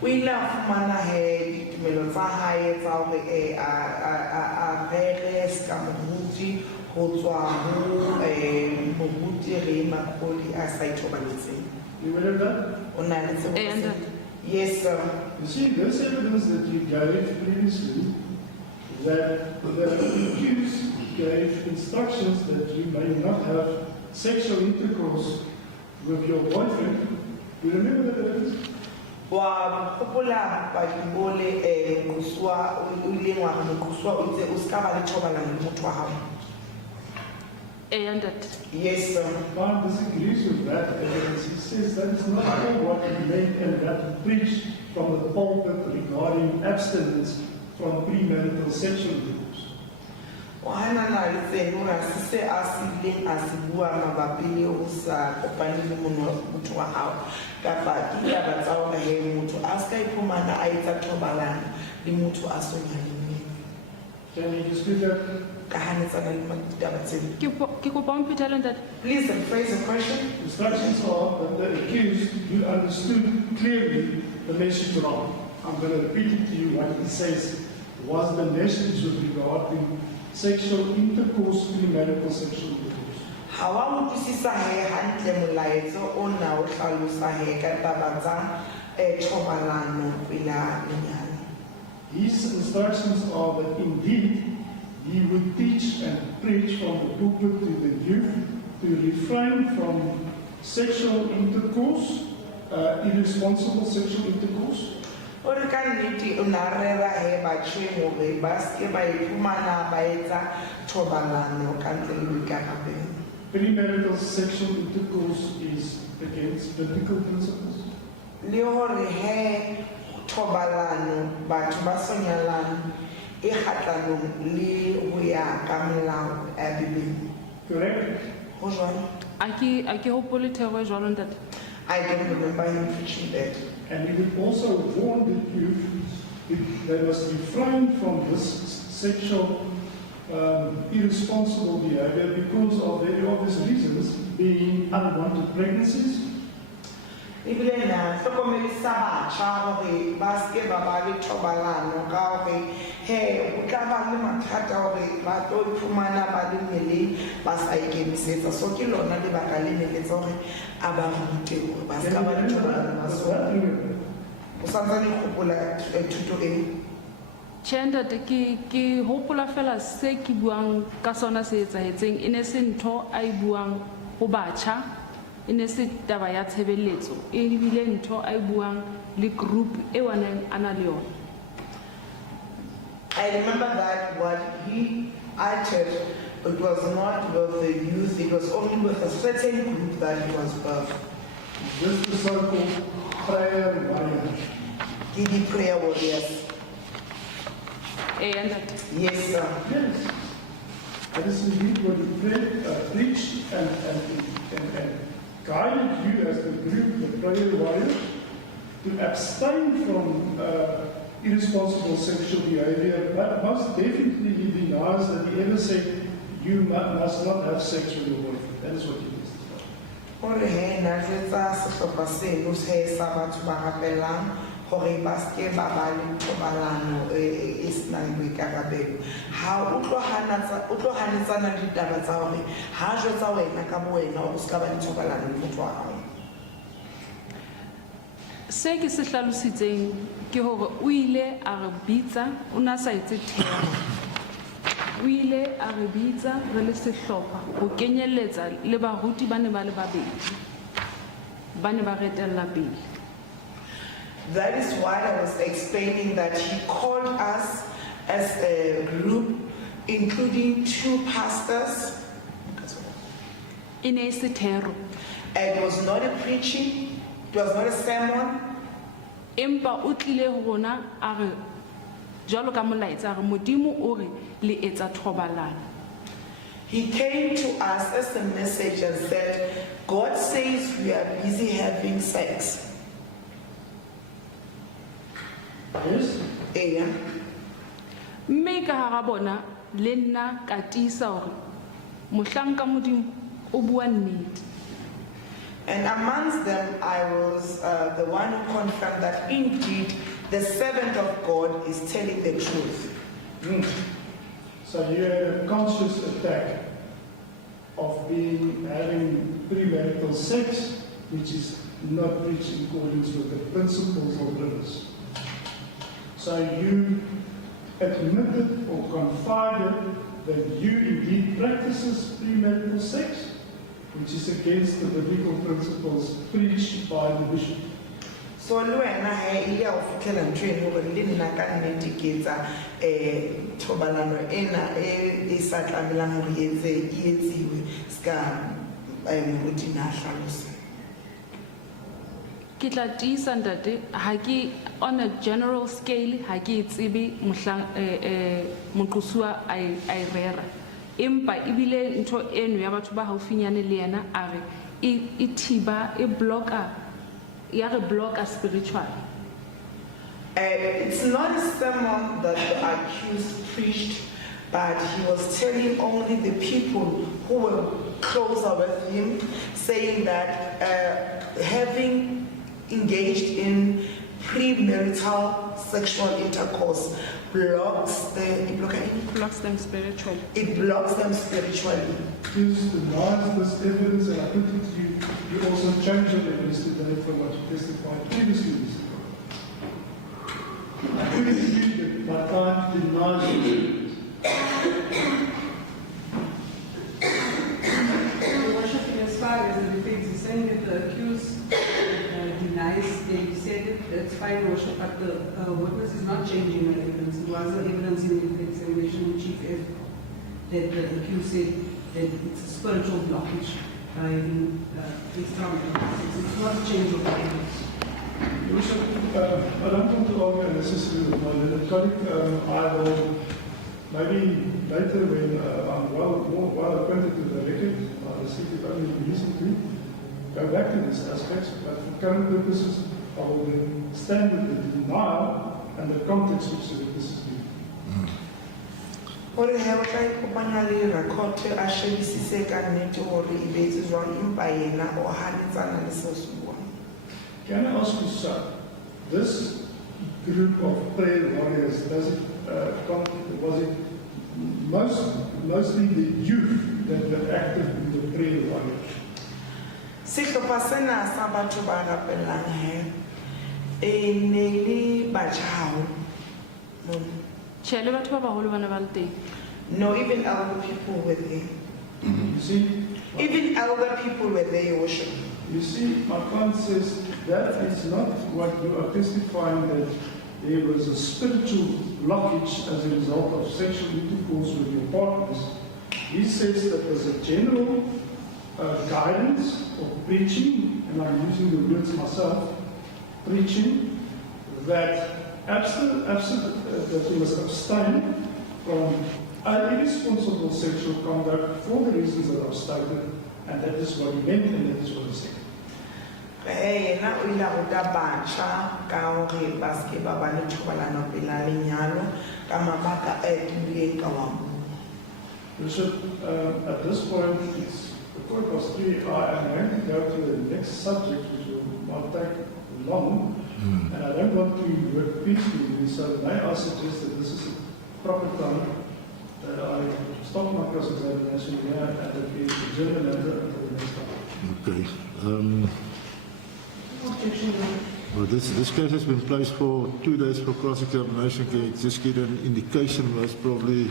We love Manahe, Melotahai, a Veres, Kamuti, Hotua, Mobuti, Rema, Koli, as I told You read that? And yes, sir. You see, this evidence that you gave previously, that the accused gave instructions that you may not have sexual intercourse with your boyfriend. You remember that evidence? Wa popola ba dibole kuswa o ile ngwa kuswa o tse o ska ba le thobalano le motho wa hao. And that. Yes, sir. Kant disagrees with that evidence. He says that is not at all what he meant and that preached from the pulpit regarding abstinence from premarital sexual intercourse. Wana na itse no ra se asileng asibua mabapi le o sa kopane le motho wa hao kapa ke ya batsaola he motho a ska iphumana a etsa thobalano le motho a sonya le mme. Can you dispute that? Ka hanetsana le mataba tsena. Ke kopa o mphetele ntate. Please rephrase the question. Instructions are that the accused, you understood clearly the message wrong. I'm going to repeat it to you what it says. Was the message with regard to sexual intercourse, premarital sexual intercourse? Hawa utlwisisa he hantle molaetso o na o hlalosa he ka taba tsa thobalano pela lenyalo. His instructions are that indeed he would teach and preach from the pulpit to the youth to refrain from sexual intercourse, irresponsible sexual intercourse. O re ka nnete o na rera he batjheng hore ba ske ba iphumana ba etsa thobalano ka ntle le boikarabelo. Premarital sexual intercourse is against biblical principles. Le hore he thobalano batho ba sonyalang e kgatlanong le ho ya ka molao ya Bibele. Correct? Ho jwalo? a ke hopole thero e jwalo ntate. I don't remember him preaching that. And he would also warn the youth that they must refrain from this sexual irresponsible behavior because of very obvious reasons, being unwanted pregnancies, Ebile na hlokomedisa batjha hore ba ske ba ba le thobalano ka hore he o tla ba le mathata hore ba tlo iphumana ba le mmeleng ba sa ikemisetsa. So ke lona lebaka le neletsa hore a ba rute hore ba ska ba le thobalano ba sona. O santsane o gopola thuto e? Tjhe ntate, ke hopola fela se ke buang ka sona se etsahetseng, e ne se ntho a e buang ho batjha, e ne se taba ya tshebeletso, e bile ntho a e buang le group e waneng a na le yona. I remember that what he uttered, it was not with the youth, it was only with a certain group that he was with. this is so-called prayer warrior. Giddy prayer warriors. Ntate. Yes, sir. Yes. That is indeed what he preached and guided you as the group, the prayer warriors, to abstain from irresponsible sexual behavior, but most definitely he denies that he ever said you must not have sex with your boyfriend. That is what he testified. Hore he na jwetsa sehlopha seno se sa batho ba rapelang hore ba ske ba ba le thobalano e senang boikarabelo. Ha o tlo hanetsana le ditaba tsa hore ha jwetsa wena ka bo wena o ska ba le thobalano le motho wa hao. Se ke se hlalositseng ke hore o ile a re bitsa, o na sa etse thero, o ile a re bitsa re le sehlopha ho kenyelletsa le baruti ba ne ba le babedi ba ne ba retella pele. That is why I was explaining that he called us as a group, including 2 pastors. E ne e se thero, It was not a preaching, it was not a sermon. empa o tlile ho rona a re jwalo ka molaetsa a re modimo o re le etsa thobalano. He came to us as a message and said, God says we are busy having sex. Yes? Yeah. Mme ka hara bona le nna ka tiisa hore mohlanka modimo o bua nnete. And amongst them, I was the one who confirmed that indeed the servant of God is telling the truth. So you had a conscious attack of having premarital sex, which is not preached in accordance with the principles of grace. So you admitted or confided that you indeed practices premarital sex, which is against the biblical principles preached by the bishop. So le wena he ile o fitlhela ntho eno gore le nna ka nnete ke etsa thobalano ena e sa tlamelang hore e etsiwe ska moruti na hlalosa. Ke tla tiisa ntate, ha ke on a general scale ha ke tsebe moqosua ai rera, empa ebile ntho eno ya batho ba haufinyane le yena a re e thiba e blocka ya re blocka spiritual. It's not a sermon that the accused preached, but he was telling only the people who were closer with him, saying that having engaged in premarital sexual intercourse blocks Them spiritually. it blocks them spiritually. Please deny this evidence, and I put it to you, you also change your evidence today from what you testified previously. fine, Worship, but the witness is not changing her evidence. It was the evidence in the examination with Chief F that the accused said that it's a spiritual blockage by the external. It's not a change of evidence. Worship, I don't want to argue unnecessarily with my little colleague. I will maybe later when I'm more well acquainted with the record, I received it only recently, go back to these aspects, but for current purposes, I will then stand with the denial and the context which the witness is given. Hore he o tla ikopanya le record a shebisise ka nnete hore e beetse jwang empa yena o hanetsana le seo se buang. Can I ask you, sir, this group of prayer warriors, was it mostly the youth that were active in the prayer warriors? Sehlopha sena sa batho ba rapelang e ne le batjha haholo. Tjhe, le batho ba baholo ba ne ba le teng. No, even elder people were there. You see, Even elder people were there, Your Worship. you see, my client says that is not what you are testifying, that there was a spiritual blockage as a result of sexual intercourse with your partners. He says that there's a general guidance of preaching, and I'm using the words myself, preaching, that that we must abstain from irresponsible sexual conduct for the reasons that I've stated, and that is what he meant and that is what he said. Yena o ile a ruta batjha ka hore ba se ke ba ba le thobalano pela lenyalo ka mabaka a tuileng ka wa moo. Bishop, at this point, it's 3:15. I am going to go to the next subject, which will not take long, and I don't want to work peacefully, so may I suggest that this is a proper time that I stop my cross-examination here and that we adjourn the matter until the next time. Okay. Objection. Well, this case has been placed for 2 days for cross-examination. Can you just get an indication most probably,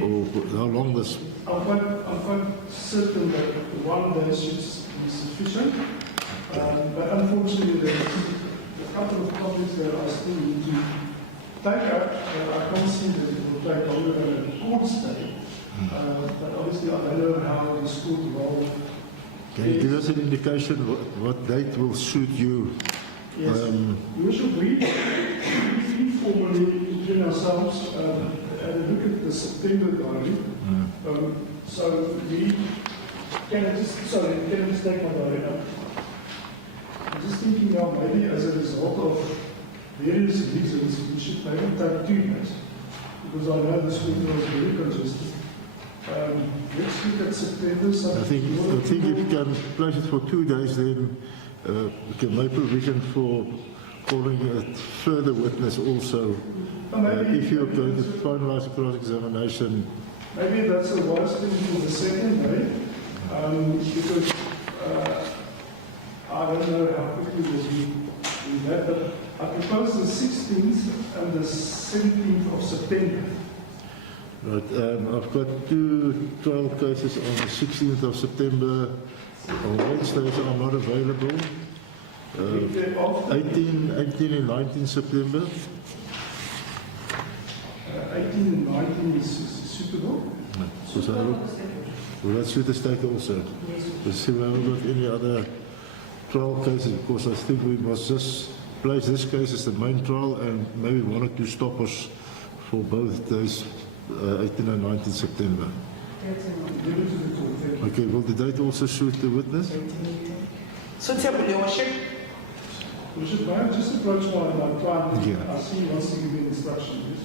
or how long this? I'm quite certain that 1 day should be sufficient, but unfortunately there's a couple of topics that I still need to take up. I can't see that it will take longer than a court stay, but obviously I don't know how the court will. Can you give us an indication what date will suit you? Yes, we should read informally between ourselves and look at the September diary. So we can I just take my diary now? I'm just thinking now maybe as a result of various reasons we should maybe take 2 days, because I know this week was very congested. Let's look at September. I think if you can place it for 2 days, then we can make provision for calling a further witness also. If you're going to finalize the cross-examination. Maybe that's a wise thing for the second day, because I don't know how quickly we'll do that, but I propose the 16th and the 17th of September. Right, I've got 2 trial cases on the 16th of September. On Wednesdays I'm not available. 18 and 19 September. 18 and 19 is suitable. Will that suit the state also? Let's see, we haven't got any other trial cases, because I think we must just place this case as the main trial and maybe 1 or 2 stoppers for both days, 18 and 19 September. Okay, will the date also suit the witness? So table, Your Worship. We should just approach my client. Yeah. I see he wants to give me instructions.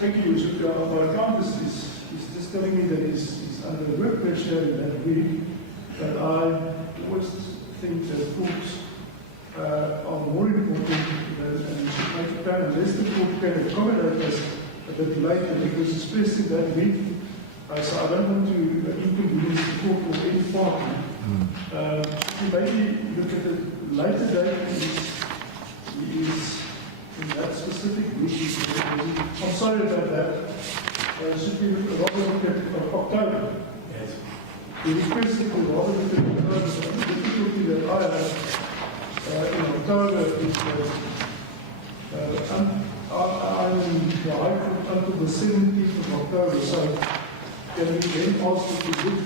Thank you, Bishop. My client is just telling me that he's under work pressure in that week, but I always think that courts are more important and should make time unless the court can accommodate us a bit later, because especially that week, so I don't want to inconvenience the court or any party. Maybe look at a later date he is in that specific meeting. I'm sorry about that. It should be rather look at October. Yes. The request is to rather look at October. The difficulty that I have in October is that I'm in the High Court until the 17th of October, so can we then ask you to look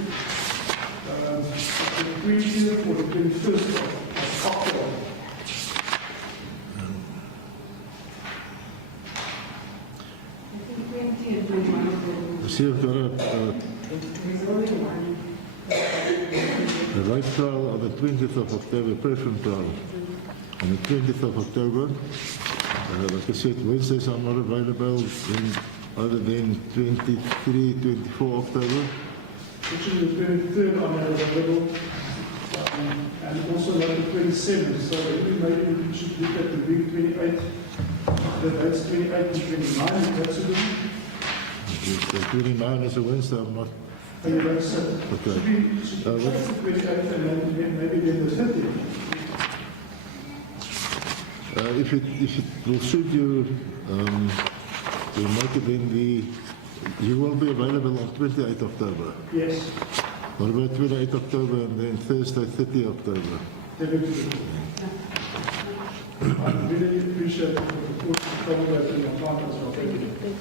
the 20th or the 21st of October? You see, I've got a right trial on the 20th of October, preference trial on the 20th of October. Like I said, Wednesdays are not available, then other than 23, 24 October. Which is the 23rd I'm available, and also like the 27th. So maybe we should look at the week 28, the dates 28 and 29, if that's suitable. The 29 is a Wednesday, I'm not. Oh, yeah, that's it. Okay. Should we try the 28th and then maybe then the 30th? If it will suit you, we'll make it then you will be available on 28th October. Yes. What about 28th October and then Thursday, 30 October? Definitely. I really appreciate the collaborating and partners for everything.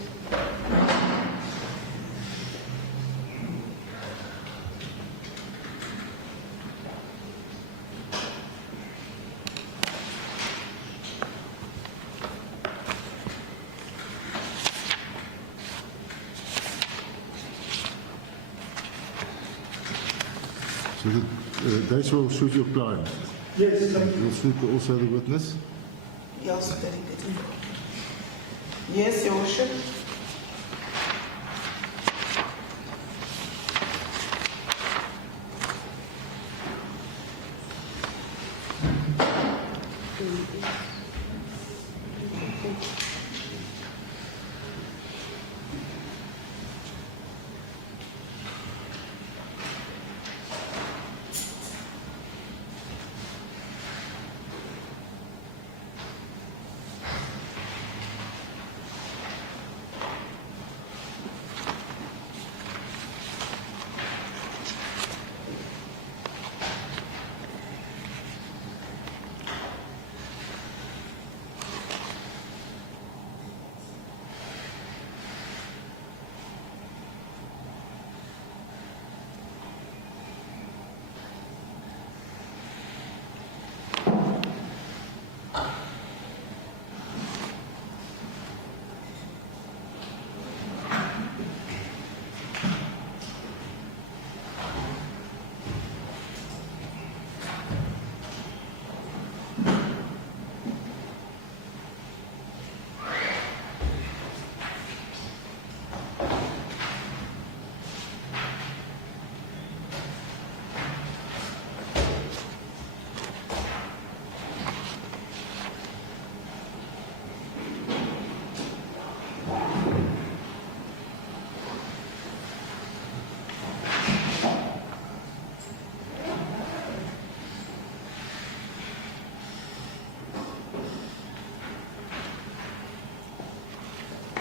So the dates will suit your client. Yes, thank you. Will suit also the witness. Yes, yes, Your Worship.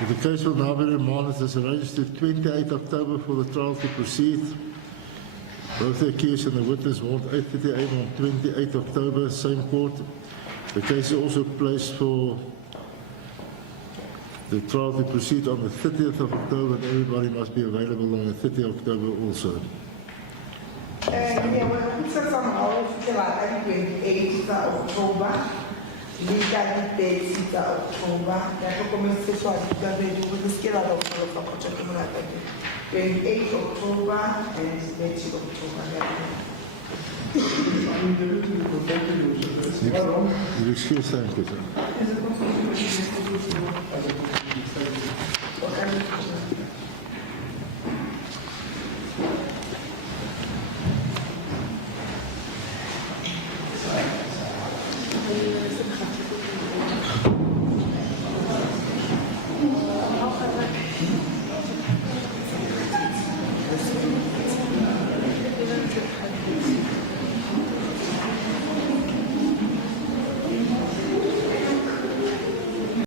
The case will now be remanded as arranged to 28 October for the trial to proceed. Both the accused and the witness warned 8:30 a.m. on 28 October, same court. The case is also placed for the trial to proceed on the 30th of October, and everybody must be available on the 30th of October also. Yeah, well, we said somehow like 28th October. Legally dates October. That's what we say. So I do with the scale of October for checking that. 28th October and 30th October. I'm delighted to protect you. It's quite wrong. You excuse, thank you, sir. What kind of